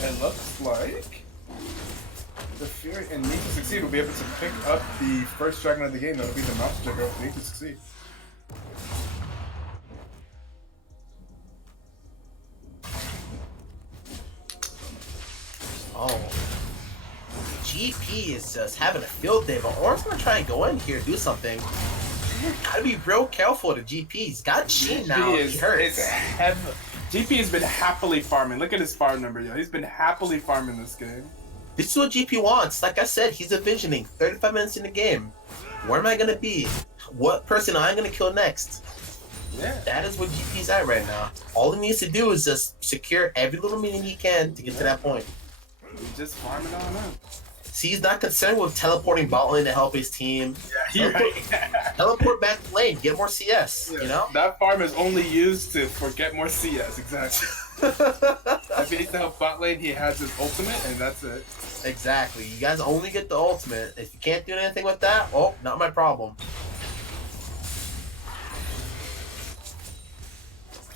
It looks like the Fury and Need2Succeed will be able to pick up the first dragon of the game. That'll be the mouse checker of Need2Succeed. Oh. GP is just having a field day, but Ornn's gonna try and go in here, do something. Gotta be real careful to GP. He's got Sheen now. He hurts. GP has been happily farming. Look at his farm number, yo. He's been happily farming this game. This is what GP wants. Like I said, he's envisioning 35 minutes in the game. Where am I gonna be? What person am I gonna kill next? Yeah. That is what GP's at right now. All he needs to do is just secure every little minion he can to get to that point. He's just farming on up. See, he's not concerned with teleporting bot lane to help his team. Yeah, you're right. Teleport back to lane, get more CS, Yeah, you know? that farm is only used for get more CS, exactly. If he needs to help bot lane, he has his ultimate, and that's it. Exactly. You guys only get the ultimate. If you can't do anything with that, well, not my problem.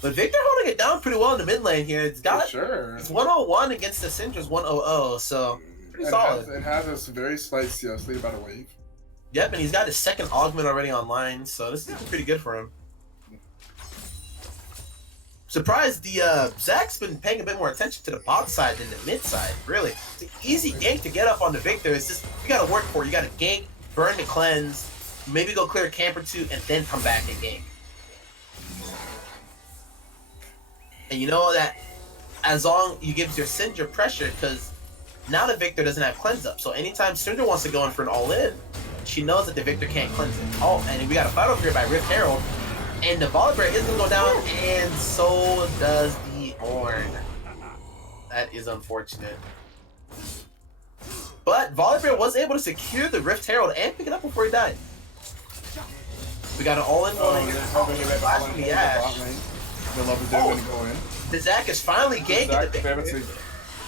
But Victor holding it down pretty well in the mid lane here. It's got For sure. it's 101 against the Syndra's 100, so pretty solid. It has a very slight CS lead, about a wave. Yep, and he's got his second augment already online, so this is pretty good for him. Surprised the Zach's been paying a bit more attention to the bot side than the mid side, really. easy gank to get up on the Victor. It's just you gotta work for it. You gotta gank, burn the cleanse, maybe go clear a camp or two, and then come back and gank. And you know that as long you give your Syndra pressure, because now the Victor doesn't have cleanse up. So anytime Syndra wants to go in for an all-in, she knows that the Victor can't cleanse it. Oh, and we got a fight over here by Rift Herald. And the Volibear is going to go down, and so does the Ornn. That is unfortunate. But Volibear was able to secure the Rift Herald and pick it up before he died. We got an all-in going here. Flash from the Ashe. The lovers are going to go in. The Zac is finally ganking the Victor.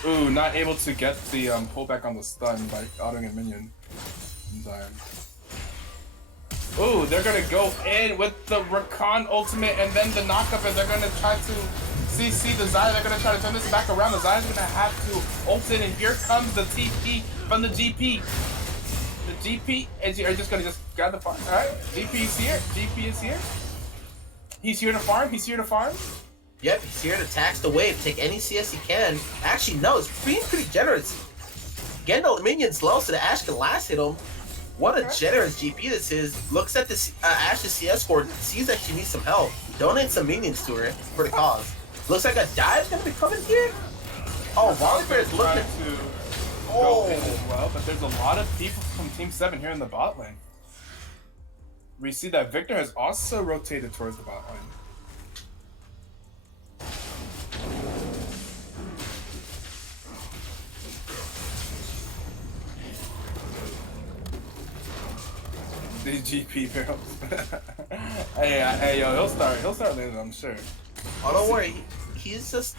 Ooh, not able to get the pullback on the stun by autoing a minion. Ooh, they're gonna go in with the Rakan ultimate and then the knockup, and they're gonna try to CC the Xayah. They're gonna try to turn this back around. The Xayah's gonna have to ult in, and here comes the TP from the GP. The GP is just gonna grab the farm. Alright, GP is here. GP is here. He's here to farm. He's here to farm. Yep, he's here to tax the wave, take any CS he can. Actually, no, it's being pretty generous. Getting the minions low so the Ashe can last hit him. What a generous GP this is. Looks at this Ashe's CS score, sees that she needs some help. Donate some minions to her for the cause. Looks like a dive's gonna be coming here. Oh, Volibear is looking to go in as well, but there's a lot of people from Team 7 here in the bot lane. We see that Victor has also rotated towards the bot lane. These GP barrels. hey, yo, he'll start landing, I'm sure. Oh, don't worry. He's just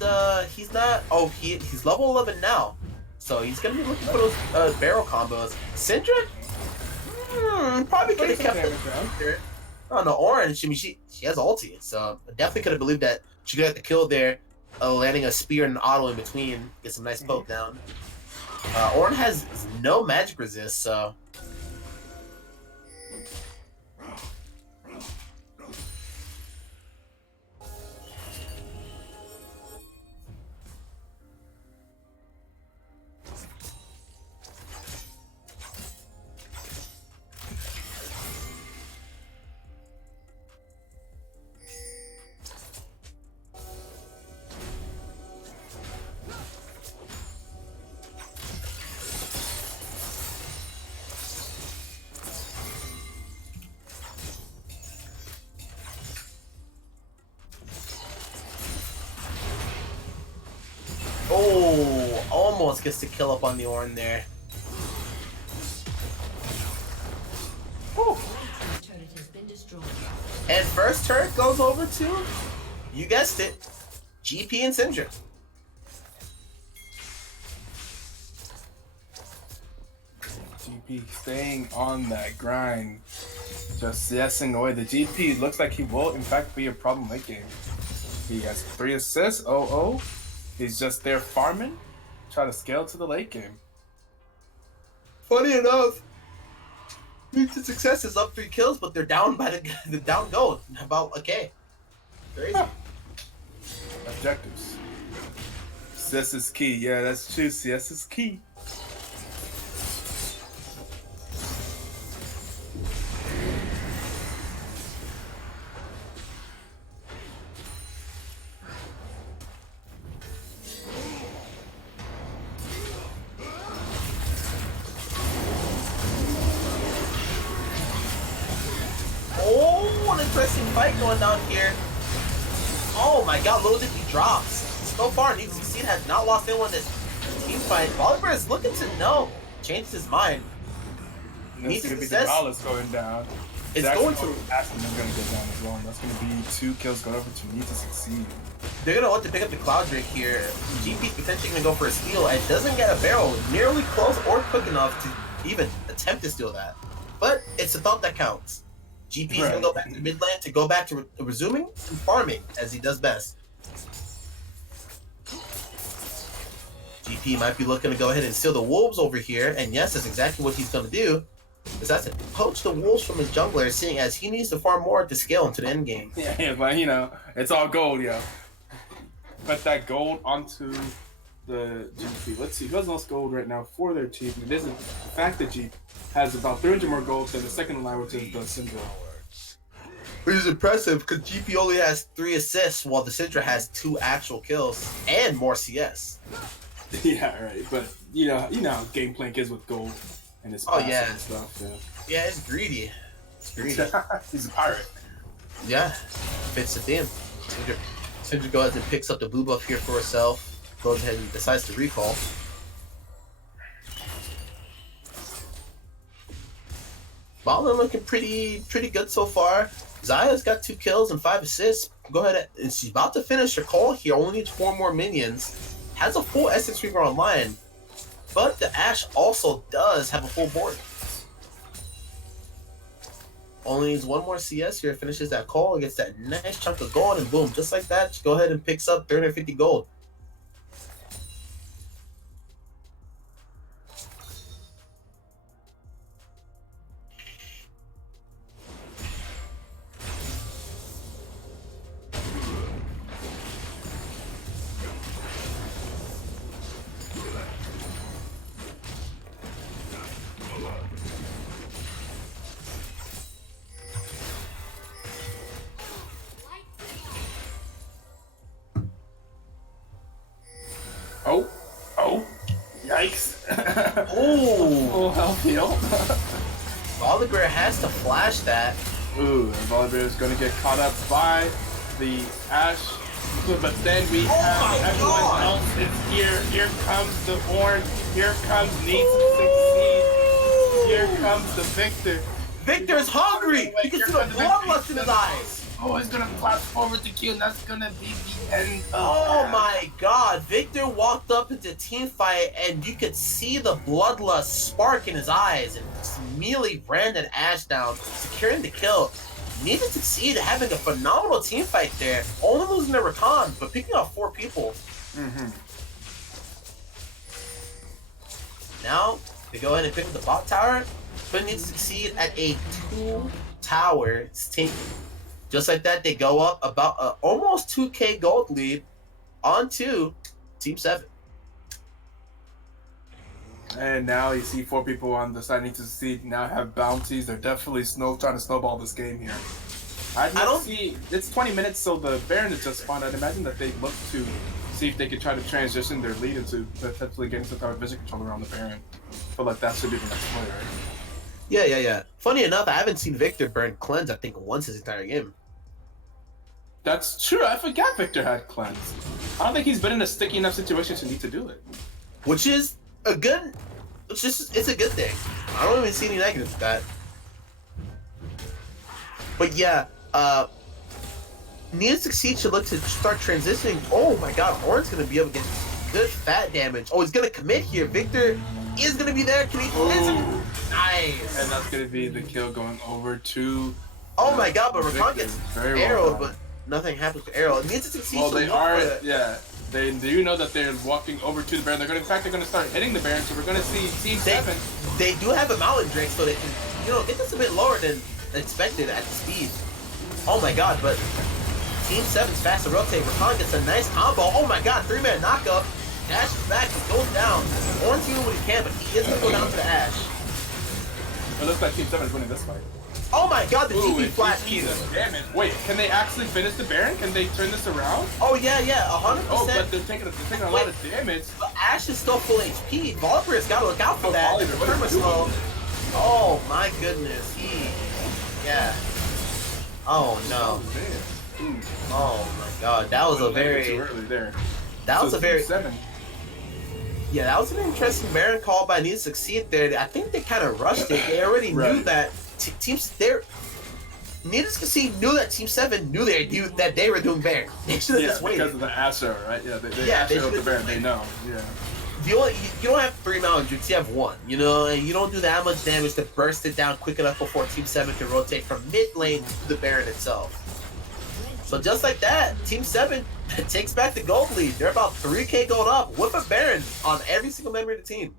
he's not. Oh, he's level 11 now, so he's gonna be looking for those barrel combos. Syndra, probably could have kept it. Oh no, Orange. I mean, she has ulti, so I definitely could have believed that she could get the kill there, landing a spear and an auto in between, get some nice poke down. Orange has no magic resist, so. Oh, almost gets the kill up on the Ornn there. Whew. And first turret goes over to, you guessed it, GP and Syndra. GP staying on that grind, just CSing away. The GP looks like he will in fact be a problem late game. He has 3 assists, 0-0. He's just there farming, try to scale to the late game. Funny enough, Need2Succeed is up 3 kills, but they're down by the down goal about a K. Crazy. Objectives. CS is key. Yeah, that's true. CS is key. Interesting fight going down here. Oh my god, little did he drops. So far, Need2Succeed has not lost anyone this team fight. Volibear is looking to know. Changed his mind. Need2Succeed going down. It's going to. Aspen is going to go down as well. And that's going to be 2 kills going over to Need2Succeed. They're going to want to pick up the Cloud Drake here. GP's potentially going to go for a steal and doesn't get a barrel nearly close or quick enough to even attempt to steal that. But it's a thought that counts. GP's gonna go back to mid lane to go back to resuming and farming as he does best. GP might be looking to go ahead and steal the wolves over here, and yes, that's exactly what he's gonna do. Is that's to poach the wolves from his jungler, seeing as he needs to farm more to scale into the end game. Yeah, but you know, it's all gold, yo. Put that gold onto the GP. Let's see, who has lost gold right now for their team? It isn't the fact that G has about 300 more gold than the second line, which is the Syndra. Which is impressive because GP only has 3 assists while the Syndra has 2 actual kills and more CS. Yeah, right. But you know how Game Plank is with gold and his passive and stuff. Yeah. Yeah, it's greedy. It's greedy. He's a pirate. Yeah, fits the theme. Syndra goes ahead and picks up the blue buff here for herself. Goes ahead and decides to recall. Ballin looking pretty good so far. Zaya's got 2 kills and 5 assists. Go ahead and she's about to finish her call here. Only needs 4 more minions. Has a full Essex Reaver online. But the Ashe also does have a full board. Only needs 1 more CS here. Finishes that call. Gets that nice chunk of gold. And boom, just like that, she go ahead and picks up 350 gold. Oh, yikes. Oh, health heal. Volibear has to flash that. Ooh, and Volibear is going to get caught up by the Ashe. But then we have everyone else. It's here. Here comes the Horn. Here comes Need2Succeed. Here comes the Victor. Victor's hungry! You can see the bloodlust in his eyes! Oh, he's gonna flash forward to kill, and that's gonna be the end of Oh my god, Victor walked up into team fight and you could see the bloodlust spark in his eyes and immediately ran that Ashe down, securing the kill. Need2Succeed having a phenomenal team fight there, only losing their Rakan, but picking off 4 people. Now, they go ahead and pick up the bot tower, but Need2Succeed at a 2-tower team. Just like that, they go up about almost 2k gold lead onto Team 7. And now you see 4 people on the side Need2Succeed now have bounties. They're definitely trying to snowball this game here. I don't see. It's 20 minutes, so the Baron is just spawned. I'd imagine that they look to see if they could try to transition their lead into potentially getting some kind of vision control around the Baron. I feel like that should be the next play, right? Yeah. Funny enough, I haven't seen Victor burn cleanse, I think, once his entire game. That's true. I forgot Victor had cleanse. I don't think he's been in a sticky enough situation to need to do it. Which is a good... It's a good thing. I don't even see any negatives with that. But yeah, Need2Succeed should look to start transitioning. Oh my god, Horn's going to be able to get good fat damage. Oh, he's going to commit here. Victor is going to be there. Can he Nice. And that's going to be the kill going over to... Oh my god, but Rakan gets very arrowed, but nothing happens to Arrow. Need2Succeed. Well, they are, yeah. They do know that they're walking over to the Baron. They're going to, in fact, they're going to start hitting the Baron. So we're going to see Team 7. They do have a Mountain Drake, so they can, get this a bit lower than expected at the speed. Oh my god, but Team 7's fast to rotate. Rakan gets a nice combo. Oh my god, 3-man knockup. Dashes back and goes down. Horn's doing what he can, but he is going to go down to the Ashe. It looks like Team 7 is winning this fight. Oh my god, the TP flash. Damn it. Wait, can they actually finish the Baron? Can they turn this around? Oh yeah, 100%. Oh, but they're taking a lot of damage. But Ashe is still full HP. Volibear's got to look out for that. Slow. Oh my goodness. Yeah. Oh no. Oh my god, that was a very... Too early there. That was a very... 7. Yeah, that was an interesting Baron call by Need2Succeed there. I think they kind of rushed it. They already knew that Need2Succeed knew that Team 7 knew that they were doing Baron. They should have just waited. Because of the Asher, right? Yeah, they should the Baron. They know. Yeah. You don't have 3 Mountain Dukes, you have 1, and you don't do that much damage to burst it down quick enough before Team 7 can rotate from mid lane to the Baron itself. So just like that, Team 7 takes back the gold lead. They're about 3k gold up with a Baron on every single member of the team.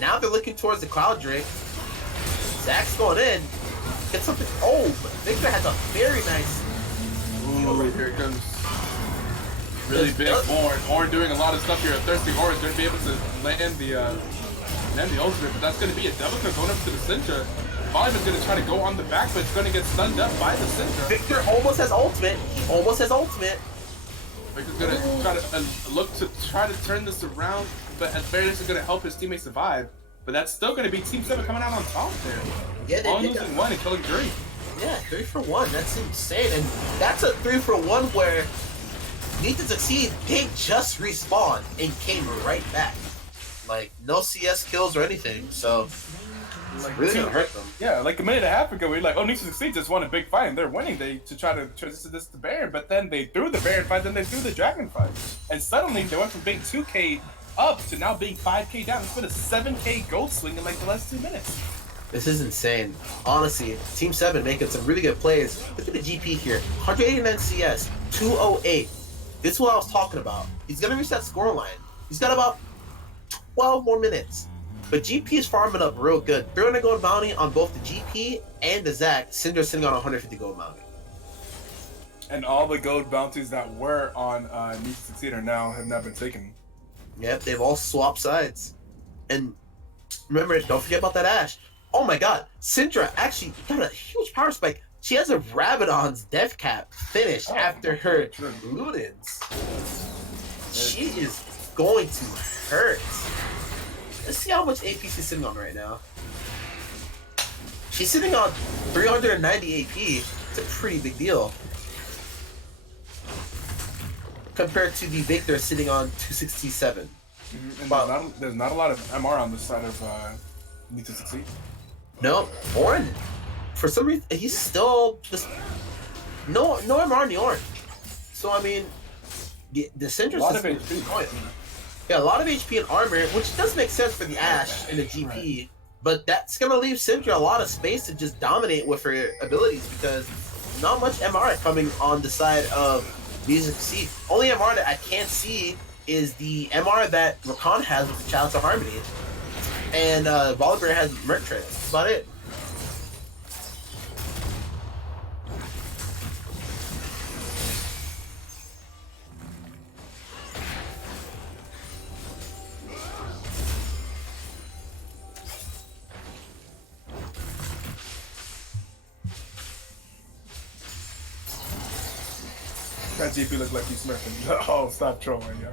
Now they're looking towards the Cloud Drake. Zach's going in. Get something. Oh, but Victor has a very nice... Ooh, here it comes. Really big Ornn. Ornn doing a lot of stuff here. Thirsty Ornn is going to be able to land the ultimate, but that's going to be a double kill going up to the Syndra. Volume is going to try to go on the back, but it's going to get stunned up by the Syndra. Victor almost has ultimate. He almost has ultimate. Victor's going to try to look to try to turn this around, but at very least, it's going to help his teammates survive. But that's still going to be Team 7 coming out on top there. Yeah, they only losing 1 and killing 3. Yeah, 3 for 1. That's insane. And that's a 3 for 1 where Need2Succeed, they just respawned and came right back. Like, no CS kills or anything, so like, really gonna hurt them. Yeah, like a minute and a half ago, we were like, oh, Need2Succeed just won a big fight, and they're winning. They to try to transition this to Baron, but then they threw the Baron fight, then they threw the Dragon fight. And suddenly, they went from being 2K up to now being 5K down. It's been a 7K gold swing in like the last 2 minutes. This is insane. Honestly, Team 7 making some really good plays. Look at the GP here. 189 CS, 208. This is what I was talking about. He's gonna reach that score line. He's got about 12 more minutes. But GP is farming up real good. 300 gold bounty on both the GP and the Zac. Syndra's sitting on 150 gold bounty. And all the gold bounties that were on Need2Succeed have now been taken. Yep, they've all swapped sides. And remember, don't forget about that Ashe. Oh my god, Syndra actually got a huge power spike. She has a Rabadon's death cap finished after her Ludens. She is going to hurt. Let's see how much AP she's sitting on right now. She's sitting on 390 AP. It's a pretty big deal. Compared to the Victor sitting on 267. And there's not a lot of MR on this side of Need2Succeed. No, Ornn. For some reason, he's still just no MR in the Ornn. So I mean, the Syndra's a lot of HP. Yeah, a lot of HP and armor, which does make sense for the Ashe and the GP. Right. But that's gonna leave Syndra a lot of space to just dominate with her abilities because not much MR coming on the side of Need2Succeed. Only MR that I can't see is the MR that Rakan has with the Chalice of Harmony. And Volibear has Merc Trade. That's about it. That GP looks like he's smurfing. Oh, stop trolling, yo.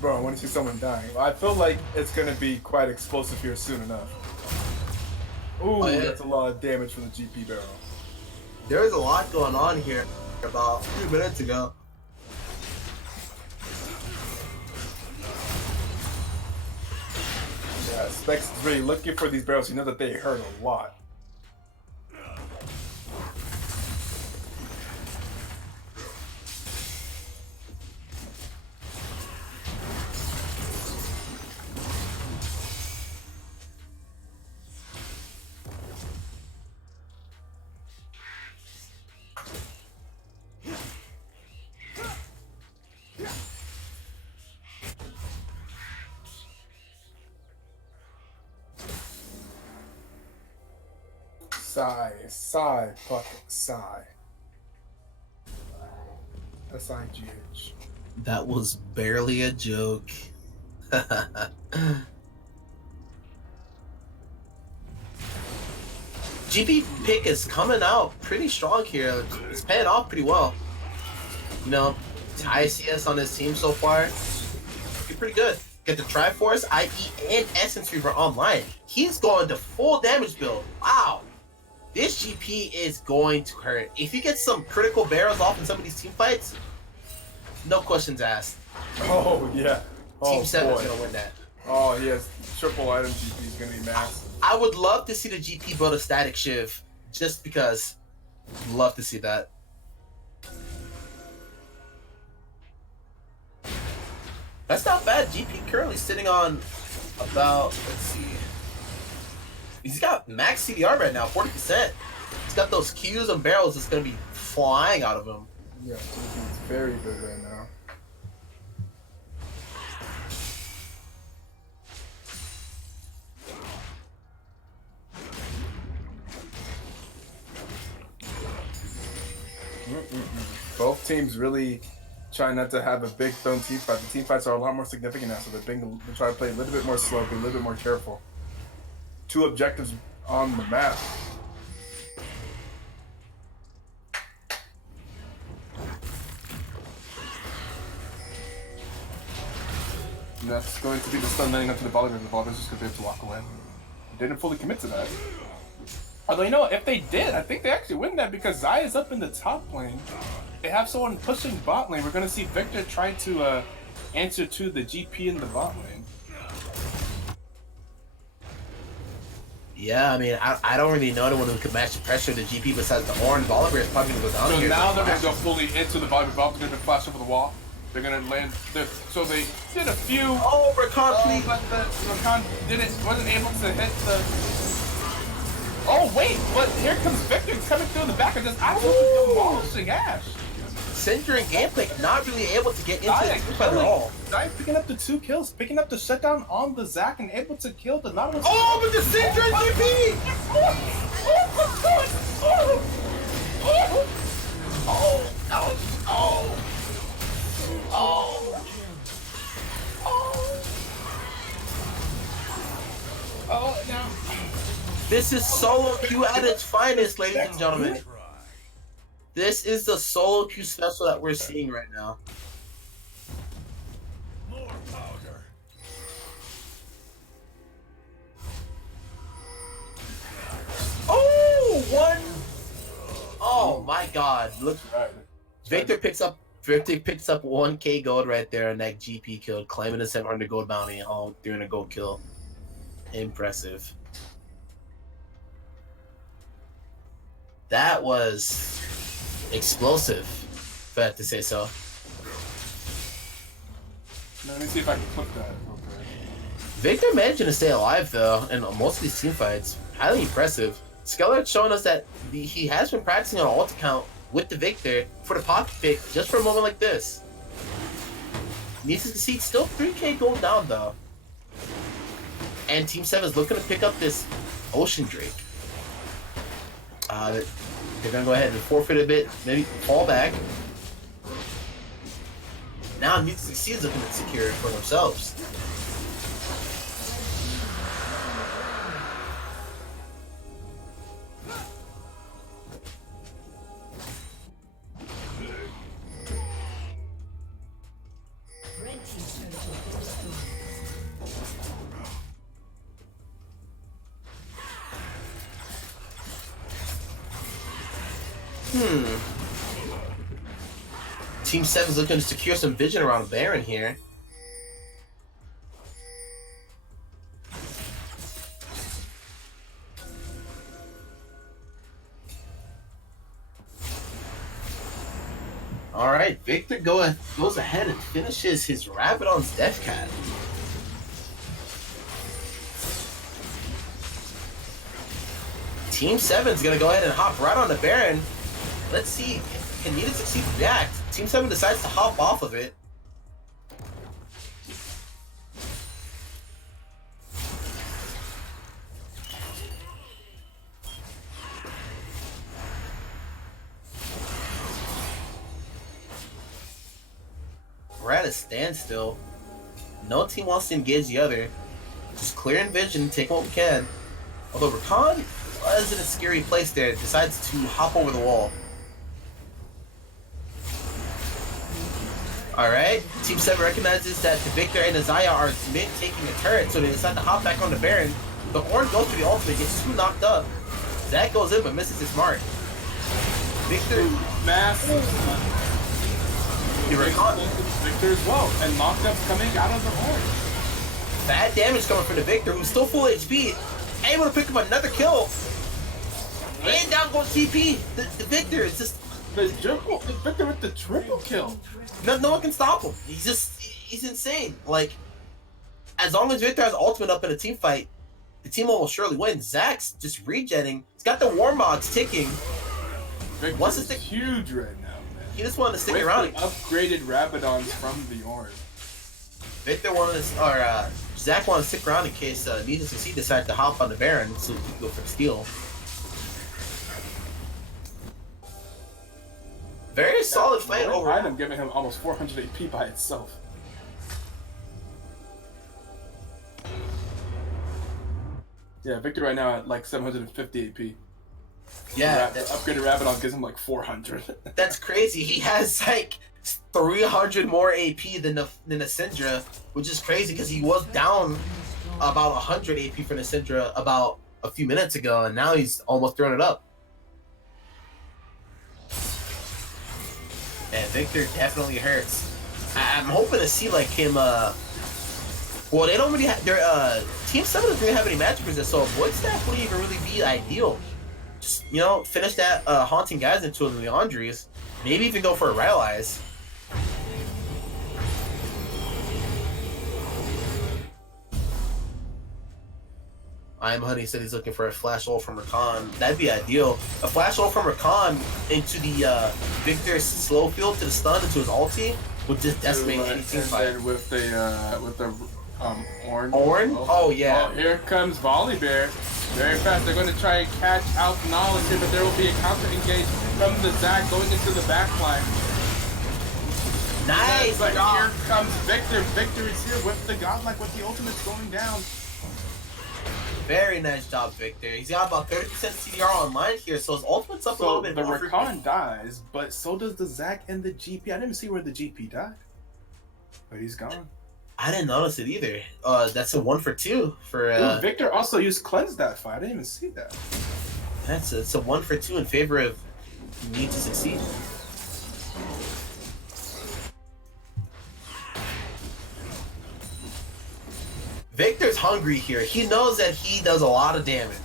Bro, I want to see someone dying. I feel like it's going to be quite explosive here soon enough. Ooh, that's a lot of damage from the GP barrel. There was a lot going on here about 3 minutes ago. Yeah, Specs is really looking for these barrels. You know that they hurt a lot. Sigh, fucking sigh. S-I-G-H. That was barely a joke. GP pick is coming out pretty strong here. It's paying off pretty well. You know, high CS on his team so far. pretty good. Get the Triforce, IE, and Essence Reaver online. He's going to full damage build. Wow. This GP is going to hurt. If he gets some critical barrels off in some of these team fights, no questions asked. Oh, yeah. Team 7 is boy. going to win that. Oh, he has triple item GP. He's going to be massive. I would love to see the GP build a static Shiv, just because. Love to see that. That's not bad. GP currently sitting on about, let's see. He's got max CDR right now, 40%. He's got those Qs and barrels that's going to be flying out of him. Yeah, GP's very good right now. Both teams really try not to have a big thrown team fight. The team fights are a lot more significant now, so they're trying to play a little bit more slow, be a little bit more careful. 2 objectives on the map. And that's going to be the stun landing up to the Volibear. The Volibear's just going to be able to walk away. They didn't fully commit to that. Although, you know, if they did, I think they actually win that because Zai is up in the top lane. They have someone pushing bot lane. We're going to see Victor try to answer to the GP in the bot lane. Yeah, I mean, I don't really know anyone who could match the pressure of the GP besides the Orange. Volibear is probably going to go down So here. now they're going to go fully into the Volibear. Volibear's going to flash over the wall. They're going to land. So they did a few. Oh, Rakan, please. But the Rakan wasn't able to hit the. Oh, wait. But here comes Victor coming through the back and just absolutely demolishing Ash. Syndra and Gameplay not really able to get into the fight at all. Zai picking up the 2 kills, picking up the shutdown on the Zac and able to kill the Nautilus. Oh, but the Syndra and GP! Oh, no. This is solo queue at its finest, ladies and gentlemen. This is the solo queue special that we're seeing right now. More powder. Oh, one! Oh my God! Look, Right. Victor picks up 1K gold right there on that GP kill, claiming a 700 gold bounty all during a gold kill. Impressive. That was explosive, if I have to say so. Let me see if I can clip that. Okay. Victor managing to stay alive though in most of these team fights. Highly impressive. Skeller's showing us that he has been practicing on ult account with the Victor for the pocket pick just for a moment like this. Need2Succeed still 3K gold down though. And Team 7 is looking to pick up this Ocean Drake. They're gonna go ahead and forfeit a bit, maybe fall back. Now Need2Succeed is looking to secure it for themselves. Red team's turret has been destroyed. Team 7 is looking to secure some vision around Baron here. Alright, Victor goes ahead and finishes his Rabadon's Death Cat. Team 7 is going to go ahead and hop right on the Baron. Let's see, can Need2Succeed react? Team 7 decides to hop off of it. We're at a standstill. No team wants to engage the other. Just clearing vision, take what we can. Although Rakan was in a scary place there, decides to hop over the wall. All right. Team 7 recognizes that the Victor and the Zaya are mid taking a turret, so they decide to hop back on the Baron. The Ornn goes for the ultimate, gets 2 knocked up. Zac goes in but misses his mark. Victor, Massive. Victor as well, and knockups coming out of the horn. bad damage coming from the Victor, who's still full HP, able to pick up another kill. And down goes TP. The Victor is just The Victor with the triple kill. no one can stop him. He's insane. Like, as long as Victor has ultimate up in a team fight, the team almost surely wins. Zac's just regenning. He's got the Warmogs ticking. Victor's huge right now, man. He just wanted to stick With around. the upgraded Rabadons from the Ornn. Victor wanted to, or Zac wanted to stick around in case Need2Succeed decided to hop on the Baron so he could go for the steal. Very solid fight over. I'm giving him almost 400 AP by itself. Yeah, Victor right now at like 750 AP. Yeah, The upgraded Rabadon gives him like 400. that's crazy. He has like 300 more AP than the Syndra, which is crazy because he was down about 100 AP from the Syndra about a few minutes ago, and now he's almost throwing it up. And Victor definitely hurts. I'm hoping to see like him. Well, they don't really have their Team 7 doesn't really have any magic resist, so Void Staff wouldn't even really be ideal. Just, you know, finish that Haunting Guys into the Leandries. Maybe even go for a Rylai's. I'm Honey said he's looking for a flash ult from Rakan. That'd be ideal. A flash ult from Rakan into the Victor's slow field to the stun into his ulti would just decimate any team fight. With the Ornn. Ornn? Oh yeah. Oh, here comes Volibear. Very fast. They're going to try and catch out Knowledge here, but there will be a counter engage from the Zac going into the backline. Nice But job. here comes Victor. Victor is here with the Godlike with the ultimates going down. Very nice job, Victor. He's got about 30% CDR online here, so his ultimate's up a little So bit the more Rakan frequent. dies, but so does the Zac and the GP. I didn't even see where the GP died. But he's gone. I didn't notice it either. That's a 1 for 2 for Ooh, Victor also used Cleanse that fight. I didn't even see that. it's a 1 for 2 in favor of Need2Succeed. Victor's hungry here. He knows that he does a lot of damage.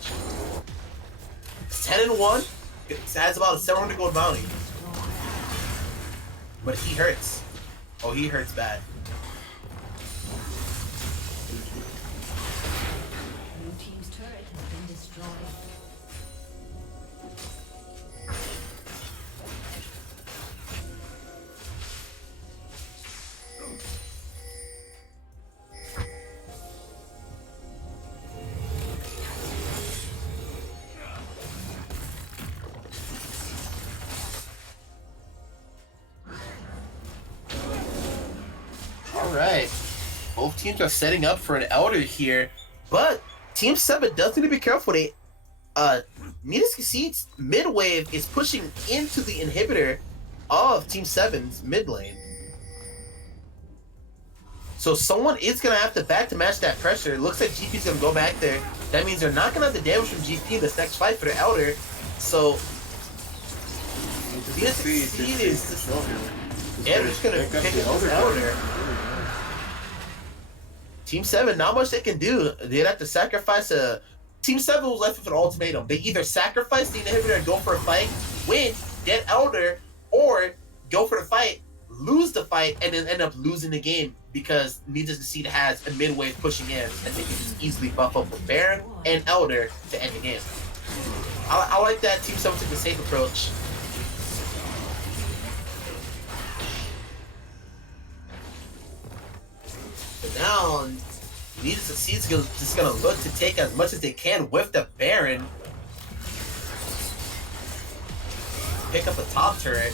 It's 10-1. It adds about a 700 gold bounty. But he hurts. Oh, he hurts bad. Blue team's turret has been destroyed. Alright. Both teams are setting up for an Elder here, but Team 7 does need to be careful. They Need2Succeed's mid wave is pushing into the inhibitor of Team 7's mid lane. So someone is gonna have to back to match that pressure. It looks like GP's gonna go back there. That means they're not gonna have the damage from GP in this next fight for the Elder. So Need2Succeed is just, yeah, they're just gonna pick up this Elder. Team 7, not much they can do. They'd have to sacrifice a... Team 7 was left with an ultimatum. They either sacrifice the inhibitor and go for a fight, win, get Elder, or go for the fight, lose the fight, and then end up losing the game because Need2Succeed has a mid-wave pushing in, and they can just easily buff up with Baron and Elder to end the game. I like that Team 7 took the safe approach. But now, Need2Succeed's just gonna look to take as much as they can with the Baron. Pick up the top turret.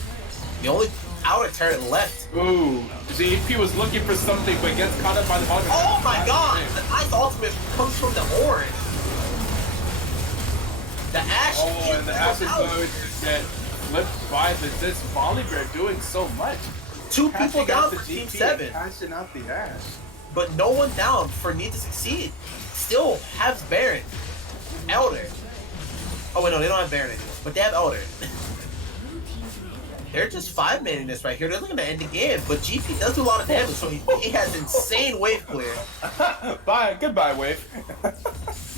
The only outer turret left. Ooh, the EP was looking for something, but gets caught up by the bottom. Oh my god! The Ice Ultimate comes from the Ornn. The Ash. Oh, and the Ash is going to get flipped by the Volibear doing so much. 2 people Cashing out down the for Team GP 7. and cashing out the Ash. But no one down for Need2Succeed. Still has Baron. Elder. Oh wait, no, they don't have Baron anymore. But they have Elder. They're just 5-manning this right here. They're looking to end the game. But GP does do a lot of damage, so he has insane wave clear. Bye, goodbye, wave.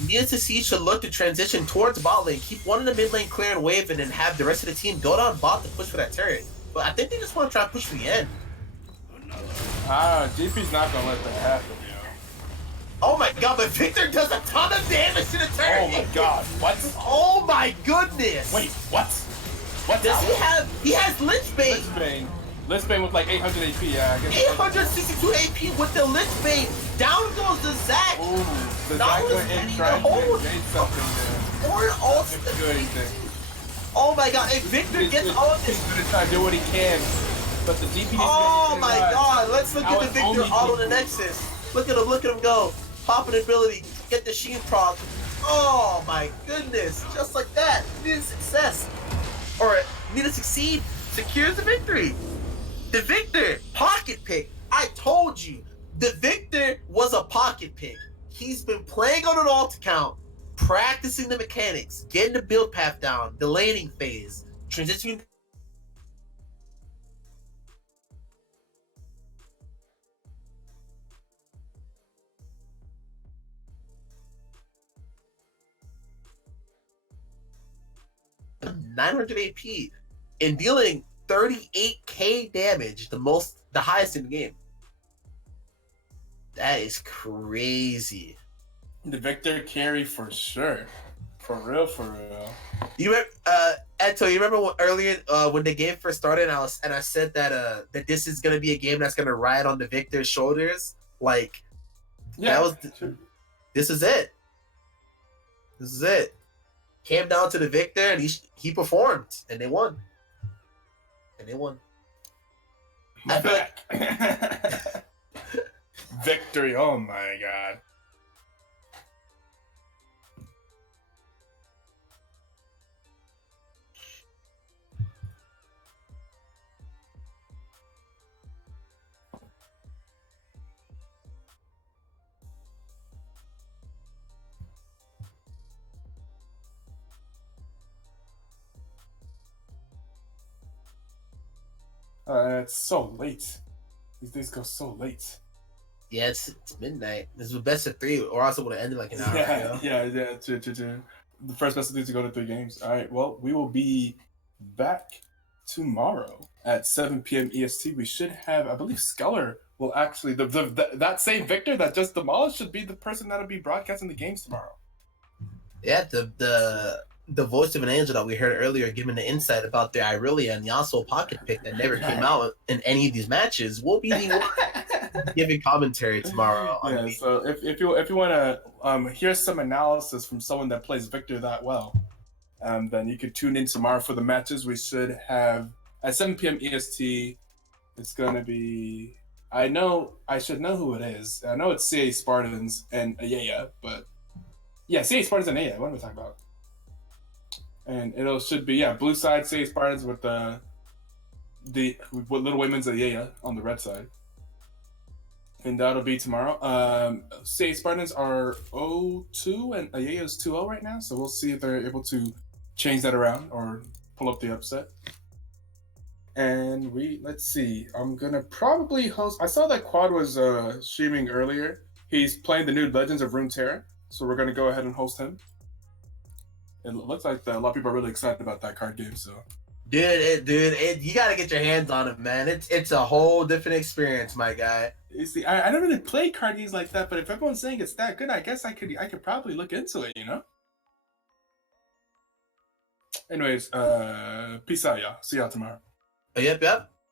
Need2Succeed should look to transition towards bot lane, keep one in the mid lane clear and wave, and then have the rest of the team go down bot to push for that turret. But I think they just want to try to push for the end. GP's not gonna let that happen, yo. Oh my god, but Victor does a ton of damage to the turret. Oh my god, what? Oh my goodness. Wait, what? What Does he have? He has Lich Bane. Lichbane with like 800 AP, yeah. I guess 862 AP with the Lich Bane. Down goes the Zac. Ooh, the Not Zac only went in getting trying the to hold. gain something there. Or ult. That's good, thing. Oh my god, if Victor gets all He's this. gonna try to do what he can, but the DP needs Oh to my god, let's look Now at the it's Victor only auto the DP. Nexus. Look at him go. Popping ability, get the Sheen proc. Oh my goodness, just like that. Need success. Or Need2Succeed secures the victory. The Victor, pocket pick. I told you, the Victor was a pocket pick. He's been playing on an alt account, practicing the mechanics, getting the build path down, the laning phase, transitioning. $900 AP and dealing 38k damage, the highest in the game. That is crazy. The Victor carry for sure. For real, for real. You remember, Eto, you remember earlier when the game first started, and I said that that this is gonna be a game that's gonna ride on the Victor's shoulders. Like, Yeah, that was. sure. This is it. This is it. Came down to the Victor, and he performed, and they won. My I feel like- back. Victory, oh my god. It's so late. These days go so late. Yeah, it's midnight. This was best of 3, or else it would have ended like an hour ago. Yeah. True. The first best of 3 to go to 3 games. All right. Well, we will be back tomorrow at 7 p.m. EST. We should have, I believe, Skeller will actually that same Victor that just demolished should be the person that'll be broadcasting the games tomorrow. Yeah, the voice of an angel that we heard earlier giving the insight about the Irelia and Yasuo pocket pick that never came out in any of these matches will be the one giving commentary tomorrow. Yeah, so if you want to hear some analysis from someone that plays Victor that well, then you could tune in tomorrow for the matches. We should have at 7 p.m. EST. It's gonna be. I should know who it is. I know it's CA Spartans and Ayaya, but yeah, CA Spartans and Ayaya. What am I talking about? And it should be blue side CA Spartans with with Little Women's Ayaya on the red side. And that'll be tomorrow. CA Spartans are 0-2 and Ayaya is 2-0 right now, so we'll see if they're able to change that around or pull up the upset. And let's see. I'm gonna probably host. I saw that Quad was streaming earlier. He's playing the new Legends of Runeterra, so we're gonna go ahead and host him. It looks like a lot of people are really excited about that card game. So, dude, you gotta get your hands on it, man. It's a whole different experience, my guy. you see, I don't really play card games like that, but if everyone's saying it's that good, I guess I could probably look into it. Anyways, peace out, y'all. See y'all tomorrow. Yep.